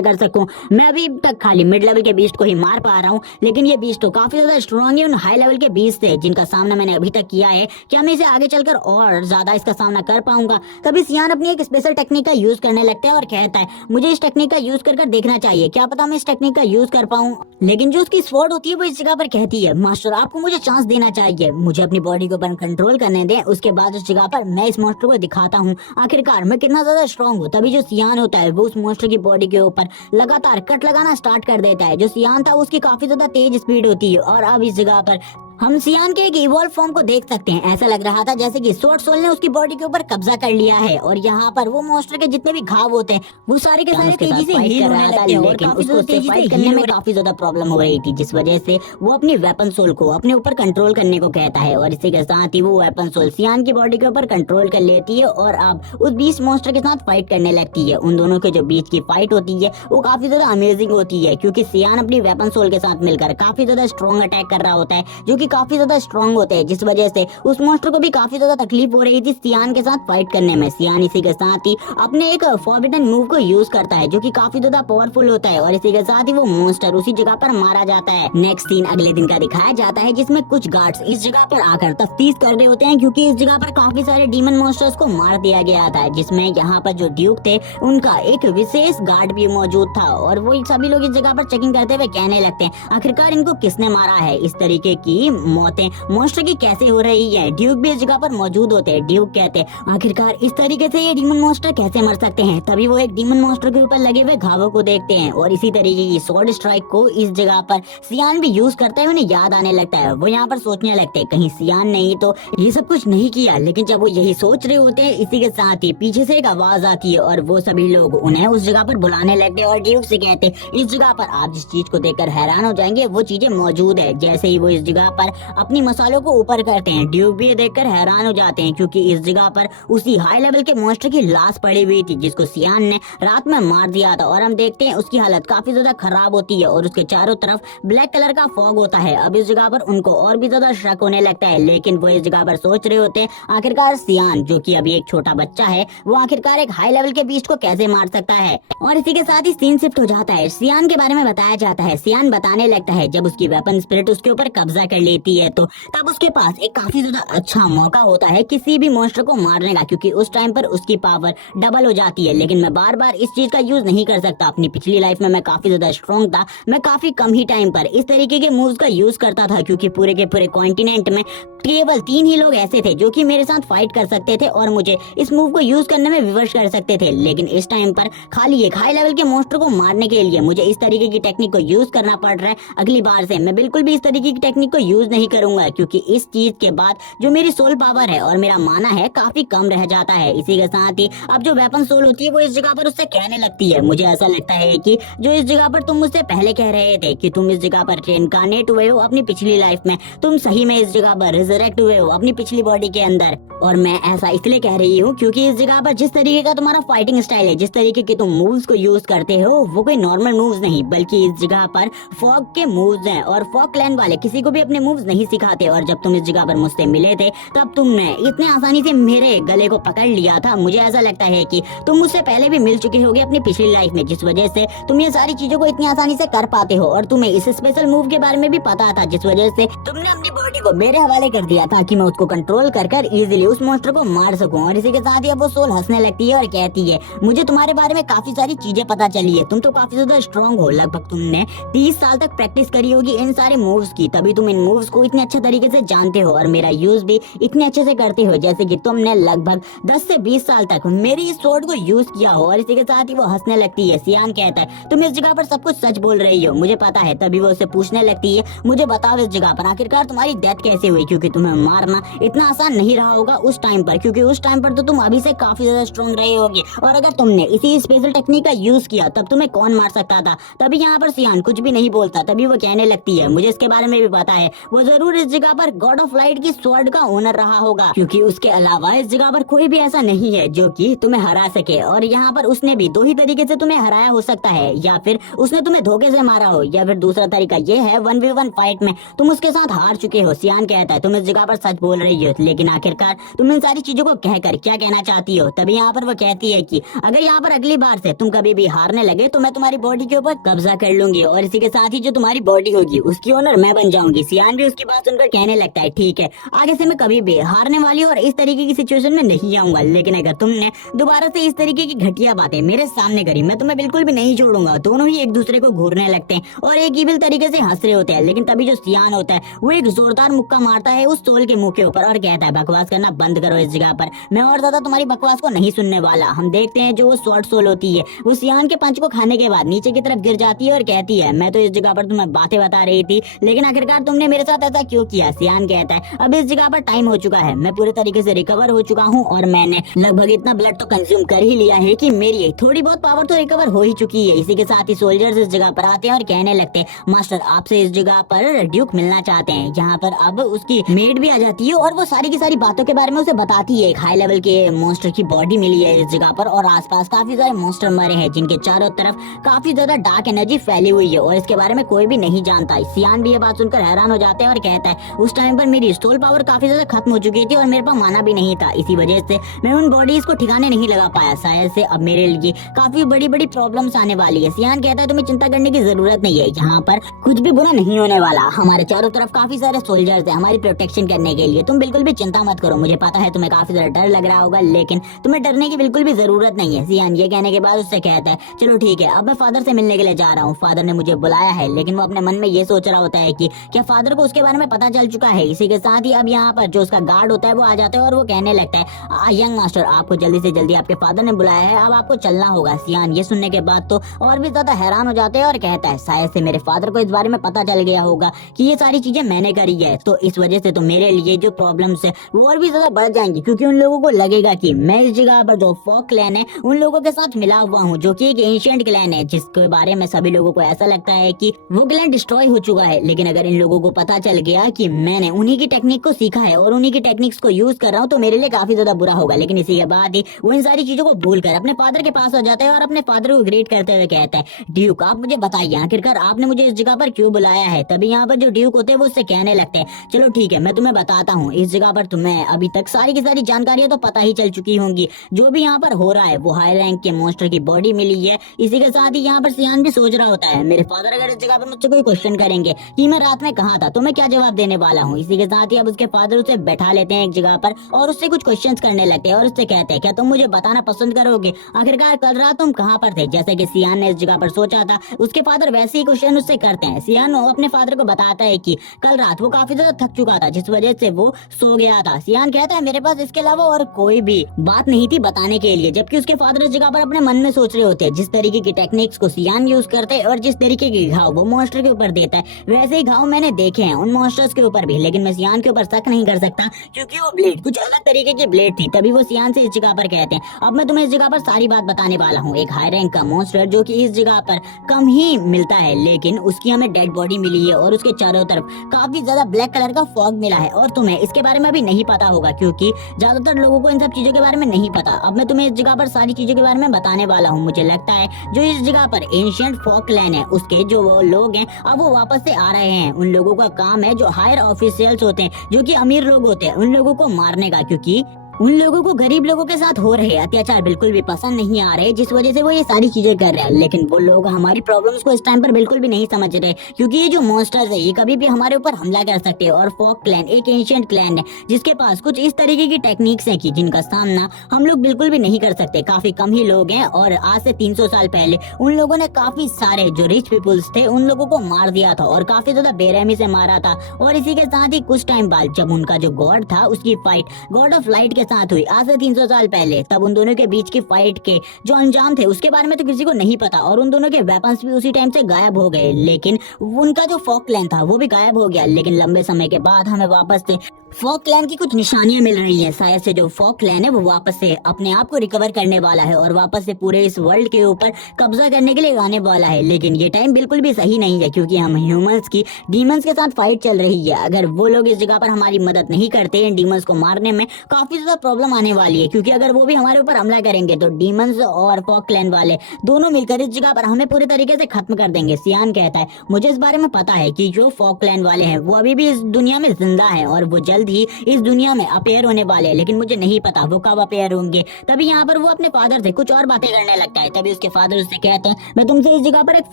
कर सकूं। मैं अभी तक खाली मिड लेवल के बीस्ट को ही मार पा रहा हूँ, लेकिन ये बीस्ट तो काफी ज्यादा स्ट्रॉन्ग है उन हाई लेवल के बीस्ट से जिनका सामना मैंने अभी तक किया है। क्या मैं इसे आगे चलकर और ज्यादा इसका सामना कर पाऊंगा? तभी सियान अपनी एक स्पेशल टेक्निक का यूज करने लगता है और कहता है, मुझे इस टेक्निक का यूज कर देखना चाहिए, क्या पता मैं इस टेक्निक का यूज कर पाऊं। लेकिन जो उसकी स्वॉर्ड होती है वो इस जगह पर कहती है, मास्टर आपको मुझे चांस देना चाहिए, मुझे अपनी बॉडी को ऊपर कंट्रोल करने दें, उसके बाद उस जगह पर मैं इस मॉन्स्टर को दिखाता हूँ आखिरकार मैं कितना ज्यादा स्ट्रॉन्ग हूँ। तभी जो सियान होता है वो उस मॉन्स्टर की बॉडी के ऊपर लगातार कट लगाना स्टार्ट कर देता है। जो सियान था उसकी काफी ज्यादा तेज स्पीड होती है और अब इस जगह पर हम सियान के एक इवॉल्व फॉर्म को देख सकते हैं। ऐसा लग रहा था जैसे कि स्वॉर्ड सोल ने उसकी बॉडी के ऊपर कब्जा कर लिया है और यहाँ पर वो मॉन्स्टर के जितने भी घाव होते हैं वो सारे के सारे तेजी से हील होने लगते हैं और काफी ज्यादा तेजी से करने में काफी ज्यादा प्रॉब्लम हो रही थी, जिस वजह से वो अपनी वेपन सोल को अपने ऊपर कंट्रोल करने को कहता है और इसी के साथ ही वो वेपन सोल सियान की बॉडी के ऊपर कंट्रोल कर लेती है और अब उस बीच मॉन्स्टर के साथ फाइट करने लगती है। उन दोनों के जो बीच की फाइट होती है वो काफी ज्यादा अमेजिंग होती है क्योंकि सियान अपनी वेपन सोल के साथ मिलकर काफी ज्यादा स्ट्रॉन्ग अटैक कर रहा होता है जो कि काफी ज्यादा स्ट्रॉन्ग होते हैं, जिस वजह से उस मॉन्स्टर को भी काफी ज्यादा तकलीफ हो रही थी सियान के साथ फाइट करने में। सियान इसी के साथ ही अपने एक फॉरबिडन मूव को यूज करता है जो कि काफी ज्यादा पावरफुल होता है और इसी के साथ ही वो मॉन्स्टर उसी जगह पर मारा जाता है। नेक्स्ट सीन अगले दिन का दिखाया जाता है जिसमें कुछ गार्ड्स इस जगह पर आकर तफ्तीश कर रहे होते हैं क्योंकि इस जगह पर काफी सारे डीमन मॉन्स्टर्स को मार दिया गया था, जिसमें यहाँ पर जो ड्यूक थे उनका एक विशेष गार्ड भी मौजूद था और वो सभी लोग इस जगह पर चेकिंग करते हुए कहने लगते हैं, आखिरकार इनको किसने मारा है? इस तरीके की मौतें मॉन्स्टर की कैसे हो रही है? ड्यूक भी इस जगह पर मौजूद होते हैं। ड्यूक कहते हैं, आखिरकार इस तरीके से ये डीमन मॉन्स्टर कैसे मर सकते हैं? तभी वो एक डीमन मॉन्स्टर के ऊपर लगे हुए घावों को देखते हैं और इसी तरीके की स्वॉर्ड स्ट्राइक को इस जगह पर सियान भी यूज करते हैं। उन्हें याद आने लगता है, वो यहाँ पर सोचने लगते हैं कहीं सियान नहीं तो ये सब कुछ नहीं किया। लेकिन जब वो यही सोच रहे होते हैं इसी के साथ ही पीछे से एक आवाज आती है और वो सभी लोग उन्हें उस जगह पर बुलाने लगते हैं और ड्यूक से कहते हैं, इस जगह पर आप जिस चीज को देखकर हैरान हो जाएंगे वो चीजें मौजूद है। जैसे ही वो इस जगह पर अपनी मसालों को ऊपर करते हैं ड्यूक भी देखकर हैरान हो जाते हैं क्योंकि इस जगह पर उसी हाई लेवल के मॉन्स्टर की लाश पड़ी हुई थी जिसको सियान ने रात में मार दिया था और हम देखते हैं उसकी हालत काफी ज्यादा खराब होती है और उसके चारों तरफ ब्लैक कलर का फॉग होता है। अब इस जगह पर उनको और भी ज्यादा शक होने लगता है, लेकिन वो इस जगह पर सोच रहे होते हैं आखिरकार सियान जो कि अभी एक छोटा बच्चा है वो आखिरकार एक हाई लेवल के बीस्ट को कैसे मार सकता है। और इसी के साथ ही सीन शिफ्ट हो जाता है, सियान के बारे में बताया जाता है। सियान बताने लगता है जब उसकी वेपन स्पिरिट उसके ऊपर कब्जा कर लेती है तो तब उसके पास एक काफी ज्यादा अच्छा मौका होता है किसी भी मॉन्स्टर को मारने का क्योंकि उस टाइम पर उसकी पावर डबल हो जाती है। लेकिन मैं बार बार इस चीज का यूज नहीं कर सकता। अपनी पिछली लाइफ में मैं काफी ज्यादा स्ट्रॉन्ग था, मैं काफी कम ही टाइम पर इस तरीके के मूव्स का यूज करता था क्योंकि पूरे के पूरे कॉन्टिनेंट में केवल 3 ही लोग ऐसे थे जो कि मेरे साथ फाइट कर सकते थे और मुझे इस मूव को यूज करने में विवश कर सकते थे। लेकिन इस टाइम पर खाली एक हाई लेवल के मॉन्स्टर को मारने के लिए मुझे इस तरीके की टेक्निक को यूज करना पड़ रहा है। अगली बार से मैं बिल्कुल भी इस तरीके की टेक्निक को यूज नहीं करूंगा क्योंकि इस चीज के बाद जो मेरी सोल पावर है और मेरा माना है काफी कम रह जाता है। इसी के साथ ही अब जो वेपन सोल होती है वो इस जगह पर उससे कहने लगती है, मुझे ऐसा लगता है कि जो इस जगह पर तुम मुझसे पहले कह रहे थे कि तुम इस जगह पर रिइंकार्नेट हुए हो अपनी पिछली लाइफ में, तुम सही में इस जगह पर रिजरेक्ट हुए हो अपनी पिछली बॉडी के अंदर। और मैं ऐसा इसलिए कह रही हूँ क्योंकि इस जगह पर जिस तरीके का तुम्हारा फाइटिंग स्टाइल है, जिस तरीके के तुम मूव्स को यूज करते हो वो कोई नॉर्मल मूव्स नहीं बल्कि इस जगह पर फॉग के मूव्स हैं और फॉग क्लैन वाले किसी को भी अपने मूव्स नहीं सिखाते। और जब तुम इस जगह पर मुझसे मिले थे तब तुमने इतने आसानी से मेरे गले को पकड़ लिया था। मुझे ऐसा लगता है कि तुम मुझसे पहले भी मिल चुके होगे अपनी पिछली लाइफ में, जिस वजह से तुम ये सारी चीजों को इतनी आसानी से कर पाते हो और तुम्हें इस स्पेशल मूव के बारे में भी पता था जिस वजह से तुमने अपनी बॉडी को मेरे हवाले कर कर दिया ताकि मैं उसको कंट्रोल कर कर इजीली उस मॉन्स्टर को मार सकूं। और इसी के साथ ही अब वो सोल हंसने लगती है और कहती है मुझे तुम्हारे बारे में काफी सारी चीजें पता चली है, तुम तो काफी ज्यादा स्ट्रांग हो, लगभग तुमने 30 साल तक प्रैक्टिस करी होगी इन सारे मूव्स की, तभी तुम इन मूव्स को इतने अच्छे तरीके से जानते हो और मेरा यूज भी इतने अच्छे से करते हो, जैसे कि तुमने लगभग 10 से 20 साल तक मेरी इस स्वॉर्ड को यूज किया हो। और इसी के साथ ही वो हंसने लगती है। सियान कहता है तुम इस जगह पर सब कुछ सच बोल रही हो, मुझे पता है। तभी वो उसे पूछने लगती है मुझे बताओ इस जगह पर आखिरकार तुम्हारी डेथ कैसे हुई, क्योंकि तुम्हें मारना इतना आसान नहीं रहा होगा उस टाइम पर, क्योंकि उस टाइम पर तो तुम अभी से काफी ज्यादा स्ट्रांग रहे होगे और अगर तुमने इसी स्पेशल टेक्निक का यूज किया तब तुम्हें कौन मार सकता था। तभी यहाँ पर सियान कुछ भी नहीं बोलता। तभी वो कहने लगती है मुझे इसके बारे में भी पता है, वो जरूर इस जगह पर गॉड ऑफ लाइट की स्वॉर्ड का ओनर रहा होगा, क्योंकि उसके अलावा इस जगह पर कोई भी ऐसा नहीं है जो कि तुम्हें हरा सके। और यहाँ पर उसने भी दो ही तरीके से तुम्हें हराया हो सकता है, या फिर उसने तुम्हें धोखे से मारा हो, या फिर दूसरा तरीका ये है 1v1 फाइट में तुम उसके साथ हार चुके हो। सियान कहता है तुम इस जगह पर सच बोल रही हो, लेकिन आखिरकार तुम इन सारी चीजों को कहकर क्या कहना चाहती हो। तभी यहाँ पर वो कहती है कि अगर यहाँ पर अगली बार से तुम कभी भी हारने लगे तो मैं तुम्हारी बॉडी के ऊपर कब्जा कर लूंगी और इसी के साथ ही जो तुम्हारी बॉडी होगी उसकी ओनर मैं बन जाऊंगी। सियान भी उसकी बात सुनकर कहने लगता है ठीक है, आगे से मैं कभी भी हारने वाली और इस तरीके की सिचुएशन में नहीं आऊंगा, लेकिन अगर तुमने दोबारा से इस तरीके की घटिया बातें मेरे सामने करी मैं तुम्हें बिल्कुल भी नहीं छोड़ूंगा। दोनों ही एक दूसरे को घूरने लगते हैं और एक इविल तरीके से हंस रहे होते हैं, लेकिन तभी जो सियान होता है वो एक जोरदार मुक्का मारता है उस सोल के मुंह के ऊपर और कहता है बकवास करना बंद करो इस जगह पर, मैं और ज्यादा तुम्हारी बकवास को नहीं सुनने वाला। हम देखते हैं जो वो स्वॉर्ड सोल होती है वो सियान के पंच को खाने के बाद नीचे की तरफ गिर जाती है और कहती है मैं तो इस जगह पर तुम्हें बातें बता रही थी, लेकिन आखिरकार तुमने मेरे साथ ऐसा क्यों किया। सियान कहता है अब इस जगह पर टाइम हो चुका है, मैं पूरे तरीके से रिकवर हो चुका हूँ और मैंने लगभग इतना ब्लड तो कंज्यूम कर ही लिया है कि मेरी थोड़ी बहुत पावर तो रिकवर हो ही चुकी है। इसी के साथ ही सोल्जर्स इस जगह पर आते हैं और कहने लगते हैं मास्टर आपसे इस जगह पर ड्यूक मिलना चाहते हैं। यहाँ पर अब उसकी मेड भी आ जाती है और वो सारी की सारी बातों के बारे में उसे बताती है। एक हाई लेवल के मॉन्स्टर की बॉडी मिली है इस जगह पर और आसपास काफी सारे मॉन्स्टर मरे हैं जिनके चारों तरफ काफी ज्यादा डार्क एनर्जी फैली हुई है और इसके बारे में कोई भी नहीं जानता। सियान भी ये बात सुनकर हैरान हो जाते हैं और कहता है उस टाइम पर मेरी स्टोल पावर काफी ज्यादा खत्म हो चुकी थी और मेरे पास माना भी नहीं था, इसी वजह से मैं उन बॉडीज को ठिकाने नहीं लगा पाया। शायद से अब मेरे लिए काफी बड़ी बड़ी प्रॉब्लम्स आने वाली है। सियान कहता है तुम्हें चिंता करने की जरूरत नहीं है, यहाँ पर कुछ भी बुरा नहीं होने वाला, हमारे चारों तरफ काफी सारे सोल्जर्स हैं हमारी प्रोटेक्शन करने के लिए, तुम बिल्कुल भी चिंता मत करो। मुझे पता है तुम्हें काफी ज्यादा डर लग रहा होगा, लेकिन तुम्हें डरने की बिल्कुल भी जरूरत नहीं है। सियान ये कहने के बाद उससे कहता है चलो ठीक है, अब मैं फादर से मिलने के लिए जा रहा हूँ, फादर ने मुझे बुलाया है। लेकिन वो अपने मन में ये सोच रहा होता है कि क्या फादर को उसके बारे में पता चल चुका है। इसी के साथ ही अब यहाँ पर जो उसका गार्ड होता है वो आ जाता है और वो कहने लगता है यंग मास्टर आपको जल्दी से जल्दी आपके फादर ने बुलाया है, अब आपको चलना होगा। सियान ये सुनने के बाद तो और भी ज्यादा हैरान हो जाते हैं और कहता है शायद से मेरे फादर को इस बारे में पता चल गया होगा कि ये सारी चीजें मैंने करी है, तो इस वजह से तो मेरे लिए जो प्रॉब्लम्स है वो और भी ज्यादा बढ़ जाएंगी, क्योंकि उन लोगों को लगेगा कि मैं इस जगह पर जो फॉक क्लैन है उन लोगों के साथ मिला हुआ हूँ, जो कि एक एंशिएंट क्लैन है जिसके बारे में सभी लोगों को ऐसा लगता है कि वो क्लैन डिस्ट्रॉय हो चुका है। लेकिन अगर इन लोगों को पता चल गया कि मैंने उन्हीं की टेक्निक को सीखा है और उन्हीं की टेक्निक्स को यूज कर रहा हूँ तो मेरे लिए काफी ज्यादा बुरा होगा। लेकिन इसी के बाद ही वो इन सारी चीजों को भूलकर अपने फादर के पास आ जाता है और अपने फादर को ग्रेट करते हुए कहता है ड्यूक आप मुझे बताइए आखिरकार आपने मुझे इस जगह पर क्यों बुलाया है। तभी यहाँ पर जो ड्यूक होते हैं वो उससे कहने लगते हैं चलो ठीक है मैं तुम्हें बताता हूँ, इस जगह पर तुम्हें अभी तक सारी की सारी जानकारियां तो पता ही चल चुकी होंगी, जो भी यहाँ पर हो रहा है वो हाई रैंक के मॉन्स्टर की बॉडी मिली है। इसी के साथ ही यहाँ पर सियान भी सोच रहा होता है मेरे फादर अगर इस जगह पर मुझसे कोई क्वेश्चन करेंगे कि मैं रात में कहाँ था तो मैं क्या जवाब देने वाला हूँ। इसी के साथ ही अब उसके फादर उसे बैठा लेते हैं एक जगह पर और उससे कुछ क्वेश्चंस करने लगते हैं और उससे कहते हैं क्या तुम मुझे बताना पसंद करोगे आखिरकार कल रात तुम कहाँ पर थे। जैसे कि सियान ने इस जगह पर सोचा था उसके फादर वैसे ही क्वेश्चन उससे करते हैं। सियान अपने फादर को बताता है कि कल रात वो काफी ज्यादा थक चुका था जिस वजह से वो सो गया था। सियान कहता है मेरे पास इसके अलावा और कोई भी बात नहीं थी बताने के लिए, जबकि उसके फादर इस जगह पर अपने मन में सोच रहे होते हैं जिस तरीके की टेक्निक्स को सियान यूज करते हैं और जिस तरीके के घाव वो मॉन्स्टर के ऊपर देता है वैसे ही घाव मैंने देखे हैं उन मॉन्स्टर्स के ऊपर भी, लेकिन मैं सियान के ऊपर शक नहीं कर सकता क्योंकि वो ब्लेड कुछ अलग तरीके की ब्लेड थी। तभी वो सियान से इस जगह पर कहते हैं अब मैं तुम्हें इस जगह पर सारी बात बताने वाला हूँ। एक हाई रैंक का मॉन्स्टर जो कि इस जगह पर कम ही मिलता है, लेकिन उसकी हमें डेड बॉडी मिली है और उसके चारों तरफ काफी ज्यादा ब्लैक कलर का फॉग मिला है और तुम्हें इसके बारे में अभी नहीं पता होगा क्योंकि ज्यादातर लोगों को इन सब चीजों के बारे में नहीं पता। अब मैं तुम्हें इस जगह पर सारी चीजों के बारे में बताने वाला हूँ। मुझे लगता है जो इस जगह पर एंशिएंट फॉक क्लैन है उसके जो वो लोग हैं अब वो वापस से आ रहे हैं। उन लोगों का काम है जो हायर ऑफिशियल्स होते हैं जो कि अमीर लोग होते हैं उन लोगों को मारने का, क्योंकि उन लोगों को गरीब लोगों के साथ हो रहे अत्याचार बिल्कुल भी पसंद नहीं आ रहे, जिस वजह से वो ये सारी चीजें कर रहे हैं। लेकिन वो लोग हमारी प्रॉब्लम्स को इस टाइम पर बिल्कुल भी नहीं समझ रहे, क्योंकि ये जो मॉन्स्टर्स है ये कभी भी हमारे ऊपर हमला कर सकते हैं। और फॉक क्लैन एक एंशिएंट क्लैन है जिसके पास कुछ इस तरीके की टेक्निक्स है कि जिनका सामना हम लोग बिल्कुल भी नहीं कर सकते। काफी कम ही लोग हैं, और आज से 300 साल पहले उन लोगों ने काफी सारे जो रिच पीपुल्स थे उन लोगों को मार दिया था, और काफी ज्यादा बेरहमी से मारा था। और इसी के साथ ही कुछ टाइम बाद जब उनका जो गॉड था उसकी फाइट गॉड ऑफ लाइट के साथ हुई आज से 300 साल पहले, तब उन दोनों के बीच की फाइट के जो अंजाम थे उसके बारे में तो किसी को नहीं पता, और उन दोनों के वेपन्स भी उसी टाइम से गायब हो गए। लेकिन उनका जो फॉक क्लैन था वो भी गायब हो गया। लेकिन लंबे समय के बाद हमें वापस से फॉक क्लैन की कुछ निशानियां मिल रही हैं। शायद से जो फॉक क्लैन है वो वापस से अपने आप को रिकवर करने वाला है और वापस से पूरे इस वर्ल्ड के ऊपर कब्जा करने के लिए आने वाला है। लेकिन ये टाइम बिल्कुल भी सही नहीं है, क्योंकि हम ह्यूमंस की डीमंस के साथ फाइट चल रही है। अगर वो लोग इस जगह पर हमारी मदद नहीं करते इन डीमंस को मारने में, काफी ज्यादा प्रॉब्लम आने वाली है। क्योंकि अगर वो भी हमारे ऊपर हमला करेंगे तो डीमंस और फॉक क्लैन वाले दोनों मिलकर इस जगह पर हमें पूरे तरीके से खत्म कर देंगे। सियान कहता है मुझे इस बारे में पता है कि जो फॉक क्लैन वाले हैं वो अभी भी इस दुनिया में जिंदा है और वो जल्द ही इस दुनिया में अपेयर होने वाले हैं, लेकिन मुझे नहीं पता वो कब अपेयर होंगे। तभी यहाँ पर वो अपने फादर से कुछ और बातें करने लगता है। तभी उसके फादर उससे कहते हैं मैं तुमसे इस जगह पर एक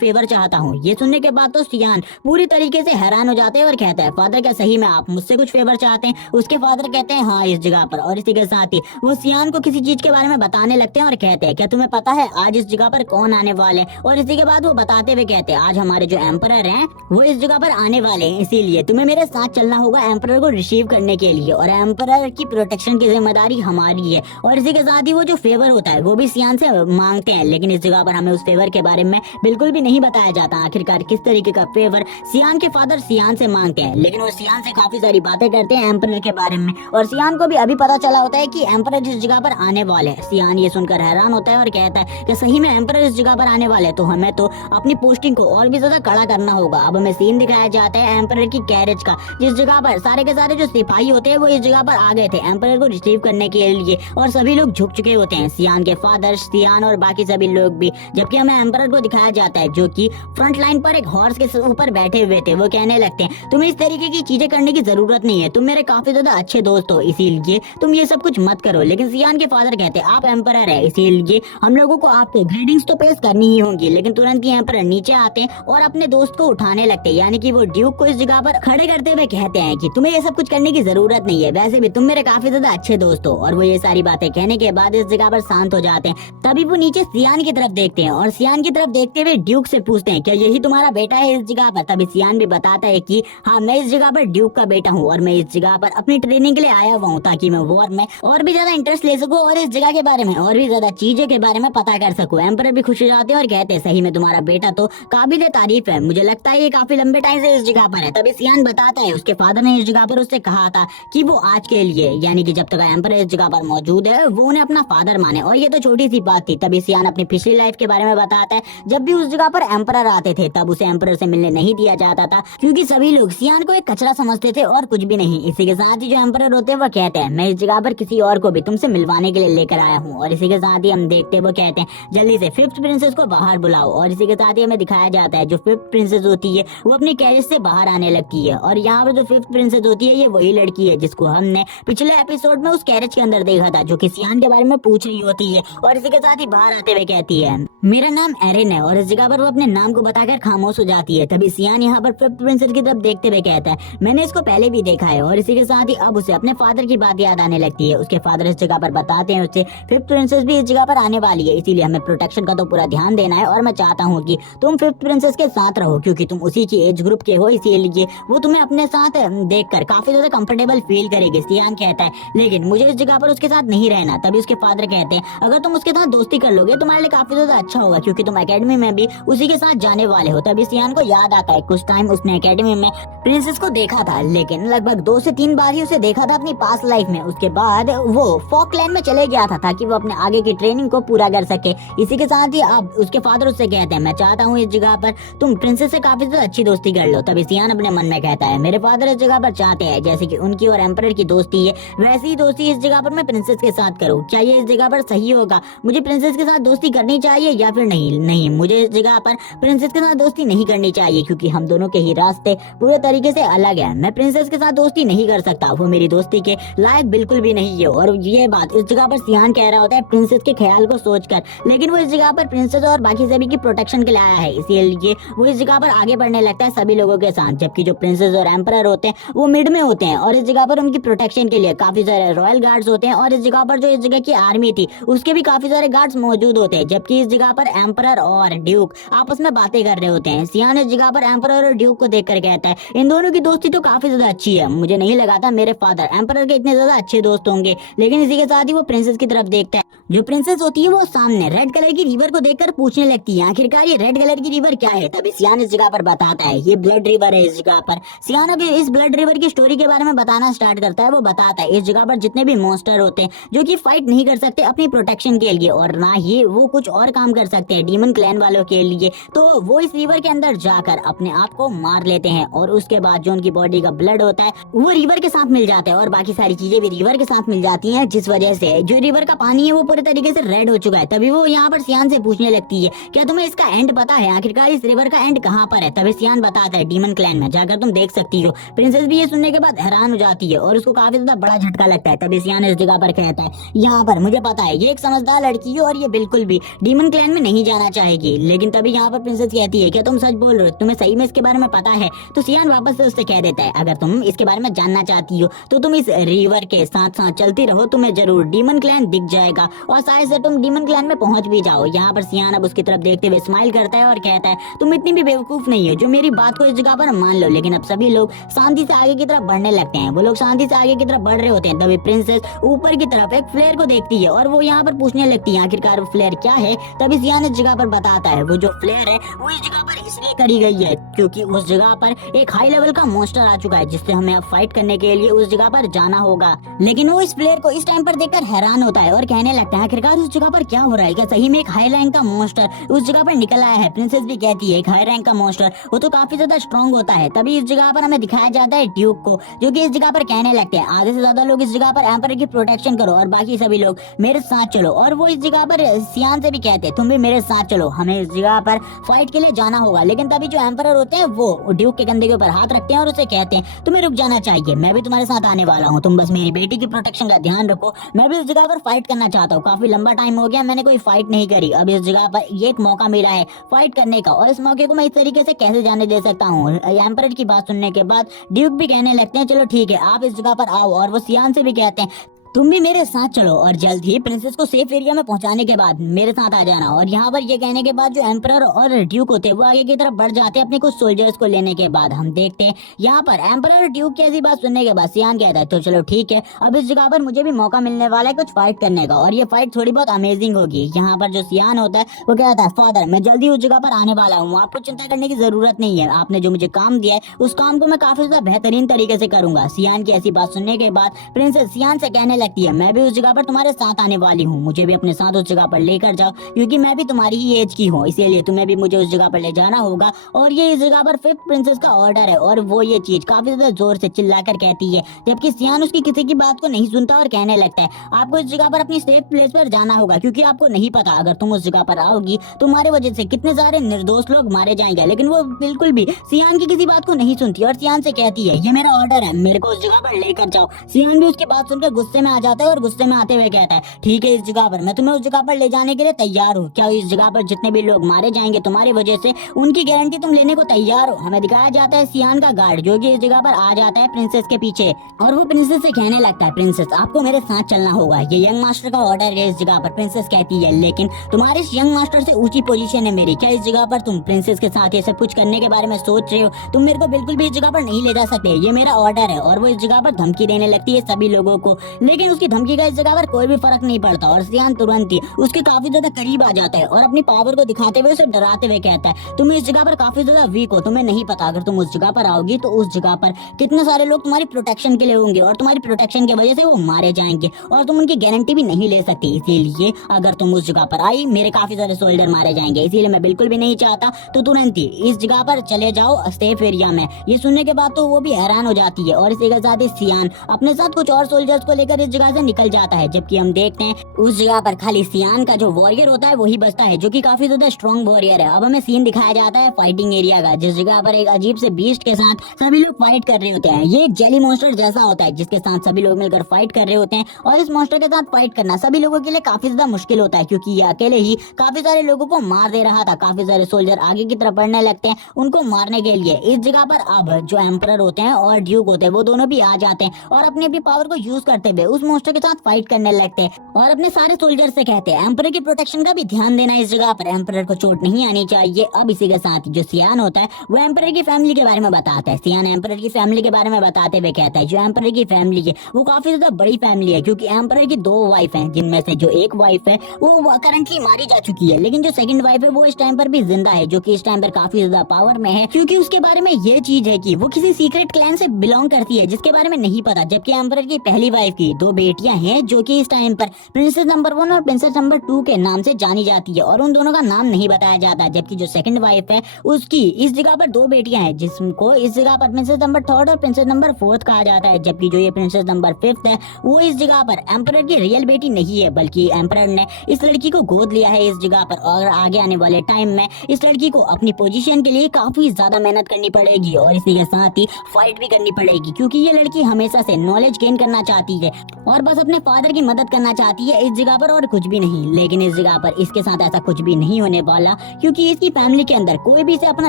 फेवर चाहता हूँ। ये सुनने के बाद तो सियान पूरी तरीके से हैरान हो जाते हैं और कहता है फादर क्या सही में आप मुझसे कुछ फेवर चाहते हैं? उसके फादर कहते हैं हाँ इस जगह पर। और इसी के साथ ही वो सियान को किसी चीज के बारे में बताने लगते हैं और कहते हैं क्या तुम्हें पता है आज इस जगह पर कौन आने वाले? और इसी के बाद वो बताते हुए कहते हैं आज हमारे जो एम्परर हैं वो इस जगह पर आने वाले हैं, इसीलिए तुम्हें मेरे साथ चलना होगा एम्परर को रिसीव करने के लिए, और एम्परर की प्रोटेक्शन की जिम्मेदारी हमारी है। और इसी के साथ ही वो जो फेवर होता है वो भी सियान से मांगते हैं, लेकिन इस जगह पर हमें उस फेवर के बारे में बिल्कुल भी नहीं बताया जाता आखिरकार किस तरीके का फेवर सियान के फादर सियान से मांगते हैं। लेकिन वो सियान से काफी सारी बातें करते हैं एम्परर के बारे में, और सियान को भी अभी पता चला होता है कि एम्परर इस जगह पर आने वाले हैं। सियान ये सुनकर हैरान होता है और कहता है कि सही में एम्परर इस जगह पर आने वाले हैं, तो हमें तो अपनी पोस्टिंग को और भी ज्यादा कड़ा करना होगा। अब हमें सीन दिखाया जाता है एम्परर की कैरेज का, जिस जगह पर सारे के सारे जो सिपाही होते हैं वो इस जगह पर आ गए थे एम्परर को रिसीव करने के लिए, और सभी लोग झुक चुके होते हैं, सियान के फादर, सियान और बाकी सभी लोग भी। जबकि हमें एम्परर को दिखाया जाता है जो कि फ्रंट लाइन पर एक हॉर्स के ऊपर बैठे हुए थे। वो कहने लगते हैं तुम्हें इस तरीके की चीजें करने की जरूरत नहीं है, तुम मेरे काफी ज्यादा अच्छे दोस्त हो, इसीलिए तुम ये सब कुछ मत करो। लेकिन सियान के फादर कहते हैं आप एम्परर है, इसीलिए हम लोगों को आपको ग्रीटिंग्स तो पेश करनी ही होंगी। लेकिन तुरंत ही एम्परर नीचे आते हैं और अपने दोस्त को उठाने लगते हैं, यानी कि वो ड्यूक को इस जगह पर खड़े करते हुए कहते हैं कि तुम्हें ये सब कुछ करने की जरूरत नहीं है, वैसे भी तुम मेरे काफी ज्यादा अच्छे दोस्त हो। और वो ये सारी बातें कहने के बाद इस जगह पर शांत हो जाते हैं। तभी वो नीचे सियान की तरफ देखते हैं और सियान की तरफ देखते हुए ड्यूक से पूछते हैं क्या यही तुम्हारा बेटा है इस जगह पर? तभी सियान भी बताता है कि हाँ मैं इस जगह पर ड्यूक का बेटा हूँ, और मैं इस जगह पर अपनी ट्रेनिंग के लिए आया हुआ हूँ ताकि मैं वॉर में और भी ज्यादा इंटरेस्ट ले सकूं और इस जगह के बारे में और भी ज्यादा चीजों के बारे में पता कर सकूं। एम्परर भी खुश हो जाते हैं और कहते हैं सही में तुम्हारा बेटा तो काबिल तारीफ है, मुझे लगता है ये काफी लंबे टाइम से इस जगह पर है। तभी सियान बताता है उसके फादर ने इस जगह पर उससे कहा था कि वो आज के लिए, यानी कि जब तक एम्परर इस जगह पर मौजूद है, वो उन्हें अपना फादर माने। और ये तो छोटी सी बात थी। तभी सियान अपनी पिछली लाइफ के बारे में बताता है, जब भी उस जगह पर एम्परर आते थे तब उसे एम्परर से मिलने नहीं दिया जाता था, क्योंकि सभी लोग सियान को एक कचरा समझते थे और कुछ भी नहीं। इसी के साथ ही जो एम्परर होते हैं वो कहते हैं मैं इस जगह पर किसी और को भी तुमसे मिलवाने के लिए लेकर आया हूँ। और इसी के साथ ही हम देखते हैं वो कहते हैं जल्दी से फिफ्थ प्रिंसेस को बाहर बुलाओ। और इसी के साथ ही हमें दिखाया जाता है जो फिफ्थ प्रिंसेस होती है वो अपनी कैरेज से बाहर आने लगती है। और यहाँ पर जो फिफ्थ प्रिंसेस होती है ये वही लड़की है जिसको हमने पिछले एपिसोड में उस कैरेज के अंदर देखा था, जो कि सियान के बारे में पूछ रही होती है। और इसी के साथ ही बाहर आते हुए कहती है मेरा नाम एरिन है, और इस जगह पर वो अपने नाम को बताकर खामोश हो जाती है। तभी सियान यहाँ पर फिफ्थ प्रिंसेस की तरफ देखते हुए कहता है मैंने इसको पहले भी देखा है। और इसी के साथ ही अब उसे अपने फादर की बात याद आने लगती है। उसके फादर इस जगह पर बताते हैं उससे फिफ्थ प्रिंसेस भी इस जगह पर आने वाली है, इसीलिए हमें प्रोटेक्शन का तो पूरा ध्यान देना है। और मैं चाहता हूँ कि तुम फिफ्थ प्रिंसेस के साथ रहो, क्योंकि तुम उसी की एज ग्रुप के हो, इसीलिए वो तुम्हें अपने साथ देखकर काफी ज्यादा कंफर्टेबल फील करेगी। सियान कहता है लेकिन मुझे इस जगह पर उसके साथ नहीं रहना। तभी उसके फादर कहते हैं अगर तुम उसके साथ दोस्ती कर लोगे तुम्हारे लिए काफी ज्यादा अच्छा होगा, क्योंकि तुम एकेडमी में भी उसी के साथ जाने वाले हो। तभी सियान को याद आता है कुछ टाइम उसने एकेडमी में प्रिंसेस को देखा था, लेकिन लगभग 2 से 3 बार ही उसे देखा था अपनी पास्ट लाइफ में। उसके बाद वो फॉक क्लैन में चले गया था ताकि वो अपने आगे की ट्रेनिंग को पूरा कर सके। इसी के साथ ही अब उसके फादर उससे कहते हैं मैं चाहता हूँ इस जगह पर तुम प्रिंसेस से काफी ज्यादा अच्छी दोस्ती कर लो। तभी सियान अपने मन में कहता है मेरे फादर इस जगह पर चाहते हैं जैसे कि उनकी और एम्परर की दोस्ती है, वैसी ही दोस्ती इस जगह पर मैं प्रिंसेस के साथ करूँ। क्या ये इस जगह पर सही होगा? मुझे प्रिंसेस के साथ दोस्ती करनी चाहिए या फिर नहीं? नहीं, मुझे इस जगह पर प्रिंसेस के साथ दोस्ती नहीं करनी चाहिए, क्योंकि हम दोनों के ही रास्ते पूरे तरीके से अलग है। मैं प्रिंसेस के साथ दोस्ती नहीं कर सकता, वो मेरी दोस्ती के लायक बिल्कुल भी नहीं है। और ये बात इस जगह पर सियान कह रहा होता है प्रिंसेस के ख्याल को सोचकर, लेकिन वो इस जगह पर प्रिंसेस और बाकी सभी की प्रोटेक्शन के लिए आया है, इसीलिए वो इस जगह पर आगे बढ़ने लगता है सभी लोगों के साथ। जबकि जो प्रिंसेस और एम्परर होते हैं वो मिड में होते हैं और इस जगह पर उनकी प्रोटेक्शन के लिए काफी सारे रॉयल गार्ड्स होते हैं, और इस जगह पर जो इस जगह की आर्मी थी उसके भी काफी सारे गार्ड्स मौजूद होते हैं। जबकि इस जगह पर एम्परर और ड्यूक आपस में बातें कर रहे होते हैं। सियान इस जगह पर एम्परर और ड्यूक को देखकर कहता है इन दोनों की दोस्ती तो काफी ज्यादा अच्छी है, मुझे नहीं लगा था मेरे फादर एम्परर के इतने ज्यादा अच्छे दोस्त होंगे। लेकिन इसी के साथ ही वो प्रिंसेस की तरफ देखता है। जो प्रिंसेस होती है वो सामने रेड कलर की रिवर को देखकर पूछने लगती है आखिरकार ये रेड कलर की रिवर क्या है। तभी सियान इस जगह पर बताता है ये ब्लड रिवर है। इस जगह पर सियान अभी इस ब्लड रिवर की स्टोरी के बारे में बताना स्टार्ट करता है। वो बताता है इस जगह पर जितने भी मॉन्स्टर होते हैं जो कि फाइट नहीं कर सकते अपनी प्रोटेक्शन के लिए, और ना ही वो कुछ और काम कर सकते हैं डीमन क्लैन वालों के लिए, तो वो इस रिवर के अंदर जाकर अपने आप को मार लेते हैं। और उसके बाद जो उनकी बॉडी का ब्लड होता है वो रिवर के साथ मिल जाता है और बाकी सारी चीजें भी रिवर के साथ मिल जाती हैं, जिस वजह से जो रिवर का पानी है वो पूरे तरीके से रेड हो चुका है। तभी वो यहाँ पर सियान से पूछने लगती है क्या तुम्हें इसका एंड पता है, आखिरकार इस रिवर का एंड कहाँ पर है? तभी सियान बताता है डीमन क्लैन में जाकर तुम देख सकती हो। प्रिंसेस भी ये सुनने के बाद हैरान हो जाती है और उसको काफी ज्यादा बड़ा झटका लगता है। तभी सियान इस जगह पर कहता है यहाँ पर मुझे पता है ये एक समझदार लड़की है और ये बिल्कुल भी डीमन क्लैन में नहीं जाना चाहेगी। लेकिन तभी यहाँ पर प्रिंसेस कहती है क्या तुम सच बोल रहे हो, तुम्हें सही में इसके बारे में पता है? तो सियान वापस से उससे कह देता है अगर तुम इसके बारे में जानना चाहती हो तो तुम इस रिवर के साथ साथ चलती रहो, तुम्हें जरूर डीमन क्लैन दिख जाएगा और शायद से तुम डीमन क्लैन में पहुंच भी जाओ। यहाँ पर सियान अब उसकी तरफ देखते हुए स्माइल करता है और कहता है तुम इतनी भी बेवकूफ नहीं हो जो मेरी बात को इस जगह पर मान लो। लेकिन अब सभी लोग शांति से आगे की तरफ बढ़ने लगते हैं। वो लोग शांति से आगे की तरफ बढ़ रहे होते हैं। तभी प्रिंसेस ऊपर की तरफ एक फ्लेयर को देखती है और वो यहाँ पर पूछने लगती है आखिरकार वो फ्लेयर क्या है। तभी सियान इस जगह पर बताता है वो जो फ्लेयर है वो इस जगह पर इसलिए करी गई है क्योंकि उस जगह पर एक हाई लेवल का मॉन्स्टर आ चुका है जिससे हमें अब फाइट करने के लिए उस जगह पर जाना होगा। लेकिन वो इस प्लेयर को इस टाइम पर देखकर हैरान होता है और कहने लगता है आखिरकार उस जगह पर क्या हो रहा है, क्या सही में एक हाई रैंक का मॉन्स्टर उस जगह पर निकल आया है? प्रिंसेस भी कहती है एक हाई रैंक का मॉन्स्टर वो तो काफी ज्यादा स्ट्रॉन्ग होता है। तभी इस जगह पर हमें दिखाया जाता है ड्यूक को जो कि इस जगह पर कहने लगते हैं आधे से ज्यादा लोग इस जगह पर एम्परर की प्रोटेक्शन करो और बाकी सभी लोग मेरे साथ चलो। और वो इस जगह पर सियान से भी कहते हैं तुम भी मेरे साथ चलो, हमें इस जगह पर फाइट के लिए जाना होगा। लेकिन तभी जो एम्परर होते हैं वो ड्यूक के कंधे के ऊपर हाथ रखते हैं और उसे कहते हैं तुम्हें रुक जाना चाहिए, मैं भी तुम्हारे साथ आने वाला हूँ, तुम बस मेरी बेटी की प्रोटेक्शन का ध्यान रखो, मैं भी इस जगह पर फाइट करना चाहता हूँ। काफी लंबा टाइम हो गया मैंने कोई फाइट नहीं करी, अब इस जगह पर ये एक मौका मिला है फाइट करने का और इस मौके को मैं इस तरीके से कैसे जाने दे सकता हूँ। एम्परर की बात सुनने के बाद ड्यूक भी कहने लगते हैं चलो ठीक है आप इस जगह पर आओ। और वो सियान से भी कहते हैं तुम भी मेरे साथ चलो और जल्द ही प्रिंसेस को सेफ एरिया में पहुंचाने के बाद मेरे साथ आ जाना। और यहाँ पर ये कहने के बाद जो एम्परर और ड्यूक होते हैं वो आगे की तरफ बढ़ जाते हैं अपने कुछ सोल्जर्स को लेने के बाद। हम देखते हैं यहाँ पर एम्परर और ड्यूक की ऐसी बात सुनने के बाद सियान कहता है तो चलो ठीक है अब इस जगह पर मुझे भी मौका मिलने वाला है कुछ फाइट करने का और ये फाइट थोड़ी बहुत अमेजिंग होगी। यहाँ पर जो सियान होता है वो कहता है फादर मैं जल्दी उस जगह पर आने वाला हूँ, आपको चिंता करने की जरूरत नहीं है, आपने जो मुझे काम दिया है उस काम को मैं काफी ज्यादा बेहतरीन तरीके से करूंगा। सियान की ऐसी बात सुनने के बाद प्रिंसेस सियान से कहने लगती है मैं भी उस जगह पर तुम्हारे साथ आने वाली हूँ, मुझे भी अपने साथ उस जगह पर लेकर जाओ क्योंकि मैं भी तुम्हारी ही एज की हूँ, इसीलिए तुम्हें भी मुझे उस जगह पर ले जाना होगा। और ये इस जगह पर फिफ्थ प्रिंसेस का ऑर्डर है और वो ये चीज काफी ज्यादा जोर से चिल्लाकर कहती है जबकि सियान उसकी किसी की बात को नहीं सुनता और कहने लगता है आपको इस जगह पर अपनी सेफ प्लेस पर जाना होगा क्योंकि आपको नहीं पता अगर तुम उस जगह पर आओगी तुम्हारे वजह से कितने सारे निर्दोष लोग मारे जाएंगे। लेकिन वो बिल्कुल भी सियान की किसी बात को नहीं सुनती और सियान से कहती है ये मेरा ऑर्डर है, मेरे को उस जगह पर लेकर जाओ। सियान भी उसकी बात सुनकर गुस्से में आ जाता है और गुस्से में आते हुए कहता है ठीक है इस जगह पर मैं तुम्हें उस जगह पर ले जाने के लिए तैयार हूँ, क्या इस जगह पर जितने भी लोग मारे जाएंगे तुम्हारी वजह से उनकी गारंटी तुम लेने को तैयार हो? हमें दिखाया जाता है सियान का गार्ड जो कि इस जगह पर आ जाता है प्रिंसेस के पीछे और वो प्रिंसेस से कहने लगता है प्रिंसेस आपको मेरे साथ चलना होगा, ये यंग मास्टर का ऑर्डर है इस जगह पर। प्रिंसेस कहती है लेकिन तुम्हारे इस यंग मास्टर से ऊंची पोजीशन है मेरी, क्या इस जगह पर तुम प्रिंसेस के साथ ये सब कुछ करने के बारे में सोच रहे हो? तुम मेरे को बिल्कुल भी इस जगह पर नहीं ले जा सकते, ये मेरा ऑर्डर है। और वो इस जगह पर धमकी देने लगती है सभी लोगों को। लेकिन लेकिन उसकी धमकी का इस जगह पर कोई भी फर्क नहीं पड़ता और सियान तुरंत ही उसके काफी ज्यादा करीब आ जाता है और अपनी पावर को दिखाते हुए उसे डराते हुए कहता है, तुम इस जगह पर काफी ज्यादा वीक हो, तुम्हें नहीं पता अगर तुम उस जगह पर आओगी तो उस जगह पर कितने सारे लोग तुम्हारी प्रोटेक्शन के लिए होंगे और तुम्हारी प्रोटेक्शन की वजह से वो मारे जाएंगे और तुम उनकी गारंटी भी नहीं ले सकती। इसीलिए अगर तुम उस जगह पर आई मेरे काफी सारे सोल्जर मारे जाएंगे, इसीलिए मैं बिल्कुल भी नहीं चाहता, तो तुरंत ही इस जगह पर चले जाओ सेफ एरिया में। ये सुनने के बाद तो वो भी हैरान हो जाती है और इसी के साथ ही सियान अपने साथ कुछ और सोल्जर्स को लेकर इस जगह से निकल जाता है। जबकि हम देखते हैं उस जगह पर खाली सियान का जो वॉरियर होता है वही बचता है, जो कि काफी ज्यादा स्ट्रॉन्ग वॉरियर है। अब हमें सीन दिखाया जाता है फाइटिंग एरिया का, जिस जगह पर एक अजीब से बीस्ट के साथ सभी लोग फाइट कर रहे होते हैं। ये एक जेली मॉन्स्टर जैसा होता है जिसके साथ सभी लोग मिलकर फाइट कर रहे होते हैं और इस मॉन्स्टर के साथ फाइट करना सभी लोगों के लिए काफी ज्यादा मुश्किल होता है क्योंकि ये अकेले ही काफी सारे लोगों को मार दे रहा था। काफी सारे सोल्जर आगे की तरफ बढ़ने लगते हैं उनको मारने के लिए। इस जगह पर अब जो एम्परर होते हैं और ड्यूक होते हैं वो दोनों भी आ जाते हैं और अपनी अपनी पावर को यूज करते हुए उस मॉन्स्टर के साथ फाइट करने लगते हैं और अपने सारे सोल्जर से कहते हैं एम्परर की प्रोटेक्शन का भी ध्यान देना, इस जगह पर एम्परर को चोट नहीं आनी चाहिए। अब इसी के साथ जो सियान होता है वो एम्परर की फैमिली के बारे में बताता है। सियान एम्परर की फैमिली के बारे में बताते हुए कहता है जो एम्परर की फैमिली है वो काफी ज्यादा बड़ी फैमिली है क्योंकि एम्परर की 2 वाइफ हैं, जिनमें से जो एक वाइफ है वो करंटली मारी जा चुकी है, लेकिन जो सेकंड वाइफ है वो इस टाइम पर भी जिंदा है, जो कि इस टाइम पर काफी ज्यादा पावर में है क्योंकि उसके बारे में ये चीज है कि वो किसी सीक्रेट क्लैन से बिलोंग करती है जिसके बारे में नहीं पता। जबकि एम्परर की पहली वाइफ की 2 बेटियां हैं जो कि इस टाइम पर प्रिंसेस नंबर 1 और प्रिंसेस नंबर 2 के नाम से जानी जाती है और उन दोनों का नाम नहीं बताया जाता। जबकि जो सेकंड वाइफ है उसकी इस जगह पर 2 बेटियां हैं जिसको इस जगह पर प्रिंसेस नंबर 3 और प्रिंसेस नंबर 4 कहा जाता है। जबकि जो ये प्रिंसेस नंबर 5 है वो इस जगह पर एम्परर की रियल बेटी नहीं है, बल्कि एम्परर ने इस लड़की को गोद लिया है इस जगह पर और आगे आने वाले टाइम में इस लड़की को अपनी पोजीशन के लिए काफी ज्यादा मेहनत करनी पड़ेगी और इसी के साथ ही फाइट भी करनी पड़ेगी क्योंकि ये लड़की हमेशा से नॉलेज गेन करना चाहती है और बस अपने फादर की मदद करना चाहती है इस जगह पर और कुछ भी नहीं। लेकिन इस जगह पर इसके साथ ऐसा कुछ भी नहीं होने वाला क्योंकि इसकी फैमिली के अंदर कोई भी इसे अपना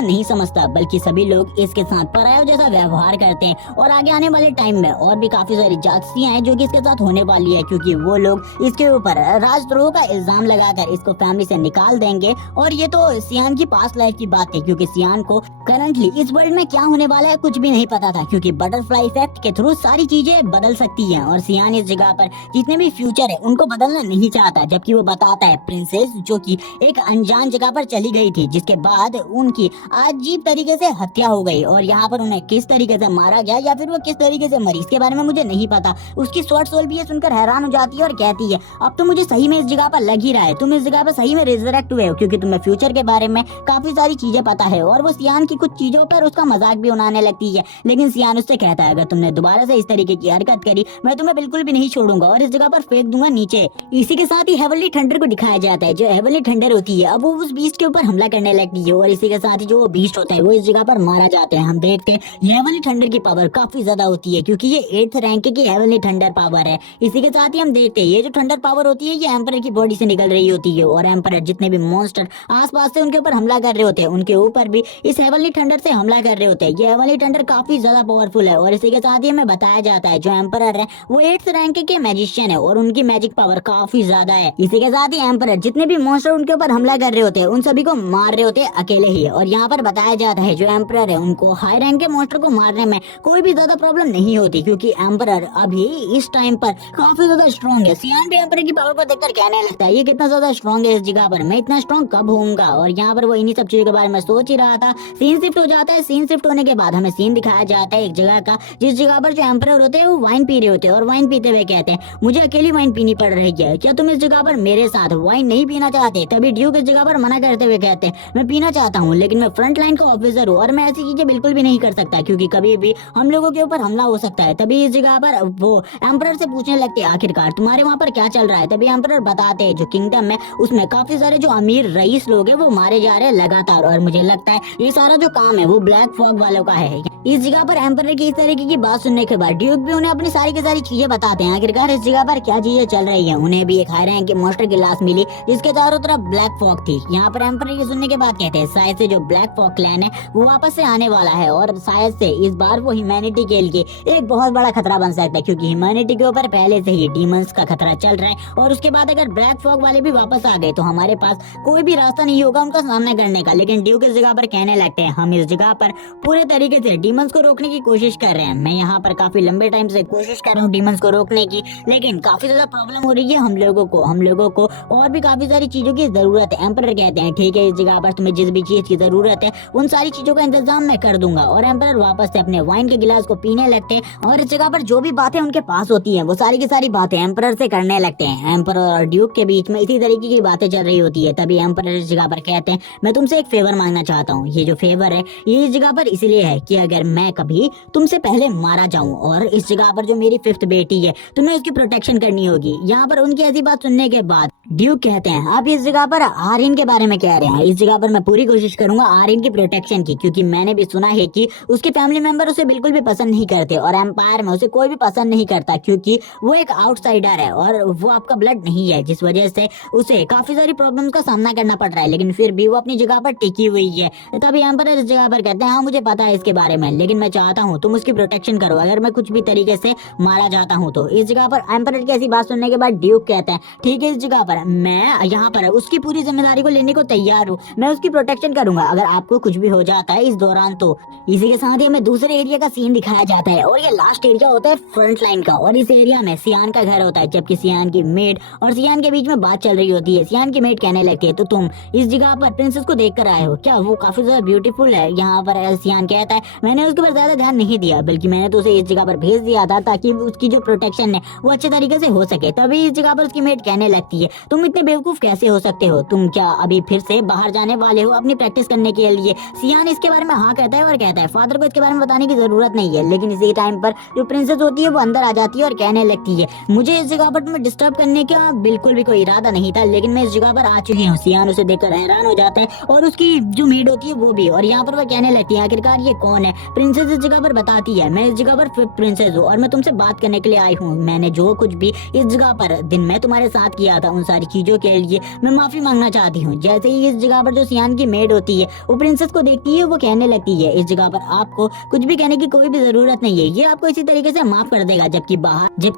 नहीं समझता, बल्कि सभी लोग इसके साथ परायों जैसा व्यवहार करते हैं और आगे आने वाले टाइम में और भी काफी सारी जासूसियां हैं जो कि इसके साथ होने वाली है क्योंकि वो लोग इसके ऊपर राजद्रोह का इल्जाम लगाकर इसको फैमिली से निकाल देंगे। और ये तो सियान की पास्ट लाइफ की बात है क्योंकि सियान को करंटली इस वर्ल्ड में क्या होने वाला है कुछ भी नहीं पता था क्योंकि बटरफ्लाई इफेक्ट के थ्रू सारी चीजें बदल सकती हैं और सियान इस जगह पर जितने भी फ्यूचर है उनको बदलना नहीं चाहता। जबकि वो बताता है प्रिंसेस जो कि एक अनजान जगह पर चली गई थी जिसके बाद उनकी अजीब तरीके से हत्या हो गई और यहाँ पर उन्हें किस तरीके से मारा गया या फिर वो किस तरीके से मरी इसके बारे में मुझे नहीं पता। उसकी शॉर्ट सोल भी ये सुनकर हैरान हो जाती है और कहती है अब तो मुझे सही में इस जगह पर लग ही रहा है, तुम इस जगह पर सही में रिजरेक्ट हुए हो क्योंकि तुम्हें फ्यूचर के बारे में काफी सारी चीजें पता है। और वो सियान की कुछ चीजों पर उसका मजाक भी उड़ाने लगती है, लेकिन सियान उससे कहता है अगर तुमने दोबारा से इस तरीके की हरकत करी मैं तुम्हें बिल्कुल भी नहीं छोड़ूंगा और इस जगह पर फेंक दूंगा नीचे। इसी के साथ ही हेवनली थंडर को दिखाया जाता है। जो हेवनली थंडर होती है अब वो उस बीस्ट के ऊपर हमला करने लगती है और इसी के साथ ही जो बीस्ट होता है वो इस जगह पर मारा जाता है। हम देखते हैं ये हेवनली थंडर की पावर काफी ज्यादा होती है क्योंकि ये 8th रैंक की हेवनली थंडर पावर है। इसी के साथ ही हम देखते हैं ये जो थंडर पावर होती है ये एम्परर की बॉडी से निकल रही होती है और एम्परर जितने भी मॉन्स्टर आसपास से उनके ऊपर हमला कर रहे होते हैं उनके ऊपर भी इस हेवनली थंडर से हमला कर रहे होते हैं। ये हेवनली थंडर काफी ज्यादा पावरफुल है और इसी के साथ ही हमें बताया जाता है जो एम्परर है वो 8th रैंक के मैजिशियन है और उनकी मैजिक पावर काफी ज्यादा है। इसी के साथ ही एम्परर जितने भी मॉन्स्टर उनके ऊपर हमला कर रहे होते हैं उन सभी को मार रहे होते हैं अकेले ही। और यहाँ पर बताया जाता है जो एम्परर है उनको हाई रैंक के मॉन्स्टर को मारने में कोई भी ज्यादा प्रॉब्लम नहीं होती क्योंकि एम्परर अभी इस टाइम पर काफी ज्यादा स्ट्रॉन्ग है। सियान भी एम्परर की पावर को देखकर कहने लगता है ये कितना ज्यादा स्ट्रॉन्ग है इस जगह पर, मैं इतना स्ट्रॉन्ग कब होऊंगा। और यहाँ पर वो इन्हीं सब चीजों के बारे में सोच ही रहा था। सीन शिफ्ट हो जाता है। सीन शिफ्ट होने के बाद हमें सीन दिखाया जाता है एक जगह का जिस जगह पर जो एम्परर होते हैं वो वाइन पी रहे होते हैं और वाइन पीते हुए कहते हैं मुझे अकेली वाइन पीनी पड़ रही है, क्या तुम इस जगह पर मेरे साथ वाइन नहीं पीना चाहते। तभी ड्यूक इस जगह पर मना करते हुए कहते हैं मैं पीना चाहता हूँ लेकिन मैं फ्रंट लाइन का ऑफिसर हूँ और मैं ऐसी चीजें बिल्कुल भी नहीं कर सकता क्योंकि कभी भी हम लोगों के ऊपर हमला हो सकता है। तभी इस जगह पर वो एम्परर से पूछने लगते हैं आखिरकार तुम्हारे वहाँ पर क्या चल रहा है। तभी एम्परर बताते हैं जो किंगडम है उसमें काफी सारे जो अमीर रईस लोग हैं वो मारे जा रहे हैं लगातार और मुझे लगता है ये सारा जो काम है वो ब्लैक फॉग वालों का है। इस जगह पर एम्परर की इस तरीके की बात सुनने के बाद ड्यूक भी उन्हें अपनी सारी की सारी चीजें बताते हैं आखिरकार इस जगह पर क्या चीजें चल रही है। उन्हें भी एक हाई रैंक के मॉन्स्टर की लाश मिली जिसके चारों तरफ ब्लैक फॉग थी। यहाँ पर एम्परर की सुनने के बाद कहते हैं शायद से जो ब्लैक फॉग क्लैन है वो वापस से आने वाला है और शायद से इस बार वो ह्यूमैनिटी के लिए एक बहुत बड़ा खतरा बन सकता है क्योंकि ह्यूमैनिटी के ऊपर पहले से ही डीमंस का खतरा चल रहा है और उसके बाद अगर ब्लैक फॉग वाले भी वापस आ गए तो हमारे पास कोई भी रास्ता नहीं होगा उनका सामना करने का। लेकिन ड्यूक इस जगह पर कहने लगते हैं हम इस जगह पर पूरे तरीके से डीमंस को रोकने की कोशिश कर रहे हैं। मैं यहाँ पर काफी लंबे टाइम से कोशिश कर रहा हूँ डीमंस को रोकने रोकने की, लेकिन काफी ज्यादा प्रॉब्लम हो रही है हम लोगों को और भी काफी सारी चीजों की जरूरत है। एम्परर कहते हैं ठीक है, इस जगह पर तुम्हें जिस भी चीज की जरूरत है उन सारी चीजों का इंतजाम मैं कर दूंगा। और एम्परर वापस से अपने वाइन के गिलास को पीने लगते हैं और इस जगह पर जो भी बातें उनके पास होती हैं वो सारी की सारी बातें एम्परर से करने लगते हैं। एम्परर और ड्यूक के बीच में इसी तरीके की बातें चल रही होती है। तभी एम्परर इस जगह पर कहते हैं मैं तुमसे एक फेवर मांगना चाहता हूँ। ये जो फेवर है ये इस जगह पर इसलिए है कि अगर मैं कभी तुमसे पहले मारा जाऊं और इस जगह पर जो मेरी 5th बेटी है तुम्हें उसकी प्रोटेक्शन करनी होगी। यहाँ पर उनकी ऐसी बात सुनने के बाद ड्यूक कहते हैं आप इस जगह पर आर्यन के बारे में कह रहे हैं। इस जगह पर मैं पूरी कोशिश करूंगा आर्यन की प्रोटेक्शन की, क्योंकि मैंने भी सुना है कि उसके फैमिली मेंबर उसे बिल्कुल भी पसंद नहीं करते और एम्पायर में उसे कोई भी पसंद नहीं करता, क्योंकि वो एक आउटसाइडर है और वो आपका ब्लड नहीं है, जिस वजह से उसे काफी सारी प्रॉब्लम्स का सामना करना पड़ रहा है। लेकिन फिर भी वो अपनी जगह पर टिकी हुई है। तभी एम्परर इस जगह पर कहते हैं हाँ मुझे पता है इसके बारे में, लेकिन मैं चाहता हूँ तुम उसकी प्रोटेक्शन करो अगर मैं कुछ भी तरीके से मारा जाता हूँ तो। इस जगह पर एम्परर की ऐसी बात सुनने के बाद ड्यूक कहता है ठीक है, इस जगह पर मैं यहाँ पर उसकी पूरी जिम्मेदारी को लेने को तैयार हूँ, मैं उसकी प्रोटेक्शन करूंगा अगर आपको कुछ भी हो जाता है इस दौरान तो। इसी के साथ ही हमें दूसरे एरिया का सीन दिखाया जाता है और ये लास्ट एरिया होता है फ्रंट लाइन का और इस एरिया में सियान का घर होता है। जबकि सियान की मेड और सियान के बीच में बात चल रही होती है। सियान की मेड कहने लगती है तो तुम इस जगह पर प्रिंसेस को देख कर आए हो क्या, वो काफी ज्यादा ब्यूटीफुल है। यहाँ पर सियान कहता है मैंने उसके ऊपर ज्यादा ध्यान नहीं दिया, बल्कि मैंने तो उसे इस जगह पर भेज दिया था ताकि उसकी जो प्रोटेक्शन है वो अच्छे तरीके से हो सके। तभी इस जगह पर उसकी मेड कहने लगती है तुम इतने बेवकूफ कैसे हो सकते हो, तुम क्या अभी फिर से बाहर जाने वाले हो अपनी प्रैक्टिस करने के लिए। सियान इसके बारे में हाँ कहता है और कहता है फादर को इसके बारे में बताने की जरूरत नहीं है। लेकिन इसी टाइम पर जो प्रिंसेस होती है वो अंदर आ जाती है और कहने लगती है मुझे इस जगह पर तुम्हें डिस्टर्ब करने का बिल्कुल भी कोई इरादा नहीं था, लेकिन मैं इस जगह पर आ चुकी हूँ। सियान उसे देखकर हैरान हो जाता है और उसकी जो मेड होती है वो भी। और यहाँ पर वह कहने लगती है आखिरकार ये कौन है। प्रिंसेस इस जगह पर बताती है मैं इस जगह पर 5th प्रिंसेस हूँ और मैं तुमसे बात करने के लिए आई हूँ। मैंने जो कुछ भी इस जगह पर दिन में तुम्हारे साथ किया था उन सारी चीजों के लिए मैं माफी मांगना चाहती हूँ। जैसे ही इस जगह पर जो सियान की मेड होती है वो प्रिंसेस को देखती है वो कहने लगती है इस जगह पर आपको कुछ भी कहने की कोई भी जरूरत नहीं है, ये आपको इसी तरीके से माफ कर देगा। जबकि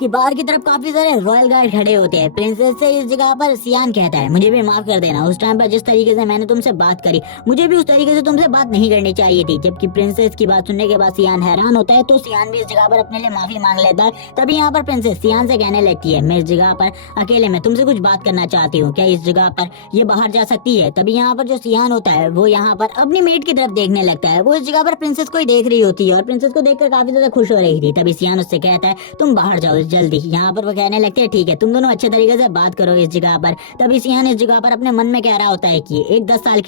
बाहर की तरफ काफी सारे रॉयल गार्ड खड़े होते हैं। प्रिंसेस से इस जगह पर सियान कहता है मुझे भी माफ कर देना, उस टाइम पर जिस तरीके से मैंने तुमसे बात करी मुझे भी उस तरीके से तुमसे बात नहीं करनी चाहिए थी। जबकि प्रिंसेस की बात सुनने के बाद सियान हैरान होता है तो सियान भी इस जगह पर अपने लिए माफी मांग लेता है। तभी यहाँ पर प्रिंसेस सियान से कहने लगती है मैं इस जगह पर अकेले में तुमसे कुछ बात करना चाहती हूँ, क्या इस जगह पर ये बाहर जा सकती है। तभी यहाँ पर जो सियान होता है वो यहाँ पर अपनी मेट की तरफ देखने लगता है। वो इस जगह पर प्रिंसेस को ही देख रही होती है और प्रिंसेस को देखकर काफी ज्यादा खुश हो रही थी। तभी सियान उससे कहता है तुम बाहर जाओ जल्दी। यहाँ पर वो कहने लगते हैं ठीक है तुम दोनों अच्छे तरीके से बात करो इस जगह पर। तभी सियान इस जगह पर अपने मन में कह रहा होता है कि एक 10 साल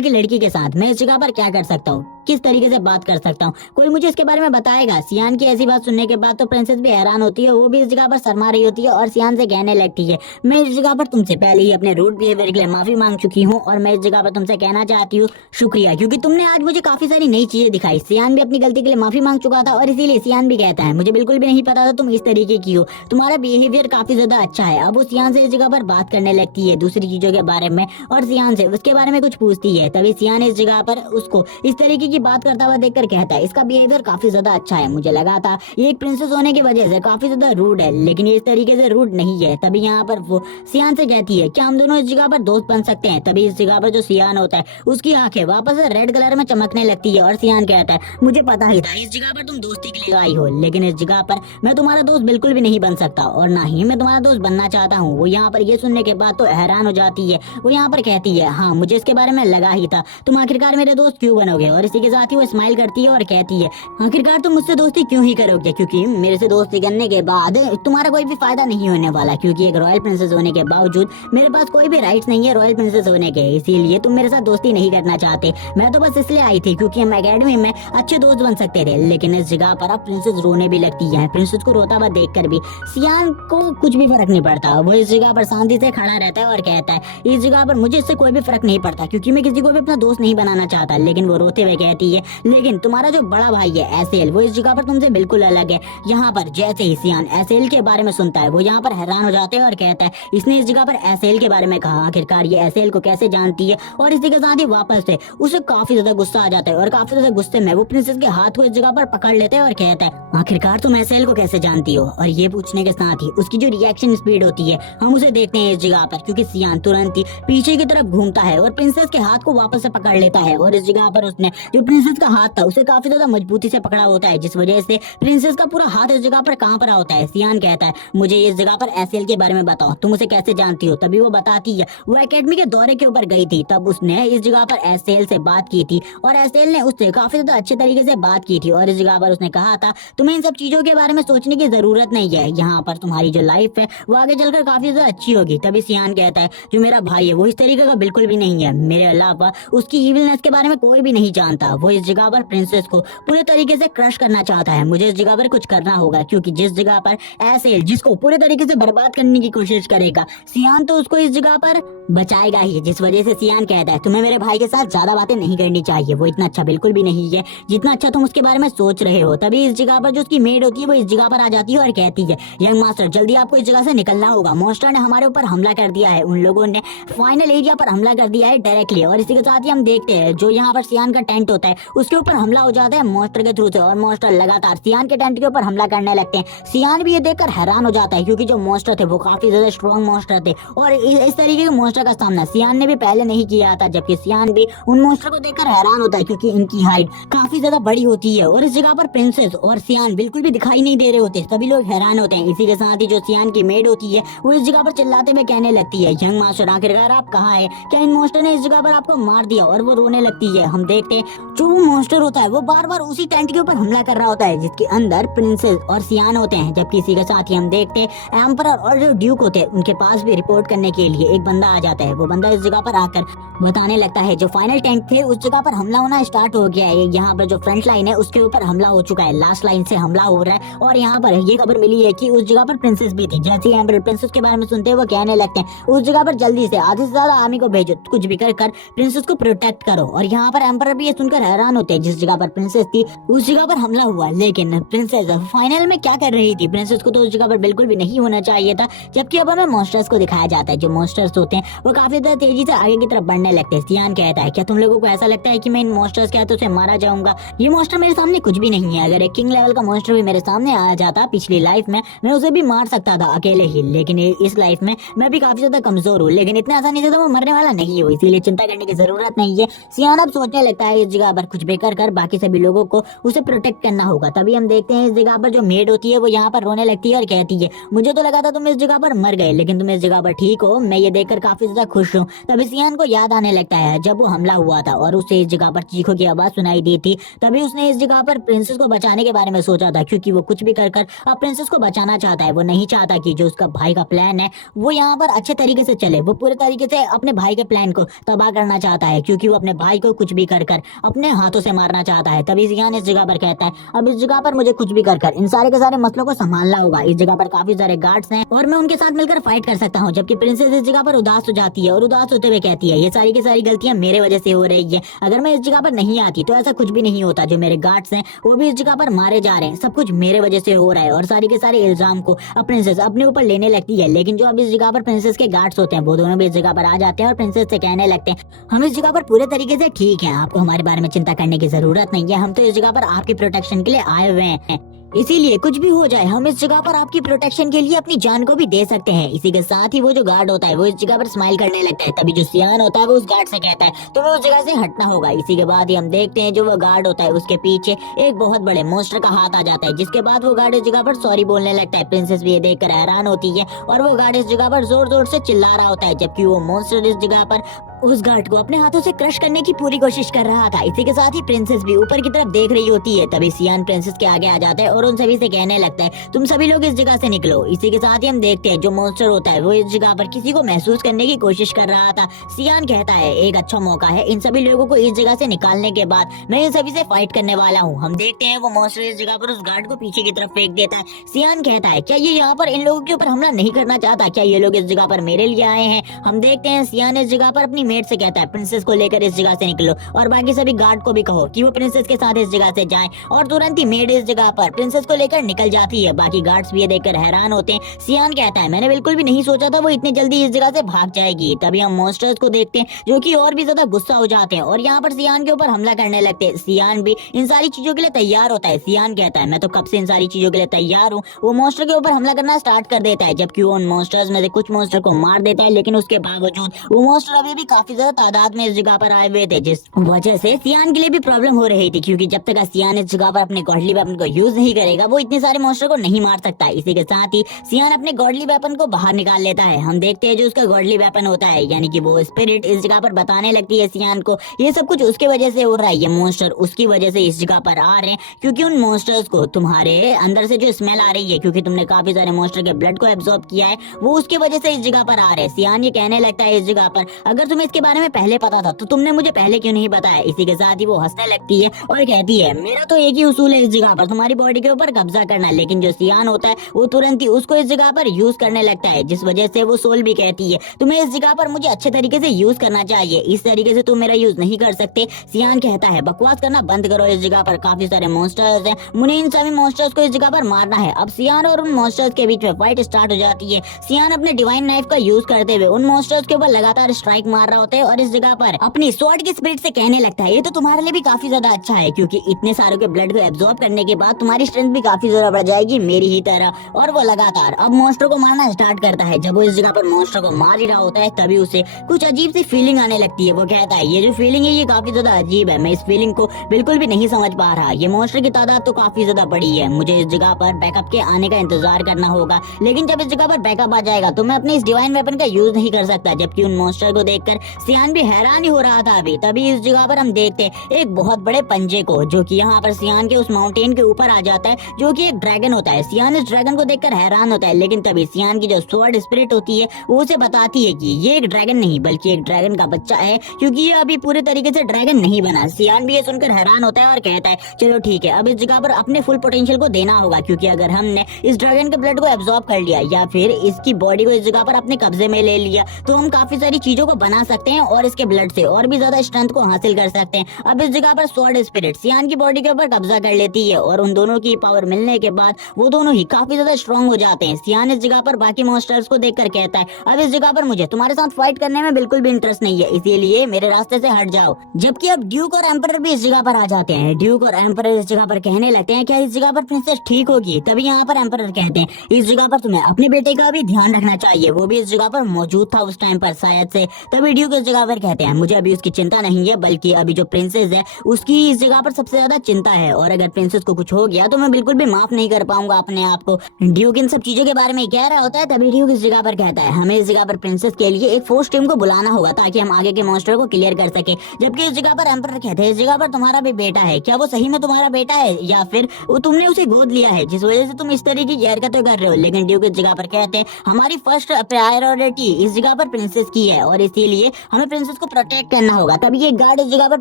की लड़की के साथ मैं इस जगह पर क्या कर सकता हूँ, किस तरीके से बात कर सकता हूँ, कोई मुझे इसके बारे में बताएगा। सियान की ऐसी बात सुनने के बाद तो प्रिंसेस भी हैरान होती है, वो भी इस जगह पर शर्मा रही होती है और सियान से कहने लगती है मैं इस जगह पर तुमसे पहले ही अपने रूड बिहेवियर के लिए माफी मांग चुकी हूँ और मैं इस जगह पर तुमसे कहना चाहती हूँ शुक्रिया, क्योंकि तुमने आज मुझे काफी सारी नई चीजें दिखाई। सियान भी अपनी गलती के लिए माफी मांग चुका था और इसीलिए सियान भी कहता है मुझे बिल्कुल भी नहीं पता था तुम इस तरीके की हो, तुम्हारा बिहेवियर काफी ज्यादा अच्छा है। अब वो सियान से इस जगह पर बात करने लगती है दूसरी चीजों के बारे में और सियान से उसके बारे में कुछ पूछती है। तभी सियान इस जगह पर उसको इस तरीके की बात करता हुआ देखकर कहता है इसका बिहेवियर काफी ज्यादा अच्छा है, मुझे लगा था ये एक प्रिंसेस होने की वजह से काफी ज्यादा रूड है, लेकिन ये इस तरीके से रूड नहीं है। तभी यहाँ पर वो सियान से कहती है क्या हम दोनों इस जगह पर दोस्त बन सकते हैं। तभी इस जगह पर जो सियान होता है उसकी आंखें वापस से रेड कलर में चमकने लगती है और सियान कहता है मुझे पता ही था इस जगह पर तुम दोस्ती के लिए आई हो, लेकिन इस जगह पर मैं तुम्हारा दोस्त बिल्कुल भी नहीं बन सकता और ना ही मैं तुम्हारा दोस्त बनना चाहता हूँ। वो यहाँ पर ये सुनने के बाद तो हैरान हो जाती है। वो यहाँ पर कहती है हाँ मुझे इसके बारे में लगा ही था, तुम आखिरकार मेरे दोस्त क्यों बनोगे। और इसी के साथ ही वो स्माइल करती है और कहती है आखिरकार तुम मुझसे दोस्ती क्यों ही करोगे, क्योंकि मेरे से दोस्ती करने के बाद तुम्हारा कोई भी फायदा नहीं होने वाला, क्योंकि एक रॉयल प्रिंसेस होने के बावजूद मेरे पास कोई भी राइट्स नहीं है रॉयल प्रिंसेस होने के, इसीलिए तुम मेरे साथ दोस्ती नहीं करना चाहते। मैं तो बस इसलिए आई थी क्योंकि हम एकेडमी में अच्छे दोस्त बन सकते थे, लेकिन इस जगह पर अब प्रिंसेस रोने भी लगती है। प्रिंसेस को रोता हुआ देखकर भी सियान को कुछ भी फर्क नहीं पड़ता, वो इस जगह पर शांति से खड़ा रहता है और कहता है इस जगह पर मुझे इससे कोई भी फर्क नहीं पड़ता, क्योंकि मैं किसी को भी अपना दोस्त नहीं बनाना चाहता। लेकिन वो रोते हुए कहती है लेकिन तुम्हारा जो बड़ा भाई है एसेल वो इस जगह पर तुमसे बिल्कुल अलग है। यहाँ पर जैसे ही सियान एसेल के बारे में सुनता है वो यहाँ पर हैरान हो जाते हैं और कहता है इसने इस जगह पर एसेल के बारे में कहा, आखिरकार ये एसेल को कैसे जानती है। और इसी के साथ ही वापस से उसे काफी ज्यादा गुस्सा आ जाता है और काफी ज्यादा गुस्से में वो प्रिंसेस के हाथ को इस जगह पर पकड़ लेते हैं और कहता है आखिरकार तुम एसेल को कैसे जानती हो। और ये पूछने के साथ ही उसकी जो रिएक्शन स्पीड होती है हम उसे देखते हैं इस जगह पर, क्योंकि सियान तुरंत ही पीछे की तरफ घूमता है और प्रिंसेस के हाथ को वापस से पकड़ लेता है। और इस जगह पर उसने जो प्रिंसेस का हाथ था उसे काफी ज्यादा मजबूती से पकड़ा होता है, जिस वजह से प्रिंसेस का पूरा हाथ इस जगह पर कहाँ पर होता है। सियान कहता है मुझे इस जगह पर एसएल के बारे में बताओ, तुम उसे कैसे जानती हो। तभी वो बताती है वो एकेडमी के दौरे के ऊपर गई थी, तब उसने इस जगह पर एसएल से बात की थी और एसएल ने उससे काफी ज्यादा अच्छे तरीके से बात की थी और इस जगह पर उसने कहा था तुम्हें इन सब चीजों के बारे में सोचने की जरूरत नहीं है, यहाँ पर तुम्हारी जो लाइफ है वो आगे चलकर काफी ज्यादा अच्छी होगी। तभी सियान कहता है जो मेरा भाई है वो इस तरीके का बिल्कुल भी नहीं है, मेरे अलावा उसकी इविलनेस के बारे में कोई भी नहीं जानता। वो इस जगह पर प्रिंसेस को पूरे तरीके से क्रश करना चाहता है, मुझे इस जगह पर कुछ करना होगा क्योंकि जिस जगह पर एसएल जिसको पूरे तरीके से बर्बाद करने की कोशिश करेगा, सियान तो उसको इस जगह पर बचाएगा ही। जिस वजह से सियान कहता है तुम्हें मेरे भाई के साथ ज्यादा बातें नहीं करनी चाहिए, वो इतना अच्छा बिल्कुल भी नहीं है जितना अच्छा तुम उसके बारे में सोच रहे हो। तभी इस जगह पर जो उसकी मेड होती है वो इस जगह पर आ जाती है और कहती है यंग मास्टर जल्दी आपको इस जगह से निकलना होगा, मॉन्स्टर ने हमारे ऊपर हमला कर दिया है, उन लोगों ने फाइनल एरिया पर हमला कर दिया है डायरेक्टली। और इसी के साथ ही हम देखते हैं जो यहाँ पर सियान का टेंट होता है उसके ऊपर हमला हो जाता है मॉन्स्टर के थ्रू से और मॉन्स्टर लगातार सियान के टेंट के ऊपर हमला करने लगते हैं। सियान भी ये देखकर हैरान हो जाता है क्योंकि जो मॉन्स्टर थे वो काफी ज्यादा स्ट्रॉन्ग मॉन्स्टर थे और इस तरीके के मॉन्स्टर का सामना सियान ने भी पहले नहीं किया था, जबकि सियान भी उन मॉन्स्टर को देखकर हैरान होता है क्योंकि इनकी हाइट काफी ज्यादा बड़ी होती है और इस जगह पर प्रिंसेस और सियान बिल्कुल भी दिखाई नहीं दे रहे होते, सभी लोग हैरान होते हैं। इसी के साथ ही जो सियान की मेड होती है वो इस जगह पर चिल्लाते हुए कहने लगती है यंग मास्टर आखिरकार आप कहाँ है, क्या इन मॉन्स्टर ने इस जगह पर आपको मार दिया। और वो रोने लगती है। हम देखते हैं जो वो मॉन्स्टर होता है वो बार बार उसी टेंट के ऊपर हमला कर रहा होता है जिसके अंदर प्रिंसेस और सियान होते हैं, जबकि इसी के साथ ही हम देखते हैं एम्परर और जो ड्यूक होते हैं उनके पास भी रिपोर्ट करने के लिए एक बंदा आ जाता है। वो बंदा इस जगह पर आकर बताने लगता है जो फाइनल टेंट थे उस जगह पर हमला होना स्टार्ट हो गया है, यहाँ पर जो फ्रंट लाइन है उसके ऊपर हमला हो चुका है, लास्ट लाइन से हमला हो रहा है। और यहाँ पर ये खबर मिली है कि उस जगह पर प्रिंसेस भी थी। जैसे ही एम्परर प्रिंसेस के बारे में सुनते हैं वो कहने लगते हैं उस जगह पर जल्दी से आधे से ज्यादा आर्मी को भेजो, कुछ भी कर प्रिंसेस को प्रोटेक्ट करो। और यहाँ पर एम्परर भी ये सुनकर हैरान होते हैं जिस जगह पर प्रिंसेस थी उस जगह पर हमला हुआ, लेकिन प्रिंसेस फाइनल में क्या कर रही थी, प्रिंसेस को तो उस जगह पर बिल्कुल भी नहीं होना चाहिए था। जबकि अब हमें मॉन्स्टर्स को दिखाया जाता है, जो मॉन्स्टर्स होते हैं वो काफी ज्यादा तेजी से आगे की तरफ बढ़ने लगते हैं। सियान कहता है क्या तुम लोगों को ऐसा लगता है कि मैं इन मॉन्स्टर्स के हाथों से मारा जाऊंगा, ये मॉन्स्टर मेरे सामने कुछ भी नहीं है, अगर एक किंग लेवल का मॉन्स्टर भी मेरे सामने आ जाता पिछली लाइफ में मैं उसे भी मार सकता था अकेले ही, लेकिन इस लाइफ में मैं भी काफी ज्यादा कमजोर हूँ, लेकिन इतने आसानी से तो वो मरने वाला नहीं हो, इसीलिए चिंता करने की जरूरत नहीं है। सियान अब सोचने लगता है इस जगह पर कुछ भी कर बाकी सभी लोगों को उसे प्रोटेक्ट करना होगा। तभी हम देखते हैं इस जगह पर जो मेड होती है वो यहाँ पर रोने लगती है और कहती है मुझे तो लगा था तुम इस जगह पर मर गए, लेकिन तुम इस जगह पर ठीक हो, मैं ये देखकर काफी ज्यादा खुश हूँ। तभी सियान को याद आने लगता है जब वो हमला हुआ था और उसे इस जगह पर चीखों की आवाज सुनाई दी थी, तभी उसने इस जगह पर प्रिंसेस को बचाने के बारे में सोचा था क्योंकि वो कुछ भी कर अब प्रिंसेस को बचाना चाहता है। वो नहीं चाहता कि जो उसका भाई का प्लान है वो यहाँ पर अच्छे तरीके से चले, वो पूरे तरीके से अपने भाई के प्लान को तबाह करना चाहता है क्योंकि वो अपने भाई को कुछ भी कर अपने हाथों से मारना चाहता है। तभी सियान इस जगह पर कहता है अब इस जगह पर मुझे कुछ भी कर इन सारे के सारे मसलों को संभालना होगा, इस जगह पर काफी सारे गार्ड्स हैं और मैं उनके साथ मिलकर फाइट कर सकता हूँ। जबकि प्रिंसेस इस जगह पर उदास हो जाती है और उदास होते हुए कहती है ये सारी की सारी गलतियां मेरे वजह से हो रही है, अगर मैं इस जगह पर नहीं आती तो ऐसा कुछ भी नहीं होता, जो मेरे गार्ड्स हैं वो भी इस जगह पर मारे जा रहे हैं, सब कुछ मेरे वजह से हो रहा है। और सारी के सारे इल्जाम को प्रिंसेस अपने ऊपर लेने लगती है, लेकिन जो अब इस जगह पर प्रिंसेस के गार्ड्स होते हैं वो दोनों भी इस जगह पर आ जाते हैं और प्रिंसेस से कहने लगते हैं हम इस जगह पर पूरे तरीके से ठीक है, आपको हमारे बारे में चिंता करने की जरूरत नहीं है, हम तो इस जगह पर आपके प्रोटेक्शन के लिए आए हुए हैं, इसीलिए कुछ भी हो जाए हम इस जगह पर आपकी प्रोटेक्शन के लिए अपनी जान को भी दे सकते हैं। इसी के साथ ही वो जो गार्ड होता है वो इस जगह पर स्माइल करने लगता है। तभी जो सियान होता है वो उस गार्ड से कहता है तुम्हें उस जगह से हटना होगा। इसी के बाद ही हम देखते हैं जो वो गार्ड होता है उसके पीछे एक बहुत बड़े मॉन्स्टर का हाथ आ जाता है, जिसके बाद वो गार्ड इस जगह पर सॉरी बोलने लगता है। प्रिंसेस भी ये देखकर हैरान होती है और वो गार्ड इस जगह पर जोर जोर से चिल्ला रहा होता है, जबकि वो मॉन्स्टर इस जगह पर उस गार्ड को अपने हाथों से क्रश करने की पूरी कोशिश कर रहा था। इसी के साथ ही प्रिंसेस भी ऊपर की तरफ देख रही होती है। तभी सियान प्रिंसेस के आगे आ जाता है और उन सभी से कहने लगता है तुम सभी लोग इस जगह से निकलो। इसी के साथ ही हम देखते हैं जो मॉन्स्टर होता है वो इस जगह पर किसी को महसूस करने की कोशिश कर रहा था। सियान कहता है एक अच्छा मौका है इन सभी लोगों को इस जगह से निकालने के बाद मैं इन सभी से फाइट करने वाला हूँ। हम देखते हैं वो मॉन्स्टर इस जगह पर उस गार्ड को पीछे की तरफ फेंक देता है। सियान कहता है क्या ये यहाँ पर इन लोगों के ऊपर हमला नहीं करना चाहता, क्या ये लोग इस जगह पर मेरे लिए आए हैं। हम देखते हैं सियान इस जगह पर अपनी मेट से कहता है प्रिंसेस को लेकर इस जगह से निकलो और बाकी सभी गार्ड को भी कहो कि वो प्रिंसेस के साथ इस जगह से जाएं। और तुरंत ही मेड इस जगह पर प्रिंसेस को लेकर निकल जाती है। बाकी गार्ड्स भी ये देखकर हैरान होते हैं। सियान कहता है मैंने बिल्कुल भी नहीं सोचा था वो इतनी जल्दी इस जगह से भाग जाएगी। तभी हम मॉन्स्टर्स को देखते हैं जो कि और भी ज्यादा गुस्सा हो जाते हैं और यहाँ पर सियान के ऊपर हमला करने लगते हैं। सियान भी इन सारी चीजों के लिए तैयार होता है। सियान कहता है मैं तो कब से इन सारी चीजों के लिए तैयार हूँ। वो मॉन्स्टर के ऊपर हमला करना स्टार्ट कर देता है, जबकि वो उन मॉन्स्टर्स में से कुछ मॉन्स्टर को मार देता है, लेकिन उसके बावजूद वो मॉन्स्टर अभी भी काफी ज्यादा तादाद में इस जगह पर आए हुए थे, जिस वजह से सियान के लिए भी प्रॉब्लम हो रही थी, क्योंकि जब तक सियान इस जगह पर अपने गॉडली वेपन को यूज नहीं करेगा वो इतने सारे मॉन्स्टर को नहीं मार सकता। इसी के साथ ही सियान अपने गॉडली वेपन को बाहर निकाल लेता है। हम देखते हैं जो उसका गॉडली वेपन होता है, यानी कि वो स्पिरिट इस जगह पर बताने लगती है सियान को ये सब कुछ उसके वजह से हो रहा है, ये मॉन्स्टर उसकी वजह से इस जगह पर आ रहे हैं, क्योंकि उन मॉन्स्टर्स को तुम्हारे अंदर से जो स्मेल आ रही है, क्योंकि तुमने काफी सारे मॉन्स्टर के ब्लड को एब्जॉर्ब किया है, वो उसकी वजह से इस जगह पर आ रहे हैं। सियान ये कहने लगता है इस जगह पर, अगर तुम्हें इसके बारे में पहले पता था तो तुमने मुझे पहले क्यों नहीं बताया। इसी के साथ ही वो हंसने लगती है और कहती है मेरा तो एक ही उसूल है इस जगह पर, तुम्हारी बॉडी के ऊपर कब्जा करना। लेकिन जो सियान होता है वो तुरंत ही उसको इस जगह पर यूज करने लगता है, जिस वजह से वो सोल भी कहती है तुम्हें इस जगह पर मुझे अच्छे तरीके से यूज करना चाहिए, इस तरीके से तुम मेरा यूज नहीं कर सकते। सियान कहता है बकवास करना बंद करो, इस जगह पर काफी सारे मॉन्स्टर्स हैं, मुझे इन सभी मॉन्स्टर्स को इस जगह पर मारना है। अब सियान और उन मॉन्स्टर्स के बीच में फाइट स्टार्ट हो जाती है। सियान अपने डिवाइन नाइफ का यूज करते हुए उन मॉन्स्टर्स के ऊपर लगातार स्ट्राइक मार रहा होता है और इस जगह पर अपनी स्वॉर्ड की स्पिरिट से कहने लगता है ये तो तुम्हारे लिए भी काफी ज्यादा अच्छा है, क्योंकि इतने सारों के ब्लड को एब्जॉर्ब करने के बाद तुम्हारी स्ट्रेंथ भी काफी ज्यादा बढ़ जाएगी मेरी ही तरह। और वो लगातार अब मॉन्स्टर को मारना स्टार्ट करता है। जब वो इस जगह पर मॉन्स्टर को मार ही रहा होता है तभी उसे कुछ अजीब सी फीलिंग आने लगती है। वो कहता है ये जो फीलिंग है ये काफी ज्यादा अजीब है, मैं इस फीलिंग को बिल्कुल भी नहीं समझ पा रहा, ये मॉन्स्टर की तादाद तो काफी ज्यादा बड़ी है, मुझे इस जगह पर बैकअप के आने का इंतजार करना होगा, लेकिन जब इस जगह पर बैकअप आ जाएगा तो मैं अपने इस डिवाइन वेपन का यूज नहीं कर सकता। जबकि उन मॉन्स्टर को देखकर सियान भी हैरान ही हो रहा था अभी। तभी इस जगह पर हम देखते एक बहुत बड़े पंजे को, जो कि यहाँ पर सियान के उस माउंटेन के ऊपर आ जाता है, जो कि एक ड्रैगन होता है। सियान इस ड्रैगन को देखकर हैरान होता है, लेकिन तभी सियान की जो स्वॉर्ड स्पिरिट होती है वो उसे बताती है कि ये एक ड्रैगन नहीं बल्कि एक ड्रैगन का बच्चा है, क्योंकि ये अभी पूरे तरीके से ड्रैगन नहीं बना। सियान भी ये सुनकर हैरान होता है और कहता है चलो ठीक है, अब इस जगह पर अपने फुल पोटेंशियल को देना होगा, क्योंकि अगर हमने इस ड्रैगन के ब्लड को एब्जॉर्ब कर लिया या फिर इसकी बॉडी को इस जगह पर अपने कब्जे में ले लिया तो हम काफी सारी चीजों को बना सकते हैं और इसके ब्लड से और भी ज्यादा स्ट्रेंथ को हासिल कर सकते हैं। अब इस जगह पर स्वॉर्ड स्पिरिट सियान की बॉडी के ऊपर कब्जा कर लेती है और उन दोनों की पावर मिलने के बाद वो दोनों ही काफी ज्यादा स्ट्रॉन्ग हो जाते हैं। सियान इस जगह पर बाकी मॉन्स्टर्स को देखकर कहता है अब इस जगह पर मुझे तुम्हारे साथ फाइट करने में बिल्कुल भी इंटरेस्ट नहीं है, इसीलिए मेरे रास्ते से हट जाओ। जबकि अब ड्यूक और एम्परर भी इस जगह पर आ जाते हैं। ड्यूक और एम्परर इस जगह पर कहने लगते हैं क्या इस जगह पर प्रिंसेस ठीक होगी। तभी यहाँ पर एम्परर कहते हैं इस जगह पर तुम्हें अपने बेटे का भी ध्यान रखना चाहिए, वो भी इस जगह पर मौजूद था उस टाइम पर शायद से। तभी ड्यूक इस जगह पर कहते हैं मुझे अभी उसकी चिंता नहीं है, बल्कि अभी जो प्रिंसेस है उसकी इस जगह पर सबसे ज्यादा चिंता है, और अगर प्रिंसेस को कुछ हो गया तो मैं बिल्कुल भी माफ नहीं कर पाऊंगा अपने आप को। ड्यूक इन सब चीजों के बारे में कह रहा होता है। तभी ड्यूक इस जगह पर कहता है हमें इस जगह पर प्रिंसेस के लिए एक फोर्स टीम को बुलाना होगा ताकि हम आगे के मॉन्स्टर को क्लियर कर सके। जबकि इस जगह पर एम्परर कहते हैं इस जगह पर तुम्हारा भी बेटा है, क्या वो सही में तुम्हारा बेटा है या फिर वो तुमने उसे गोद लिया है जिस वजह से तुम इस तरीके की हरकतें कर रहे हो। लेकिन ड्यूक इस जगह पर कहते हैं हमारी फर्स्ट प्रायोरिटी इस जगह पर प्रिंसेस की है और इसीलिए हमें प्रिंसेस को प्रोटेक्ट करना होगा। तभी एक गार्ड इस जगह पर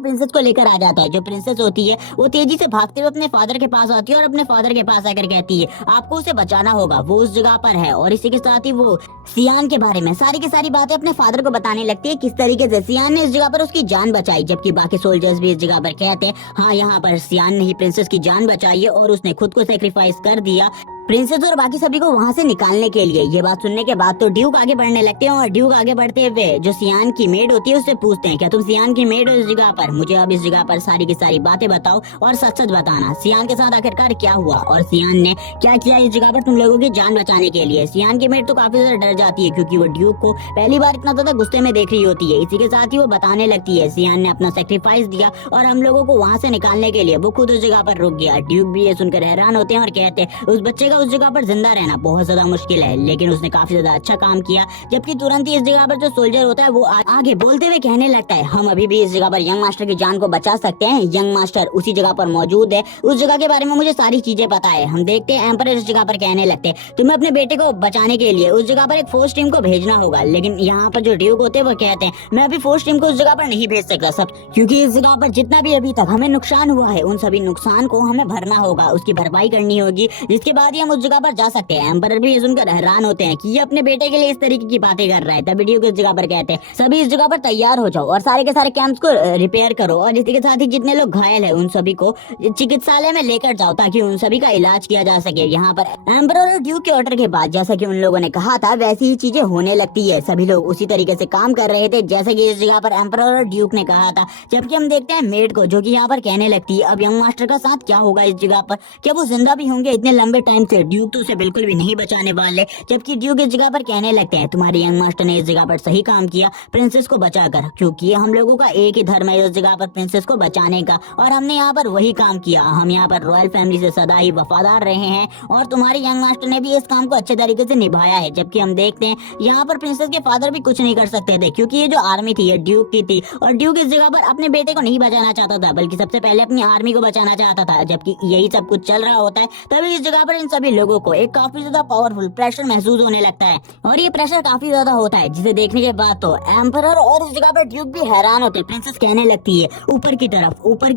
प्रिंसेस को लेकर आ जाता है। जो प्रिंसेस होती है वो तेजी से भागते हुए अपने फादर के पास आती है और अपने फादर के पास आकर कहती है आपको उसे बचाना होगा, वो उस जगह पर है। और इसी के साथ ही वो सियान के बारे में सारी की सारी बातें अपने फादर को बताने लगती है, किस तरीके से सियान ने इस जगह पर उसकी जान बचाई। जबकि बाकी सोल्जर्स भी इस जगह पर कहते हैं हाँ यहाँ पर सियान ने ही प्रिंसेस की जान बचाई है और उसने खुद को सेक्रीफाइस कर दिया प्रिंसेस और बाकी सभी को वहाँ से निकालने के लिए। ये बात सुनने के बाद तो ड्यूक आगे बढ़ने लगते हैं और ड्यूक आगे बढ़ते हुए जो सियान की मेड होती है उससे पूछते हैं क्या तुम सियान की मेड हो इस जगह पर, मुझे अब इस जगह पर सारी की सारी बातें बताओ और सच सच बताना सियान के साथ आखिरकार क्या हुआ और सियान ने क्या किया इस जगह पर तुम लोगों की जान बचाने के लिए। सियान की मेड तो काफी ज्यादा डर जाती है क्योंकि वो ड्यूक को पहली बार इतना ज्यादा गुस्से में देख रही होती है। इसी के साथ ही वो बताने लगती है सियान ने अपना सेक्रीफाइस दिया और हम लोगों को वहाँ से निकालने के लिए वो खुद उस जगह पर रुक गया। ड्यूक भी ये सुनकर हैरान होते हैं और कहते हैं उस बच्चे का उस जगह पर जिंदा रहना बहुत ज्यादा मुश्किल है, लेकिन उसने काफी ज्यादा अच्छा काम किया। जबकि तुरंत ही इस जगह पर जो सोल्जर होता है वो आगे बोलते हुए कहने लगता है हम अभी भी इस जगह पर यंग मास्टर की जान को बचा सकते हैं, यंग मास्टर उसी जगह पर मौजूद है, उस जगह के बारे में मुझे सारी चीजें पता है। हम देखते हैं एम्परर इस जगह पर कहने लगते हैं तुम्हें अपने बेटे को बचाने के लिए उस जगह पर एक फोर्स टीम को भेजना होगा। लेकिन यहाँ पर जो ड्यूक होते हैं वो कहते हैं मैं अभी फोर्स टीम को उस जगह पर नहीं भेज सकता सब, क्योंकि इस जगह पर जितना भी अभी तक हमें नुकसान हुआ है उन सभी नुकसान को हमें भरना होगा, उसकी भरपाई करनी होगी, जिसके बाद ही हम उस जगह पर जा सकते हैं। एम्परर भी ये सुनकर हैरान होते हैं कि ये अपने बेटे के लिए इस तरीके की बातें कर रहा है। तब ड्यूक इस जगह पर कहते हैं सभी इस जगह पर तैयार हो जाओ और सारे के सारे कैंप्स को रिपेयर करो और इसी के साथ ही जितने लोग घायल हैं उन सभी को चिकित्सालय में लेकर जाओ ताकि उन सभी का इलाज किया जा सके। यहाँ पर एम्परर और ड्यूक के ऑर्डर के बाद जैसा कि उन लोगों ने कहा था वैसी ही चीजें होने लगती है। सभी लोग उसी तरीके से काम कर रहे थे जैसे कि इस जगह पर एम्परर और ड्यूक ने कहा था। जबकि हम देखते हैं मेड को जो कि यहाँ पर कहने लगती है अब यंग मास्टर का साथ क्या होगा इस जगह पर, क्या वो जिंदा भी होंगे, इतने लंबे टाइम से ड्यूक तो उसे बिल्कुल भी नहीं बचाने वाले, जबकि ड्यूक इस जगह पर कहने लगते हैं तुम्हारे यंग मास्टर ने इस जगह पर सही काम किया प्रिंसेस को बचाकर, क्योंकि हम लोगों का एक ही धर्म है इस जगह पर प्रिंसेस को बचाने का, और हमने यहाँ पर वही काम किया। हम यहाँ पर रॉयल फैमिली से सदा ही वफादार रहे हैं और तुम्हारे यंग मास्टर ने भी इस काम को अच्छे तरीके से निभाया है। जबकि हम देखते हैं यहाँ पर प्रिंसेस के फादर भी कुछ नहीं कर सकते थे, क्योंकि ये जो आर्मी थी ये ड्यूक की थी, और ड्यूक इस जगह पर अपने बेटे को नहीं बचाना चाहता था बल्कि सबसे पहले अपनी आर्मी को बचाना चाहता था। जबकि यही सब कुछ चल रहा होता है तभी इस जगह पर इन सभी लोगों को एक काफी ज्यादा पावरफुल प्रेशर महसूस होने लगता है, और ये प्रेशर काफी ज्यादा होता है जिसे देखने के बाद तो एम्परर और इस जगह पर ड्यूक भी हैरान होते हैं। प्रिंसेस कहने लगती है ऊपर की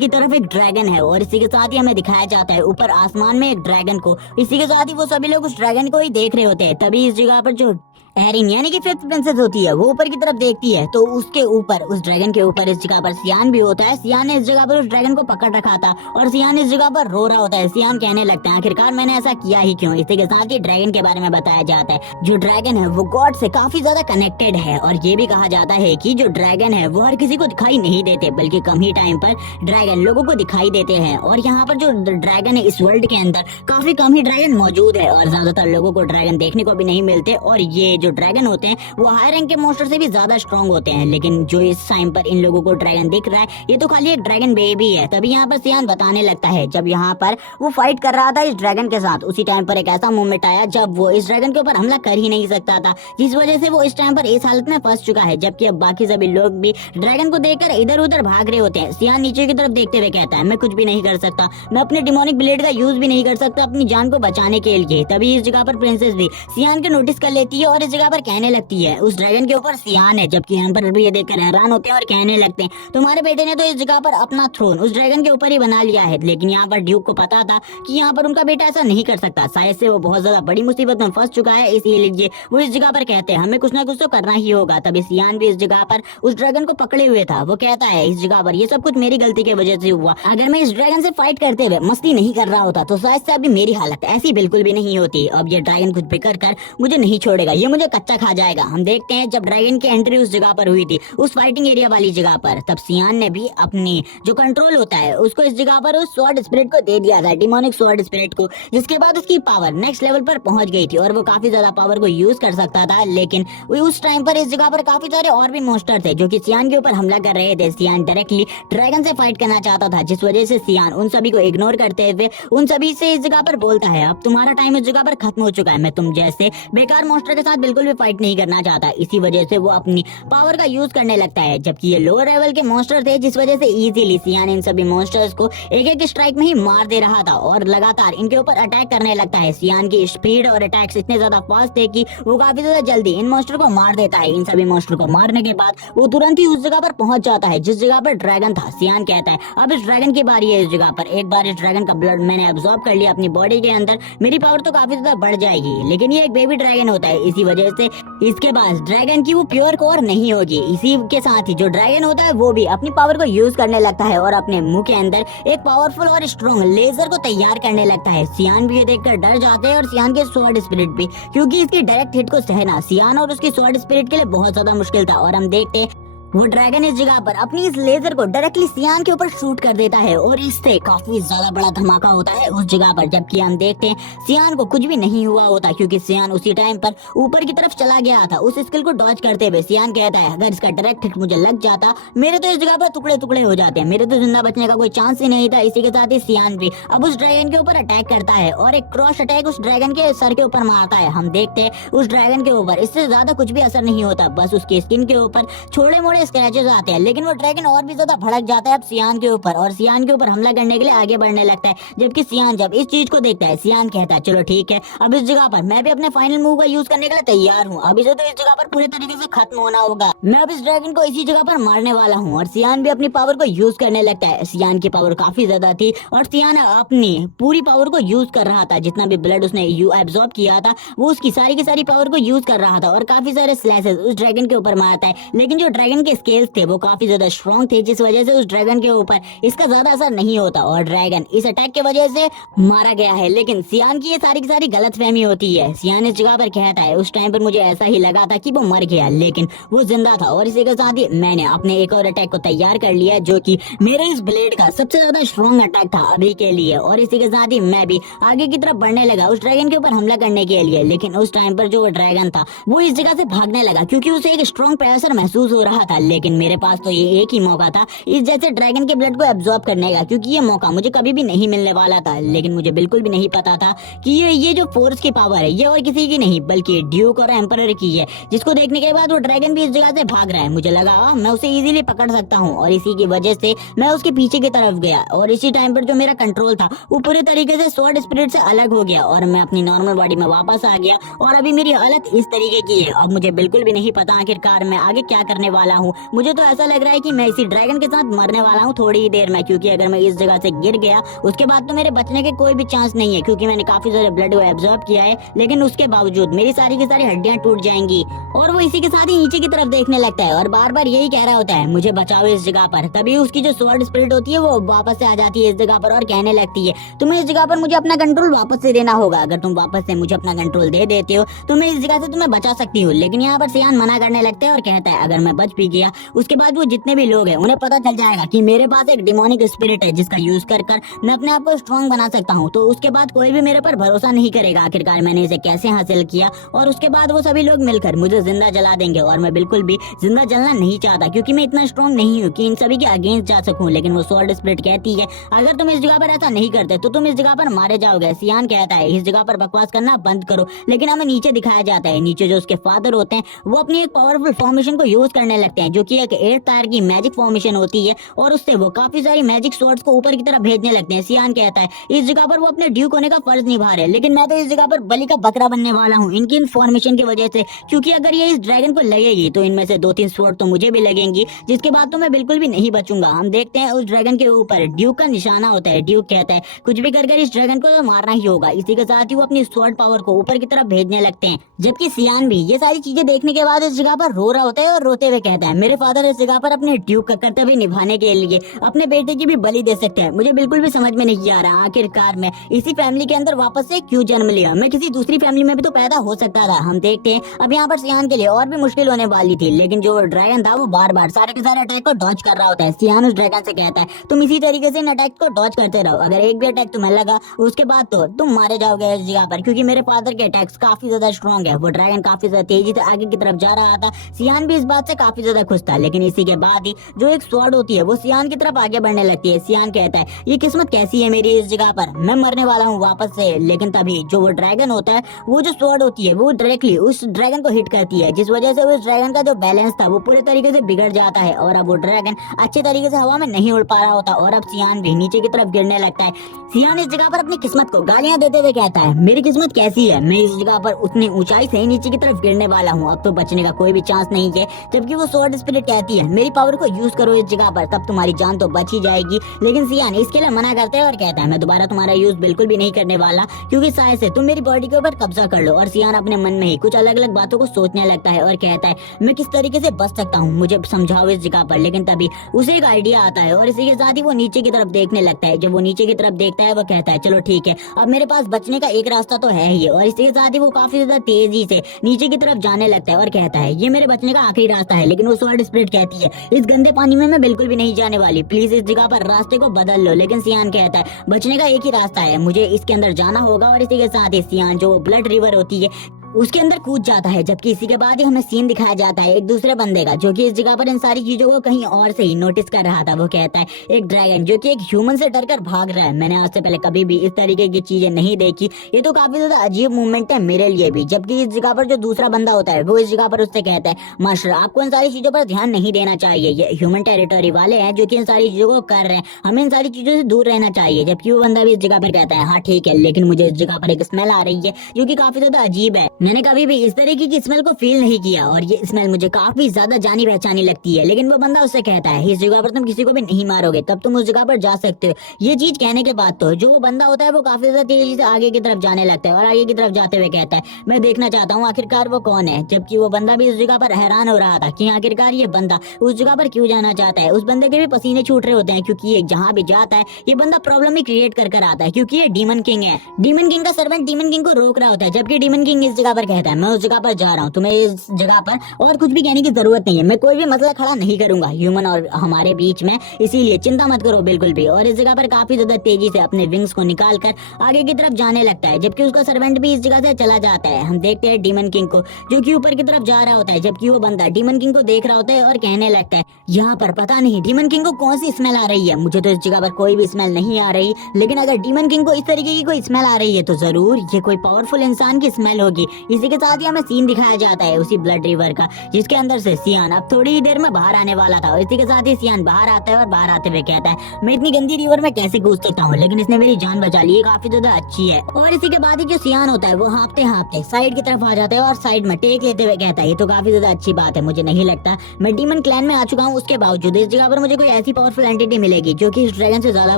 तरफ एक ड्रैगन है, और इसी के साथ ही हमें दिखाया जाता है ऊपर आसमान में एक ड्रैगन को। इसी के साथ ही वो सभी लोग उस ड्रैगन को ही देख रहे होते हैं। तभी इस जगह पर जो एरिन यानी कि फिफ्थ प्रिंसेस होती है वो ऊपर की तरफ देखती है, तो उसके ऊपर उस ड्रैगन के ऊपर इस जगह पर सियान भी होता है। सियान ने इस जगह पर उस ड्रैगन को पकड़ रखा था और सियान इस जगह पर रो रहा होता है। सियान कहने लगता है आखिरकार मैंने ऐसा किया ही क्यों। इसी के साथ ही ड्रैगन के बारे में बताया जाता है। जो ड्रैगन है वो गॉड से काफी ज्यादा कनेक्टेड है, और ये भी कहा जाता है कि जो ड्रैगन है वो हर किसी को दिखाई नहीं देते बल्कि कम ही टाइम पर ड्रैगन लोगों को दिखाई देते हैं। और यहाँ पर जो ड्रैगन है इस वर्ल्ड के अंदर काफी कम ही ड्रैगन मौजूद है, और ज्यादातर लोगों को ड्रैगन देखने को भी नहीं मिलते। और ये जो ड्रैगन होते हैं वो हाई रैंक के मॉन्स्टर से भी ज्यादा स्ट्रॉन्ग होते हैं। लेकिन जो इस टाइम पर इन लोगों को ड्रैगन दिख रहा है ये तो खाली एक ड्रैगन बेबी है। तभी यहाँ पर सियान बताने लगता है जब यहाँ पर वो फाइट कर रहा था इस ड्रैगन के साथ, उसी टाइम पर एक ऐसा मोमेंट आया जब वो इस ड्रैगन के ऊपर हमला कर ही नहीं सकता था, जिस वजह से वो इस टाइम पर इस हालत में फंस चुका है। जबकि अब बाकी सभी लोग भी ड्रैगन को देखकर इधर उधर भाग रहे होते हैं। सियान नीचे की तरफ देखते हुए कहता है मैं कुछ भी नहीं कर सकता, मैं अपने डिमोनिक ब्लेड का यूज भी नहीं कर सकता अपनी जान को बचाने के लिए। तभी इस जगह पर प्रिंसेस भी सियान को नोटिस कर लेती है और इस जगह पर कहने लगती है उस ड्रैगन के ऊपर सियान है। जबकि एम्परर भी ये देखकर हैरान होते हैं और कहने लगते हैं तुम्हारे बेटे ने तो इस जगह पर अपना थ्रोन उस ड्रैगन के ऊपर ही बना लिया है। लेकिन यहाँ पर ड्यूक को पता था कि यहाँ पर उनका बेटा ऐसा नहीं कर सकता, शायद से वो बहुत ज्यादा बड़ी मुसीबत में फंस चुका है, इसीलिए वो इस जगह पर कहते हैं हमें कुछ ना कुछ तो करना ही होगा। तभी सियान भी इस जगह पर उस ड्रैगन को पकड़े हुए था। वो कहता है इस जगह पर ये सब कुछ मेरी गलती की वजह से हुआ, अगर मैं इस ड्रैगन से फाइट करते हुए मस्ती नहीं कर रहा होता तो शायद से अभी मेरी हालत ऐसी बिल्कुल भी नहीं होती। अब ये ड्रैगन कुछ भी कर मुझे नहीं छोड़ेगा, ये मुझे कच्चा खा जाएगा। हम देखते हैं जब ड्रैगन की एंट्री उस जगह पर हुई थी उस फाइटिंग एरिया वाली जगह पर, तब सियान ने भी अपनी जो कंट्रोल होता है उसको इस जगह पर उस स्वॉर्ड स्पिरिट को दे दिया था, डिमोनिक स्वॉर्ड स्पिरिट को, जिसके बाद उसकी पावर नेक्स्ट लेवल पर पहुंच गई थी और वो काफी ज्यादा पावर को यूज कर सकता था। लेकिन उस टाइम पर इस जगह पर काफी सारे और भी मॉन्स्टर थे जो कि सियान के ऊपर हमला कर रहे थे। सियान डायरेक्टली ड्रैगन से फाइट करना चाहता था, जिस वजह से सियान उन सभी को इग्नोर करते हुए उन सभी से इस जगह पर बोलता है अब तुम्हारा टाइम इस जगह पर खत्म हो चुका है, मैं तुम जैसे बेकार मॉन्स्टर के साथ बिल्कुल भी फाइट नहीं करना चाहता। इसी वजह से वो अपनी पावर का यूज करने लगता है। जबकि ये लोअर लेवल के मॉन्स्टर थे जिस वजह से इजीली सियान इन सभी मॉन्स्टर्स को एक एक स्ट्राइक में ही मार दे रहा था और लगातार इनके ऊपर अटैक करने लगता है। सियान की स्पीड और अटैक्स इतने ज्यादा फास्ट थे कि वो काफी ज्यादा जल्दी इन मॉन्स्टर को मार देता है। इन सभी मॉन्स्टर को मारने के बाद वो तुरंत ही उस जगह पर पहुंच जाता है जिस जगह पर ड्रैगन था। सियान कहता है अब इस ड्रैगन की बारी है इस जगह पर, एक बार इस ड्रैगन का ब्लड मैंने एब्जॉर्ब कर लिया अपनी बॉडी के अंदर, मेरी पावर तो काफी ज्यादा बढ़ जाएगी। लेकिन ये एक बेबी ड्रैगन होता है, इसी वजह से इसके पास ड्रैगन की वो प्योर कोर नहीं होगी। इसी के साथ ही जो ड्रैगन होता है वो भी अपनी पावर को यूज करने लगता है और अपने मुंह के अंदर एक पावरफुल और स्ट्रॉन्ग लेजर को तैयार करने लगता है। सियान भी ये देखकर डर जाते हैं और सियान के स्वॉर्ड स्पिरिट भी, क्योंकि इसकी डायरेक्ट हिट को सहना सियान और उसकी स्वॉर्ड स्पिरिट के लिए बहुत ज्यादा मुश्किल था। और हम देखते हैं वो ड्रैगन इस जगह पर अपनी इस लेजर को डायरेक्टली सियान के ऊपर शूट कर देता है और इससे काफी ज्यादा बड़ा धमाका होता है उस जगह पर। जबकि हम देखते हैं सियान को कुछ भी नहीं हुआ होता, क्योंकि सियान उसी टाइम पर ऊपर की तरफ चला गया था उस स्किल को डॉज करते हुए। सियान कहता है अगर इसका डायरेक्ट हिट मुझे लग जाता मेरे तो इस जगह पर टुकड़े टुकड़े हो जाते हैं, मेरे तो जिंदा बचने का कोई चांस ही नहीं था। इसी के साथ ही सियान भी अब उस ड्रैगन के ऊपर अटैक करता है और एक क्रॉस अटैक उस ड्रैगन के सर के ऊपर मारता है। हम देखते हैं उस ड्रैगन के ऊपर इससे ज्यादा कुछ भी असर नहीं होता, बस उसकी स्किन के ऊपर छोटे मोटे स्क्रैचेस आते हैं। लेकिन वो ड्रैगन और भी ज्यादा भड़क जाता है अब सियान के ऊपर और सियान के ऊपर हमला करने के लिए आगे बढ़ने लगता है। जबकि सियान जब इस चीज को देखता है सियान कहता है चलो ठीक है, अब इस जगह पर मैं भी अपने फाइनल मूव का यूज करने के लिए तैयार हूँ, अब इसे तो इस जगह पर पूरे तरीके से खत्म होना होगा, मैं अब इस ड्रैगन को इसी जगह पर मारने वाला हूँ। और सियान भी अपनी पावर को यूज करने लगता है। सियान की पावर काफी ज्यादा थी और सियान अपनी पूरी पावर को यूज कर रहा था, जितना भी ब्लड उसने एब्जॉर्ब किया था वो उसकी सारी की सारी पावर को यूज कर रहा था और काफी सारे स्लैशेस उस ड्रैगन के ऊपर मारता है। लेकिन जो ड्रैगन के स्केल्स थे वो काफी ज्यादा स्ट्रॉन्ग थे, जिस वजह से उस ड्रैगन के ऊपर इसका ज्यादा असर नहीं होता और ड्रैगन इस अटैक के वजह से मारा गया है। लेकिन सियान की ये सारी की सारी गलतफहमी होती है। सियान इस जगह पर कहता है उस टाइम पर मुझे ऐसा ही लगा था कि वो मर गया, लेकिन वो जिंदा था और इसी के साथ ही मैंने अपने एक और अटैक को तैयार कर लिया, जो कि मेरे इस ब्लेड का सबसे ज्यादा स्ट्रॉन्ग अटैक था अभी के लिए। और इसी के साथ ही मैं भी आगे की तरफ बढ़ने लगा उस ड्रैगन के ऊपर हमला करने के लिए। लेकिन उस टाइम पर जो वो ड्रैगन था वो इस जगह से भागने लगा क्योंकि उसे एक स्ट्रॉन्ग प्रेशर महसूस हो रहा था। लेकिन मेरे पास तो ये एक ही मौका था इस जैसे ड्रैगन के ब्लड को एब्जॉर्ब करने का, क्योंकि ये मौका मुझे कभी भी नहीं मिलने वाला था। लेकिन मुझे बिल्कुल भी नहीं पता था कि ये जो फोर्स की पावर है ये और किसी की नहीं बल्कि ड्यूक और एम्परर की है, जिसको देखने के बाद वो ड्रैगन भी इस जगह से भाग रहा है। मुझे लगा मैं उसे इजीली पकड़ सकता हूँ और इसी की वजह से मैं उसके पीछे की तरफ गया। और इसी टाइम पर जो मेरा कंट्रोल था वो पूरे तरीके से स्वॉर्ड स्पिरिट से अलग हो गया और मैं अपनी नॉर्मल बॉडी में वापस आ गया। और अभी मेरी हालत इस तरीके की है। अब मुझे बिल्कुल भी नहीं पता आखिरकार मैं आगे क्या करने वाला हूँ। मुझे तो ऐसा लग रहा है कि मैं इसी ड्रैगन के साथ मरने वाला हूँ थोड़ी ही देर में, क्योंकि अगर मैं इस जगह से गिर गया उसके बाद तो मेरे बचने के कोई भी चांस नहीं है, क्योंकि मैंने काफी सारे ब्लड को एब्जॉर्ब किया है। लेकिन उसके बावजूद मेरी सारी की सारी हड्डियां टूट जाएंगी। और वो इसी के साथ ही नीचे की तरफ देखने लगता है और बार बार यही कह रहा होता है मुझे बचाओ इस जगह पर। तभी उसकी जो स्वॉर्ड स्पिरिट होती है वो वापस से आ जाती है इस जगह पर और कहने लगती है तुम्हें इस जगह पर मुझे अपना कंट्रोल वापस से देना होगा। अगर तुम वापस से मुझे अपना कंट्रोल दे देते हो तो मैं इस जगह से तुम्हें बचा सकती हूँ। लेकिन यहाँ पर सियान मना करने लगता है और कहता है अगर मैं बच भी गया उसके बाद वो जितने भी लोग हैं उन्हें पता चल जाएगा कि मेरे पास एक डिमोनिक स्पिरिट है जिसका यूज कर मैं अपने आप को स्ट्रॉन्ग बना सकता हूँ। तो उसके बाद कोई भी मेरे पर भरोसा नहीं करेगा आखिरकार मैंने इसे कैसे हासिल किया। और उसके बाद वो सभी लोग मिलकर मुझे जिंदा जला देंगे और मैं बिल्कुल भी जिंदा जलना नहीं चाहता, क्योंकि मैं इतना स्ट्रॉन्ग नहीं हूँ कि इन सभी के अगेंस्ट जा सकूं। लेकिन वो स्वॉर्ड स्पिरिट कहती है अगर तुम इस जगह पर ऐसा नहीं करते तो तुम इस जगह पर मारे जाओगे। सियान कहता है इस जगह पर बकवास करना बंद करो। लेकिन हमें नीचे दिखाया जाता है, नीचे जो उसके फादर होते हैं वो अपनी एक पावरफुल फॉर्मेशन को यूज करने लगते हैं, जो कि एक 8 तार की मैजिक फॉर्मेशन होती है और उससे वो काफी सारी मैजिक स्वॉर्ड्स को ऊपर की तरफ भेजने लगते हैं। सियान कहता है इस जगह पर वो अपने ड्यूक होने का फर्ज निभा रहे हैं, लेकिन मैं तो इस जगह पर बलि का बकरा बनने वाला हूँ इनकी इन्फॉर्मेशन की वजह से, क्योंकि अगर ये इस ड्रैगन को लगेगी तो इनमें से 2-3 स्वॉर्ड तो मुझे भी लगेंगी, जिसके बाद तो मैं बिल्कुल भी नहीं बचूंगा। हम देखते हैं उस ड्रैगन के ऊपर ड्यूक का निशाना होता है। ड्यूक कहता है कुछ भी कर इस ड्रैगन को तो मारना ही होगा। इसी के साथ ही वो अपनी स्वॉर्ड पावर को ऊपर की तरफ भेजने लगते हैं, जबकि सियान भी ये सारी चीजें देखने के बाद इस जगह पर रो रहा होता है और रोते हुए कहता है मेरे फादर इस जगह पर अपने ड्यूक का कर्तव्य निभाने के लिए अपने बेटे की भी बलि दे सकते हैं। मुझे बिल्कुल भी समझ में नहीं आ रहा आखिरकार मैं इसी फैमिली के अंदर वापस से क्यों जन्म लिया। मैं किसी दूसरी फैमिली में भी तो पैदा हो सकता था। हम देखते हैं अब यहाँ पर सियान के लिए और भी मुश्किल होने वाली थी, लेकिन जो ड्रैगन था वो बार बार सारे के सारे अटैक को डॉज कर रहा होता है। सियान उस ड्रैगन से कहता है तुम इसी तरीके से इन अटैक को डॉज करते रहो, अगर एक भी अटैक तुम्हें लगा उसके बाद तो तुम मारे जाओगे इस जगह पर, क्योंकि मेरे फादर के अटैक्स काफी ज्यादा स्ट्रॉन्ग है। वो ड्रैगन काफी ज्यादा तेजी से आगे की तरफ जा रहा था। सियान भी इस बात से काफी ज्यादा खुश था, लेकिन इसी के बाद ही जो एक स्वॉर्ड होती है वो सियान की तरफ आगे बढ़ने लगती है। सियान कहता है ये किस्मत कैसी है मेरी इस जगह पर, मैं मरने वाला हूँ वापस से। लेकिन तभी जो वो ड्रैगन होता है वो जो स्वॉर्ड होती है वो डायरेक्टली उस ड्रैगन को हिट करती है, जिस वजह से उस ड्रैगन का जो बैलेंस था वो पूरे तरीके से बिगड़ जाता है और अब वो ड्रैगन अच्छे तरीके से हवा में नहीं उड़ पा रहा होता और अब सियान भी नीचे की तरफ गिरने लगता है। सियान इस जगह पर अपनी किस्मत को गालियां देते हुए कहता है मेरी किस्मत कैसी है, मैं इस जगह पर उतनी ऊंचाई से ही नीचे की तरफ गिरने वाला हूँ, अब तो बचने का कोई भी चांस नहीं है। जबकि वो स्वॉर्ड स्पिरिट कहती है मेरी पावर को यूज करो इस जगह पर, तब तुम्हारी जान तो बच ही जाएगी। लेकिन सियान इसके लिए मना करते हैं और कहता है मैं दोबारा तुम्हारा यूज बिल्कुल भी नहीं करने वाला, क्योंकि शायद से तुम मेरी बॉडी के ऊपर कब्जा कर लो। और सियान अपने मन में ही कुछ अलग अलग बातों को सोचने लगता है और कहता है मैं किस तरीके से बच सकता हूँ, मुझे समझाओ इस जगह पर। लेकिन तभी उसे एक आइडिया आता है और इसी के साथ ही वो नीचे की तरफ देखने लगता है। जब वो नीचे की तरफ देखता है वो कहता है चलो ठीक है, अब मेरे पास बचने का एक रास्ता तो है ही। और इसी के साथ ही वो काफी ज्यादा तेजी से नीचे की तरफ जाने लगता है और कहता है ये मेरे बचने का आखिरी रास्ता है। लेकिन वो स्वॉर्ड स्पिरिट कहती है इस गंदे पानी में मैं बिल्कुल भी नहीं जाने वाली, प्लीज इस जगह पर रास्ते को बदल लो। लेकिन सियान कहता है बचने का एक ही रास्ता है, मुझे इसके अंदर जाना होगा। और इसी के साथ ही सियान जो ब्लड रिवर होती है उसके अंदर कूद जाता है। जबकि इसी के बाद ही हमें सीन दिखाया जाता है एक दूसरे बंदे का, जो कि इस जगह पर इन सारी चीजों को कहीं और से ही नोटिस कर रहा था। वो कहता है एक ड्रैगन जो कि एक ह्यूमन से डरकर भाग रहा है, मैंने आज से पहले कभी भी इस तरीके की चीजें नहीं देखी, ये तो काफी ज्यादा अजीब मूवमेंट है मेरे लिए भी। जबकि इस जगह पर जो दूसरा बंदा होता है वो इस जगह पर उससे कहता है मास्टर आपको इन सारी चीजों पर ध्यान नहीं देना चाहिए, ये ह्यूमन टेरिटोरी वाले हैं जो कि इन सारी चीजों को कर रहे हैं, हमें इन सारी चीजों से दूर रहना चाहिए। जबकि वो बंदा भी इस जगह पर कहता है हाँ ठीक है, लेकिन मुझे इस जगह पर एक स्मेल आ रही है जो कि काफी ज्यादा अजीब है, मैंने कभी भी इस तरीके की स्मेल को फील नहीं किया और ये स्मेल मुझे काफी ज्यादा जानी पहचानी लगती है। लेकिन वो बंदा उससे कहता है इस जगह पर तुम किसी को भी नहीं मारोगे, तब तुम उस जगह पर जा सकते हो। ये चीज कहने के बाद तो जो वो बंदा होता है वो काफी ज्यादा तेजी से आगे की तरफ जाने लगता है और आगे की तरफ जाते हुए कहता है मैं देखना चाहता हूँ आखिरकार वो कौन है। जबकि वो बंदा भी उस जगह पर हैरान हो रहा था कि आखिरकार ये बंदा उस जगह पर क्यों जाना चाहता है। उस बंदे के भी पसीने छूट रहे होते हैं क्योंकि ये जहाँ भी जाता है ये बंदा प्रॉब्लम ही क्रिएट कर आता है, क्योंकि ये डीमन किंग है। डीमन किंग का सर्वेंट डीमन किंग को रोक रहा होता है, जबकि डीमन किंग इस जगह पर कहता है मैं उस जगह पर जा रहा हूँ, तुम्हें इस जगह पर और कुछ भी कहने की जरूरत नहीं है, मैं कोई भी मसला खड़ा नहीं करूंगा ह्यूमन और हमारे बीच में, इसीलिए चिंता मत करो बिल्कुल भी। और इस जगह पर काफी ज्यादा तेजी से अपने विंग्स को निकाल कर आगे की तरफ जाने लगता है, जबकि उसका सर्वेंट भी इस जगह से चला जाता है। हम देखते हैं डीमन किंग को जो कि ऊपर की तरफ जा रहा होता है, जबकि वो बंदा डीमन किंग को देख रहा होता है और कहने लगता है यहाँ पर पता नहीं डीमन किंग को कौन सी स्मेल आ रही है, मुझे तो इस जगह पर कोई भी स्मेल नहीं आ रही, लेकिन अगर डीमन किंग को इस तरीके की कोई स्मेल आ रही है तो जरूर ये कोई पावरफुल इंसान की स्मेल होगी। इसी के साथ ही हमें सीन दिखाया जाता है उसी ब्लड रिवर का, जिसके अंदर से सियान अब थोड़ी ही देर में बाहर आने वाला था। और इसी के साथ ही सियान बाहर आता है और बाहर आते हुए कहता है मैं इतनी गंदी रिवर में कैसे कूद सकता हूँ, लेकिन इसने मेरी जान बचा ली, काफी ज्यादा अच्छी है। और इसी के बाद ही जो सियान होता है वो हाँफते हाँफते साइड की तरफ आ जाता है और साइड में टेक लेते हुए कहता है ये तो काफी ज्यादा अच्छी बात है, मुझे नहीं लगता मैं डीमन क्लैन में आ चुका हूँ, उसके बावजूद इस जगह पर मुझे कोई ऐसी पावरफुल एंटिटी मिलेगी जो कि इस ड्रैगन से ज्यादा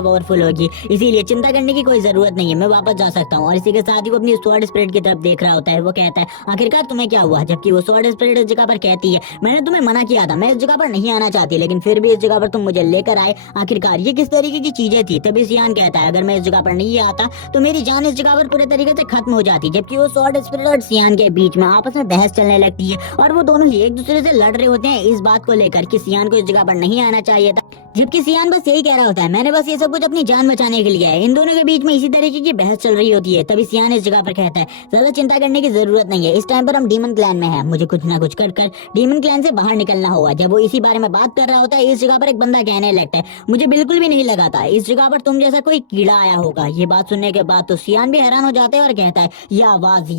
पावरफुल होगी, इसीलिए चिंता करने की कोई जरूरत नहीं है, मैं वापस जा सकता हूँ। और इसी के साथ ही वो अपनी स्वॉर्ड स्पिरिट की तरफ देख रहा होता है, वो कहता है आखिरकार तुम्हें क्या हुआ, जबकि वो स्वॉर्ड स्पिरिट इस जगह पर कहती है मैंने तुम्हें मना किया था, मैं इस जगह पर नहीं आना चाहती, लेकिन फिर भी इस जगह पर तुम मुझे लेकर आए, आखिरकार ये किस तरीके की चीजें थी। तभी सियान कहता है अगर मैं इस जगह पर नहीं आता तो मेरी जान इस जगह पर पूरे तरीके से खत्म हो जाती। जबकि वो स्वॉर्ड स्पिरिट और सियान के बीच में आपस में बहस चलने लगती है और वो दोनों ही एक दूसरे से लड़ रहे होते हैं इस बात को लेकर कि सियान को इस जगह पर नहीं आना चाहिए था, जबकि सियान बस यही कह रहा होता है मैंने बस ये सब कुछ अपनी जान बचाने के लिए है। इन दोनों के बीच में इसी तरीके की बहस चल रही होती है। तभी सियान इस जगह पर कहता है ज्यादा चिंता करने की जरूरत नहीं है, इस टाइम पर हम डीमन क्लैन में हैं, मुझे कुछ ना कुछ कर डीमन क्लैन से बाहर निकलना होगा। जब वो इसी बारे में बात कर रहा होता है इस जगह पर एक बंदा कहने लगता है मुझे बिल्कुल भी नहीं लगा था इस जगह पर तुम जैसा कोई कीड़ा आया होगा। ये बात सुनने के बाद तो सियान भी हैरान हो जाता है और कहता है ये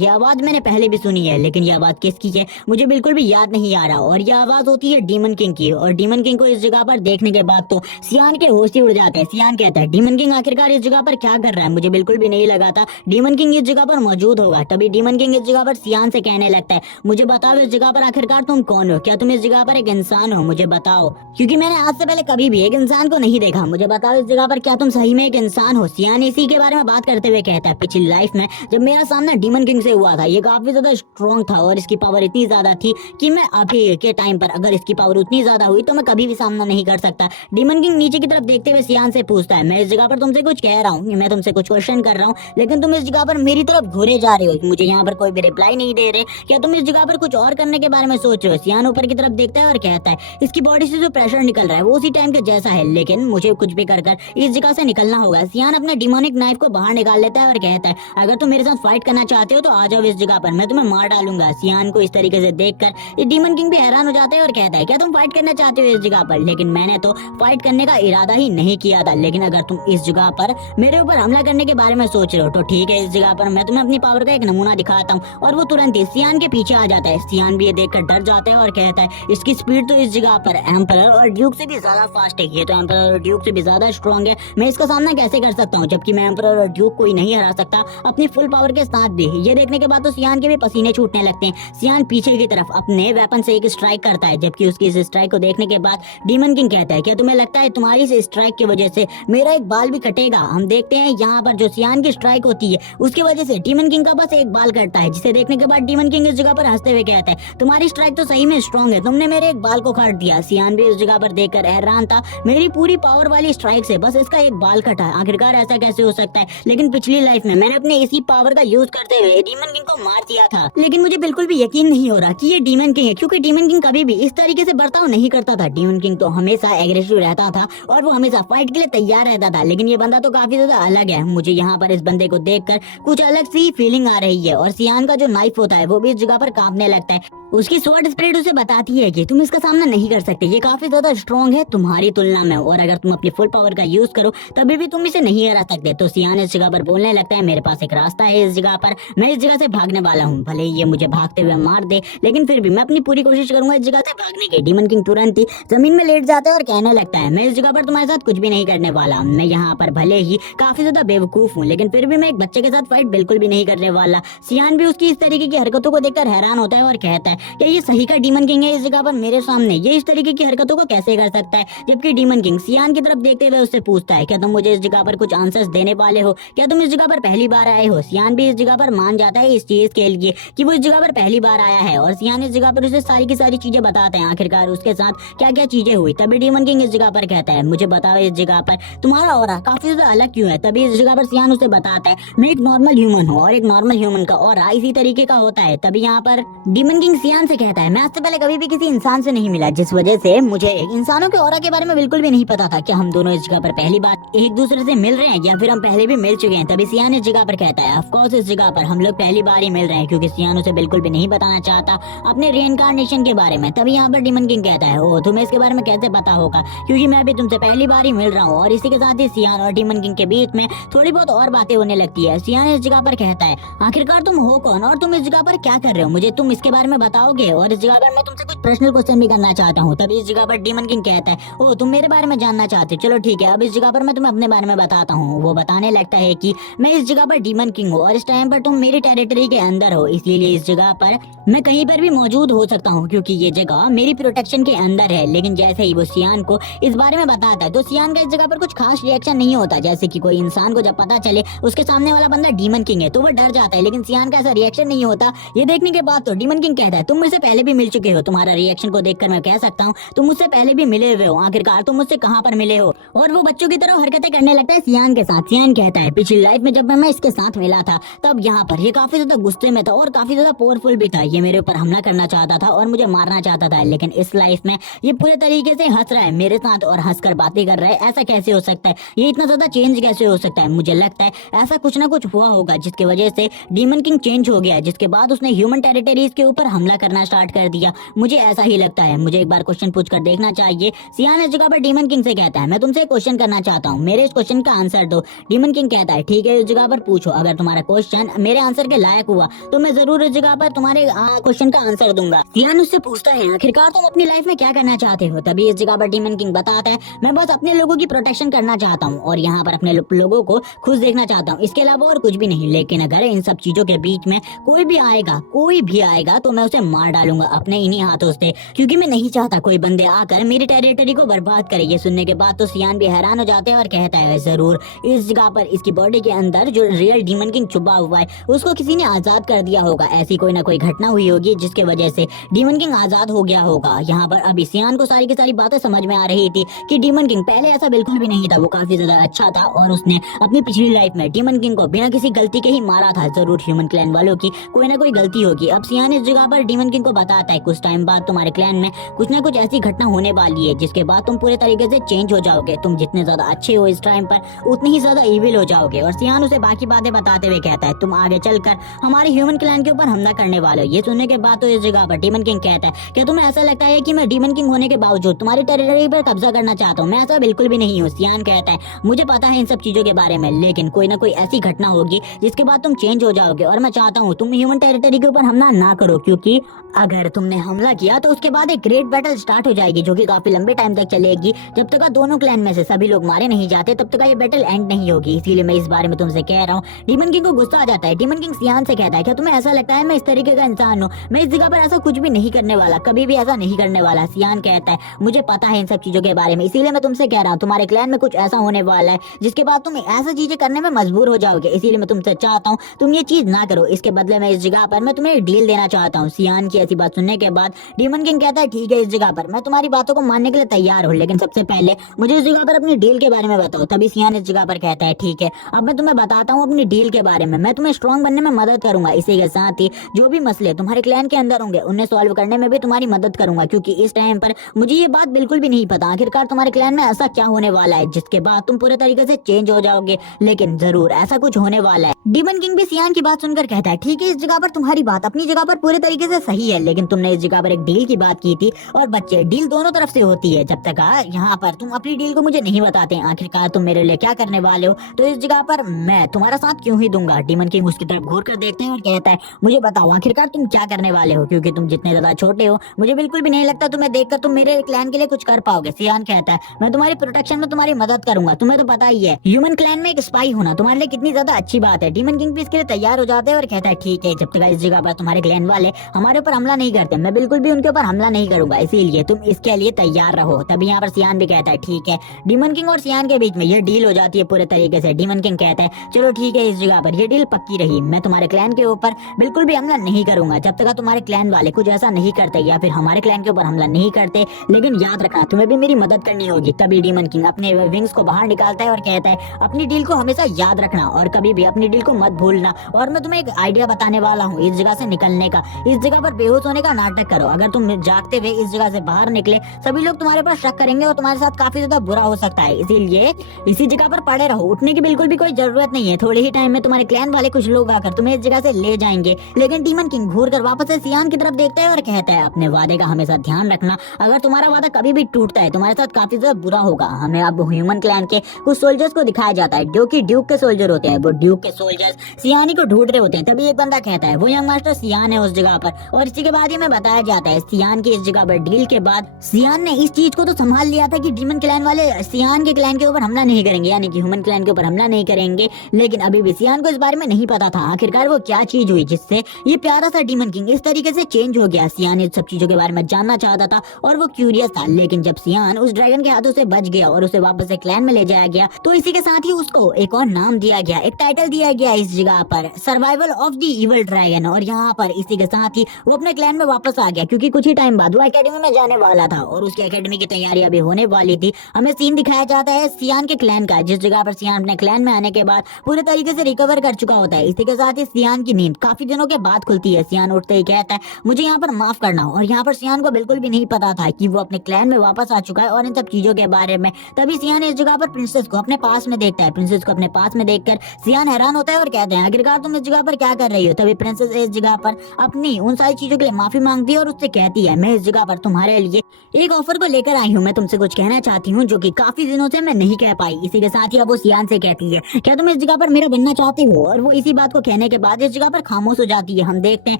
आवाज मैंने पहले भी सुनी है, लेकिन ये आवाज किसकी है मुझे बिल्कुल भी याद नहीं आ रहा। और ये आवाज होती है डीमन किंग की। और डीमन किंग को इस जगह पर देखने के बाद तो सियान के होश ही उड़ जाते हैं। सियान कहता है डीमन किंग आखिरकार इस जगह पर क्या कर रहा है, मुझे बिल्कुल भी नहीं लगा था डीमन किंग इस जगह पर मौजूद होगा। तभी डीमन किंग इस जगह पर सियान से कहने लगता है मुझे बताओ इस जगह पर आखिरकार तुम कौन हो, क्या तुम इस जगह पर एक इंसान हो, मुझे बताओ, क्योंकि मैंने आज से पहले कभी भी एक इंसान को नहीं देखा, मुझे बताओ इस जगह पर क्या तुम सही में एक इंसान हो। सियान इसी के बारे में बात करते हुए कहता है पिछली लाइफ में जब मेरा सामना डीमन किंग से हुआ था ये काफी ज्यादा स्ट्रॉन्ग था और इसकी पावर इतनी ज्यादा थी कि मैं अभी के टाइम पर अगर इसकी पावर उतनी ज्यादा हुई तो मैं कभी भी सामना नहीं कर सकता। डीमन किंग नीचे की तरफ देखते हुए सियान से पूछता है मैं इस जगह पर तुमसे कुछ कह रहा हूँ, मैं तुमसे कुछ क्वेश्चन कर रहा हूँ, लेकिन तुम इस जगह पर मेरी तरफ घूरे जा रहे हो, मुझे यहाँ पर कोई भी रिप्लाई नहीं दे रहे, क्या तुम इस जगह पर कुछ और करने के बारे में सोच रहे हो। सियान ऊपर की तरफ देखता है और कहता है इसकी बॉडी से जो प्रेशर निकल रहा है वो उसी टाइम के जैसा है, लेकिन मुझे कुछ भी कर इस जगह से निकलना होगा। सियान अपने डिमोनिक नाइफ को बाहर निकाल लेता है और कहता है अगर तुम मेरे साथ फाइट करना चाहते हो तो आ जाओ इस जगह पर, मैं तुम्हें मार डालूंगा। सियान को इस तरीके से देखकर ये डीमन किंग भी हैरान हो जाता है और कहता है क्या तुम फाइट करना चाहते हो इस जगह पर, लेकिन मैंने तो फाइट करने का इरादा ही नहीं किया था, लेकिन अगर तुम इस जगह पर मेरे ऊपर हमला करने के बारे में सोच रहे हो तो ठीक है, इस जगह पर मैं तुम्हें अपनी पावर का एक नमूना दिखाता हूँ। और वो तुरंत ही सियान के पीछे आ जाता है। सियान भी ये देखकर डर जाता है और कहता है इसकी स्पीड तो इस जगह पर एम्परर और ड्यूक से भी ज्यादा फास्ट है, ये तो एम्परर और ड्यूक से भी ज्यादा स्ट्रॉन्ग है, मैं इसका सामना कैसे कर सकता हूँ, जबकि मैं एम्परर और ड्यूक को ही नहीं हरा सकता अपनी फुल पावर के साथ भी। ये देखने के बाद तो सियान के भी पसीने छूटने लगते हैं। सियान पीछे की तरफ अपने वेपन से एक स्ट्राइक करता है, जबकि उसकी इस स्ट्राइक को देखने के बाद डीमन किंग कहता है क्या तुम्हें लगता है तुम्हारी इस स्ट्राइक की वजह से मेरा एक बाल भी कटेगा। हम देखते हैं यहाँ पर जो सियान की स्ट्राइक होती है उसकी वजह से डीमन किंग का बस एक बाल कटता है, जिसे देखने के बाद डीमन किंग इस जगह पर हंसते हुए कहता है तुम्हारी स्ट्राइक तो सही में स्ट्रॉन्ग है, तुमने मेरे एक बाल को काट दिया। सियान भी इस जगह पर देखकर हैरान था, मेरी पूरी पावर वाली स्ट्राइक से बस इसका एक बाल कटा है, आखिरकार ऐसा कैसे हो सकता है। लेकिन पिछली लाइफ में मैंने अपने इसी पावर का यूज करते हुए डीमन किंग को मार दिया था, लेकिन मुझे बिल्कुल भी यकीन नहीं हो रहा कि ये डीमन किंग है, क्योंकि डीमन किंग कभी भी इस तरीके से बर्ताव नहीं करता था। डीमन किंग तो हमेशा एग्रेसिव रहता था और वो हमेशा फाइट के लिए तैयार रहता था, लेकिन ये बंदा तो काफी ज्यादा अलग है। मुझे यहाँ पर इस बंदे को देखकर कुछ अलग सी फीलिंग आ रही है। और सियान का जो नाइफ होता है वो भी इस जगह पर कांपने लगता है। उसकी स्वॉर्ड स्पिरिट उसे बताती है कि तुम इसका सामना नहीं कर सकते, ये काफी ज्यादा स्ट्रॉन्ग है तुम्हारी तुलना में, और अगर तुम अपनी फुल पावर का यूज करो तभी भी तुम इसे नहीं हरा सकते। तो सियान इस जगह पर बोलने लगता है मेरे पास एक रास्ता है इस जगह पर, मैं इस जगह से भागने वाला हूँ, भले ही ये मुझे भागते हुए मार दे लेकिन फिर भी मैं अपनी पूरी कोशिश करूंगा इस जगह से भागने की। डीमन किंग तुरंत ही जमीन में लेट जाता है और कहने लगता है मैं इस जगह पर तुम्हारे साथ कुछ भी नहीं करने वाला, मैं यहाँ पर भले ही काफी ज्यादा बेवकूफ हूँ लेकिन फिर भी मैं एक बच्चे के साथ फाइट बिल्कुल भी नहीं करने वाला। सियान भी उसकी इस तरीके की हरकतों को देखकर हैरान होता है और कहता है कि ये सही का डीमन किंग है इस जगह पर मेरे सामने, ये इस तरीके की हरकतों को कैसे कर सकता है। जबकि डीमन किंग सियान की तरफ देखते हुए उससे पूछता है क्या तुम मुझे इस जगह पर कुछ आंसर्स देने वाले हो, क्या तुम इस जगह पर पहली बार आए हो। सियान भी इस जगह पर मान जाता है इस चीज के लिए कि वो इस जगह पर पहली बार आया है, और सियान इस जगह पर उसे सारी की सारी चीजें बताते हैं आखिरकार उसके साथ क्या क्या चीजें हुई। तभी डीमन किंग इस जगह पर कहता है मुझे बताओ इस जगह पर तुम्हारा ऑरा काफी ज्यादा अलग क्यों है। तभी इस जगह पर सियान उसे बताता है मैं एक नॉर्मल ह्यूमन हूँ और एक नॉर्मल ह्यूमन का ऑरा इसी तरीके का होता है। तभी यहाँ पर डीमन किंग सियान से कहता है मैं आज से पहले कभी भी किसी इंसान से नहीं मिला, जिस वजह से मुझे इंसानों के ऑरा के बारे में बिल्कुल भी नहीं पता था। क्या हम दोनों इस जगह पर पहली बार एक दूसरे से मिल रहे हैं या फिर हम पहले भी मिल चुके हैं। तभी सियान इस जगह पर कहता है ऑफ कोर्स इस जगह पर हम लोग पहली बार ही मिल रहे हैं, क्योंकि सियान उसे बिल्कुल भी नहीं बताना चाहता अपने रीइंकार्नेशन के बारे में। तभी यहाँ पर डीमन किंग कहता है ओ तुम्हें इसके बारे में कैसे पता होगा, क्योंकि मैं भी तुमसे पहली बार ही मिल रहा हूँ। और इसी के साथ ही सियान और डीमन किंग के बीच में थोड़ी बहुत और बातें होने लगती है। सियान इस जगह पर कहता है आखिरकार तुम हो कौन और तुम इस जगह पर क्या कर रहे हो, मुझे तुम इसके बारे में बताओगे। और इस जगह पर मैं तुमसे कुछ पर्सनल क्वेश्चन भी करना चाहता हूँ। तभी इस जगह पर डीमन किंग कहता है ओ तुम मेरे बारे में जानना चाहते हो, चलो ठीक है अब इस जगह पर मैं तुम्हें अपने बारे में बताता हूँ। वो बताने लगता है कि मैं इस जगह पर डीमन किंग हूँ और इस टाइम पर तुम मेरी टेरिटरी के अंदर हो, इसलिए इस जगह पर मैं कहीं पर भी मौजूद हो सकता हूँ क्योंकि ये जगह मेरी प्रोटेक्शन के अंदर है। लेकिन जैसे ही वो सियान को इस बारे में बताता है तो सियान का इस जगह पर कुछ खास रिएक्शन नहीं होता। जैसे कि कोई इंसान को जब पता चले उसके सामने वाला बंदा डीमन किंग है तो वो डर जाता है, लेकिन सियान का ऐसा रिएक्शन नहीं होता। ये देखने के बाद तो डीमन किंग कहता है तुम मुझसे पहले भी मिल चुके हो, तुम्हारा रिएक्शन को देखकर मैं कह सकता हूँ तुम मुझसे पहले भी मिले हुए हो, आखिरकार तुम मुझसे कहाँ पर मिले हो। और वो बच्चों की तरह हरकतें करने लगता है सियान के साथ। सियान कहता है पिछली लाइफ में जब मैं इसके साथ मिला था तब यहाँ पर ये काफी ज्यादा गुस्से में था और काफी ज्यादा पावरफुल भी था, ये मेरे ऊपर हमला करना चाहता था और मुझे मारना चाहता था। लेकिन इस लाइफ में ये पूरे तरीके से हंस रहा है मेरे साथ और हंसकर बातें कर रहा है, ऐसा कैसे हो सकता है, ये इतना ज्यादा चेंज कैसे हो सकता है। मुझे लगता है ऐसा कुछ ना कुछ हुआ होगा जिसकी वजह से डीमन किंग चेंज हो गया, जिसके बाद उसने ह्यूमन टेरिटरीज के ऊपर हमला करना स्टार्ट कर दिया। मुझे ऐसा ही लगता है, मुझे एक बार क्वेश्चन पूछ कर देखना चाहिए। सियान इस जगह पर डीमन किंग से कहता है मैं तुमसे एक क्वेश्चन करना चाहता हूँ, मेरे इस क्वेश्चन का आंसर दो। डीमन किंग कहता है ठीक है इस जगह पर पूछो, अगर तुम्हारा क्वेश्चन मेरे आंसर के लायक हुआ तो मैं जरूर इस जगह पर तुम्हारे क्वेश्चन का आंसर दूंगा। सियान उससे पूछता है आखिरकार तुम अपनी लाइफ में क्या करना चाहते हो। तभी इस जगह पर डीमन किंग बताता है मैं बस अपने लोगों की प्रोटेक्शन करना चाहता हूँ और यहाँ पर अपने लोगों को खुश देखना चाहता हूँ, इसके अलावा और कुछ भी नहीं। लेकिन अगर इन सब चीजों के बीच में कोई भी आएगा तो मैं उसे मार डालूंगा अपने इन्हीं हाथों से, क्योंकि मैं नहीं चाहता कोई बंदे आकर मेरी टेरिटरी को बर्बाद करे। ये सुनने के बाद तो सियान भी हैरान हो जाते हैं और कहता है जरूर इस जगह पर इसकी बॉडी के अंदर जो रियल डीमन किंग छुपा हुआ है उसको किसी ने आजाद कर दिया होगा, ऐसी कोई ना कोई घटना हुई होगी जिसके वजह से डीमन किंग आजाद हो गया होगा। यहाँ पर अभी सियान को सारी की सारी बातें समझ में आ रही थी कि डीमन किंग पहले ऐसा बिल्कुल भी नहीं था, वो काफी ज्यादा अच्छा था और उसने अपनी पिछली लाइफ में डीमन किंग को बिना किसी गलती के ही मारा था। जरूर ह्यूमन क्लैन वालों की कोई ना कोई गलती होगी। अब सियान इस जगह पर डीमन किंग को बताता है कुछ टाइम बाद तुम्हारे क्लैन में कुछ ना कुछ ऐसी घटना होने वाली है जिसके बाद तुम पूरे तरीके से चेंज हो जाओगे, तुम जितने ज्यादा अच्छे हो इस टाइम पर उतने ही ज्यादा इविल हो जाओगे। और सियान उसे बाकी बातें बताते हुए कहता है तुम आगे चलकर हमारे ह्यूमन क्लैन के ऊपर हमला करने वाले हो। ये सुनने के बाद तो इस जगह पर डीमन किंग कहता है क्या तुम्हें ऐसा लगता है कि मैं डीमन किंग होने के बावजूद तुम्हारी टेरिटरी पर कब्जा करना चाहता हूँ, मैं ऐसा बिल्कुल भी नहीं हूँ। सियान कहता है मुझे पता है इन सब चीजों के बारे में, लेकिन कोई ना कोई ऐसी घटना होगी जिसके बाद तुम चेंज हो जाओगे और मैं चाहता हूँ तुम ह्यूमन टेरिटरी के ऊपर हमला ना करो, क्योंकि अगर तुमने हमला किया तो उसके बाद एक ग्रेट बैटल स्टार्ट हो जाएगी जो कि काफी लंबे टाइम तक चलेगी। जब तक दोनों क्लैन में से सभी लोग मारे नहीं जाते तब तक ये बैटल एंड नहीं होगी, इसीलिए मैं इस बारे में तुमसे कह रहा हूँ। डीमन किंग को गुस्सा आ जाता है। डीमन किंग सियान से कहता है क्या तुम्हें ऐसा लगता है मैं इस तरीके का इंसान हूँ, मैं इस जगह पर ऐसा कुछ भी नहीं करने वाला, कभी भी ऐसा नहीं करने वाला। सियान कहता है मुझे पता है इन सब चीजों के बारे में, इसीलिए मैं तुमसे कह रहा हूँ तुम्हारे क्लैन में कुछ ऐसा होने वाला है जिसके बाद तुम ऐसा चीजें करने में मजबूर हो जाओगे, इसीलिए मैं तुमसे चाहता हूँ तुम ये चीज ना करो। इसके बदले में इस जगह पर मैं तुम्हें एक डील देना चाहता हूँ। सियान की ऐसी बात सुनने के बाद डीमन किंग कहता है ठीक है इस जगह पर मैं तुम्हारी बातों को मानने के लिए तैयार हूँ, लेकिन सबसे पहले मुझे इस जगह पर अपनी डील के बारे में बताओ। तभी सियान इस जगह पर कहता है ठीक है अब मैं तुम्हें बताता हूँ अपनी डील के बारे में, मैं तुम्हें स्ट्रॉन्ग बनने में मदद करूंगा, इसी के साथ ही जो भी मसले तुम्हारे क्लैन के अंदर होंगे उन्हें सॉल्व करने में भी तुम्हारी मदद करूंगा, क्योंकि इस टाइम पर मुझे ये बात बिल्कुल भी नहीं पता आखिरकार तुम्हारे क्लैन में ऐसा क्या होने वाला है जिसके बाद तुम पूरे तरीके से चेंज हो जाओगे, लेकिन जरूर ऐसा कुछ होने वाला है। डीमन किंग भी सियान की बात सुनकर कहता है ठीक है इस जगह पर तुम्हारी बात अपनी जगह पर पूरे तरीके से सही है, लेकिन तुमने इस जगह पर एक डील की बात की थी और बच्चे डील दोनों तरफ से होती है। जब तक यहाँ पर तुम अपनी डील को मुझे नहीं बताते आखिरकार तुम मेरे लिए क्या करने वाले हो, तो इस जगह पर मैं तुम्हारा साथ क्यों ही दूंगा। डीमन किंग उसकी तरफ घूर कर देखते हैं और कहता है मुझे बताओ आखिरकार तुम क्या करने वाले हो, क्योंकि तुम जितने ज्यादा छोटे हो मुझे बिल्कुल भी नहीं लगता तुम्हें देखकर तुम मेरे क्लैन के लिए कुछ कर पाओगे। सियान कहता है मैं तुम्हारी प्रोटेक्शन में तुम्हारी मदद करूंगा, तुम्हें तो पता ही है ह्यूमन क्लैन में एक स्पाई होना तुम्हारे लिए कितनी ज्यादा अच्छी बात है। डीमन किंग भी इसके लिए तैयार हो जाते हैं और कहता है ठीक है, जब तक इस जगह पर तुम्हारे क्लैन वाले हमारे ऊपर हमला नहीं करते मैं बिल्कुल भी उनके ऊपर हमला नहीं करूंगा, इसीलिए तुम इसके लिए तैयार रहो। तभी यहाँ पर सियान भी कहता है ठीक है। डीमन किंग और सियान के बीच में ये डील हो जाती है पूरे तरीके से। डीमन किंग कहता है चलो ठीक है, इस जगह पर ये डील पक्की रही, मैं तुम्हारे क्लैन के ऊपर बिल्कुल भी हमला नहीं करूंगा जब तक तुम्हारे क्लैन वाले कुछ ऐसा नहीं करते या फिर हमारे क्लैन के ऊपर हमला नहीं करते, लेकिन याद रखना तुम्हें भी मेरी मदद करनी होगी। तभी डीमन किंग अपने विंग्स को बाहर निकालता है और कहता है अपनी डील को हमेशा याद रखना और कभी भी अपनी डील को मत भूलना। और मैं तुम्हें एक आइडिया बताने वाला हूँ इस जगह से निकलने का। इस जगह पर बेहोश होने का नाटक करो, अगर तुम जागते हुए इस जगह से बाहर निकले सभी लोग तुम्हारे पर शक करेंगे और तुम्हारे साथ काफी ज्यादा बुरा हो सकता है, इसीलिए इसी जगह पर पड़े रहो, उठने की बिल्कुल भी कोई जरूरत नहीं है। थोड़े ही टाइम में तुम्हारे क्लैन वाले कुछ लोग आकर तुम्हें इस जगह से ले जाएंगे। लेकिन डीमन किंग घूर कर वापस से सियान की तरफ देखता है और कहता है अपने वादे का हमेशा ध्यान रखना, अगर तुम्हारा वादा कभी भी टूटता है तुम्हारे साथ काफी ज्यादा बुरा होगा। हमें अब ह्यूमन क्लैन के कुछ सोल्जर्स को दिखाया जाता है जो कि ड्यूक के सोल्जर होते हैं। वो ड्यूक के सोल्जर्स सियानी को ढूंढ रहे होते हैं। तभी एक बंदा कहता है वो यंग मास्टर सियान है उस जगह पर, और इसी के बाद ही हमें बताया जाता है सियान की इस जगह पर डील के बाद सियान ने इस चीज को तो संभाल लिया था कि डीमन क्लैन वाले सियान के क्लैन के ऊपर हमला नहीं करेंगे, यानी कि ह्यूमन क्लैन के ऊपर हमला नहीं करेंगे। लेकिन अभी भी सियान को इस बारे में नहीं पता था आखिरकार वो क्या चीज हुई जिससे ये प्यारा सा डीमन किंग इस तरीके से चेंज हो गया। सियान इन सब चीजों के बारे में जानना चाहता था और वो क्यूरियस था, लेकिन जब सियान उस ड्रैगन के हाथों से बच गया और उसे वापस से क्लैन में ले जाया गया तो इसी के साथ ही उसको एक और नाम दिया गया, एक टाइटल दिया गया इस जगह पर, survival of the evil dragon. और यहाँ पर इसी के साथ ही वो अपने क्लैन में वापस आ गया, क्योंकि कुछ ही टाइम बाद वो एकेडमी में जाने वाला था और उसकी एकेडमी की तैयारी अभी होने वाली थी। हमें सीन दिखाया जाता है सियान के क्लैन का, जिस जगह पर सियान अपने क्लैन में आने के बाद पूरे तरीके से रिकवर कर चुका होता है। इसी के साथ ही सियान की नींद काफी दिनों के बाद खुलती है। सियान उठते ही कहता है मुझे यहाँ पर माफ करना, और यहाँ पर सियान को बिल्कुल भी नहीं पता था कि वो अपने क्लैन में वापस आ चुका है और इन सब चीजों के बारे में। तभी सियान इस जगह पर प्रिंसेस को अपने पास में देखता है। प्रिंसेस को अपने पास में देखकर सियान हैरान होता है और कहते हैं आखिरकार तुम इस जगह पर क्या कर रही हो। तभी प्रिंसेस इस जगह पर अपनी उन सारी चीजों के लिए माफी मांगती है और उससे कहती है मैं इस जगह पर तुम्हारे लिए एक ऑफर को लेकर आई हूँ, मैं तुमसे कुछ कहना चाहती हूँ जो कि काफी दिनों से मैं नहीं कह पाई। इसी के साथ ही अब वो सियान से कहती है क्या तुम इस जगह पर मेरा बनना चाहते हो, और वो इसी बात को कहने के बाद इस जगह पर खामोश हो जाती है। हम देखते हैं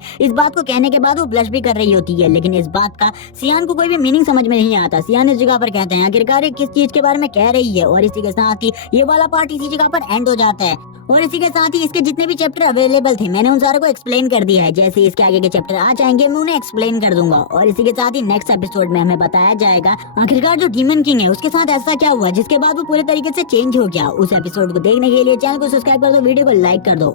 इस बात को कहने के बाद वो ब्लश भी कर रही होती है, लेकिन इस बात का सियान को कोई भी मीनिंग समझ में नहीं आता। सियान इस जगह पर कहते हैं आखिरकार किस चीज के बारे में कह रही है, और इसी के साथ ही ये वाला पार्ट इसी जगह पर एंड हो जाता है। और इसी के साथ ही इसके जितने भी चैप्टर अवेलेबल थे मैंने उन सारे को एक्सप्लेन कर दिया है, जैसे इसके आगे के चैप्टर आ जाएंगे मैं उन्हें एक्सप्लेन कर दूंगा। और इसी के साथ ही नेक्स्ट एपिसोड में हमें बताया जाएगा आखिरकार जो डीमन किंग है उसके साथ ऐसा क्या हुआ जिसके बाद वो पूरे तरीके से चेंज हो गया। उस एपिसोड को देखने के लिए चैनल को सब्सक्राइब कर दो, वीडियो को लाइक कर दो।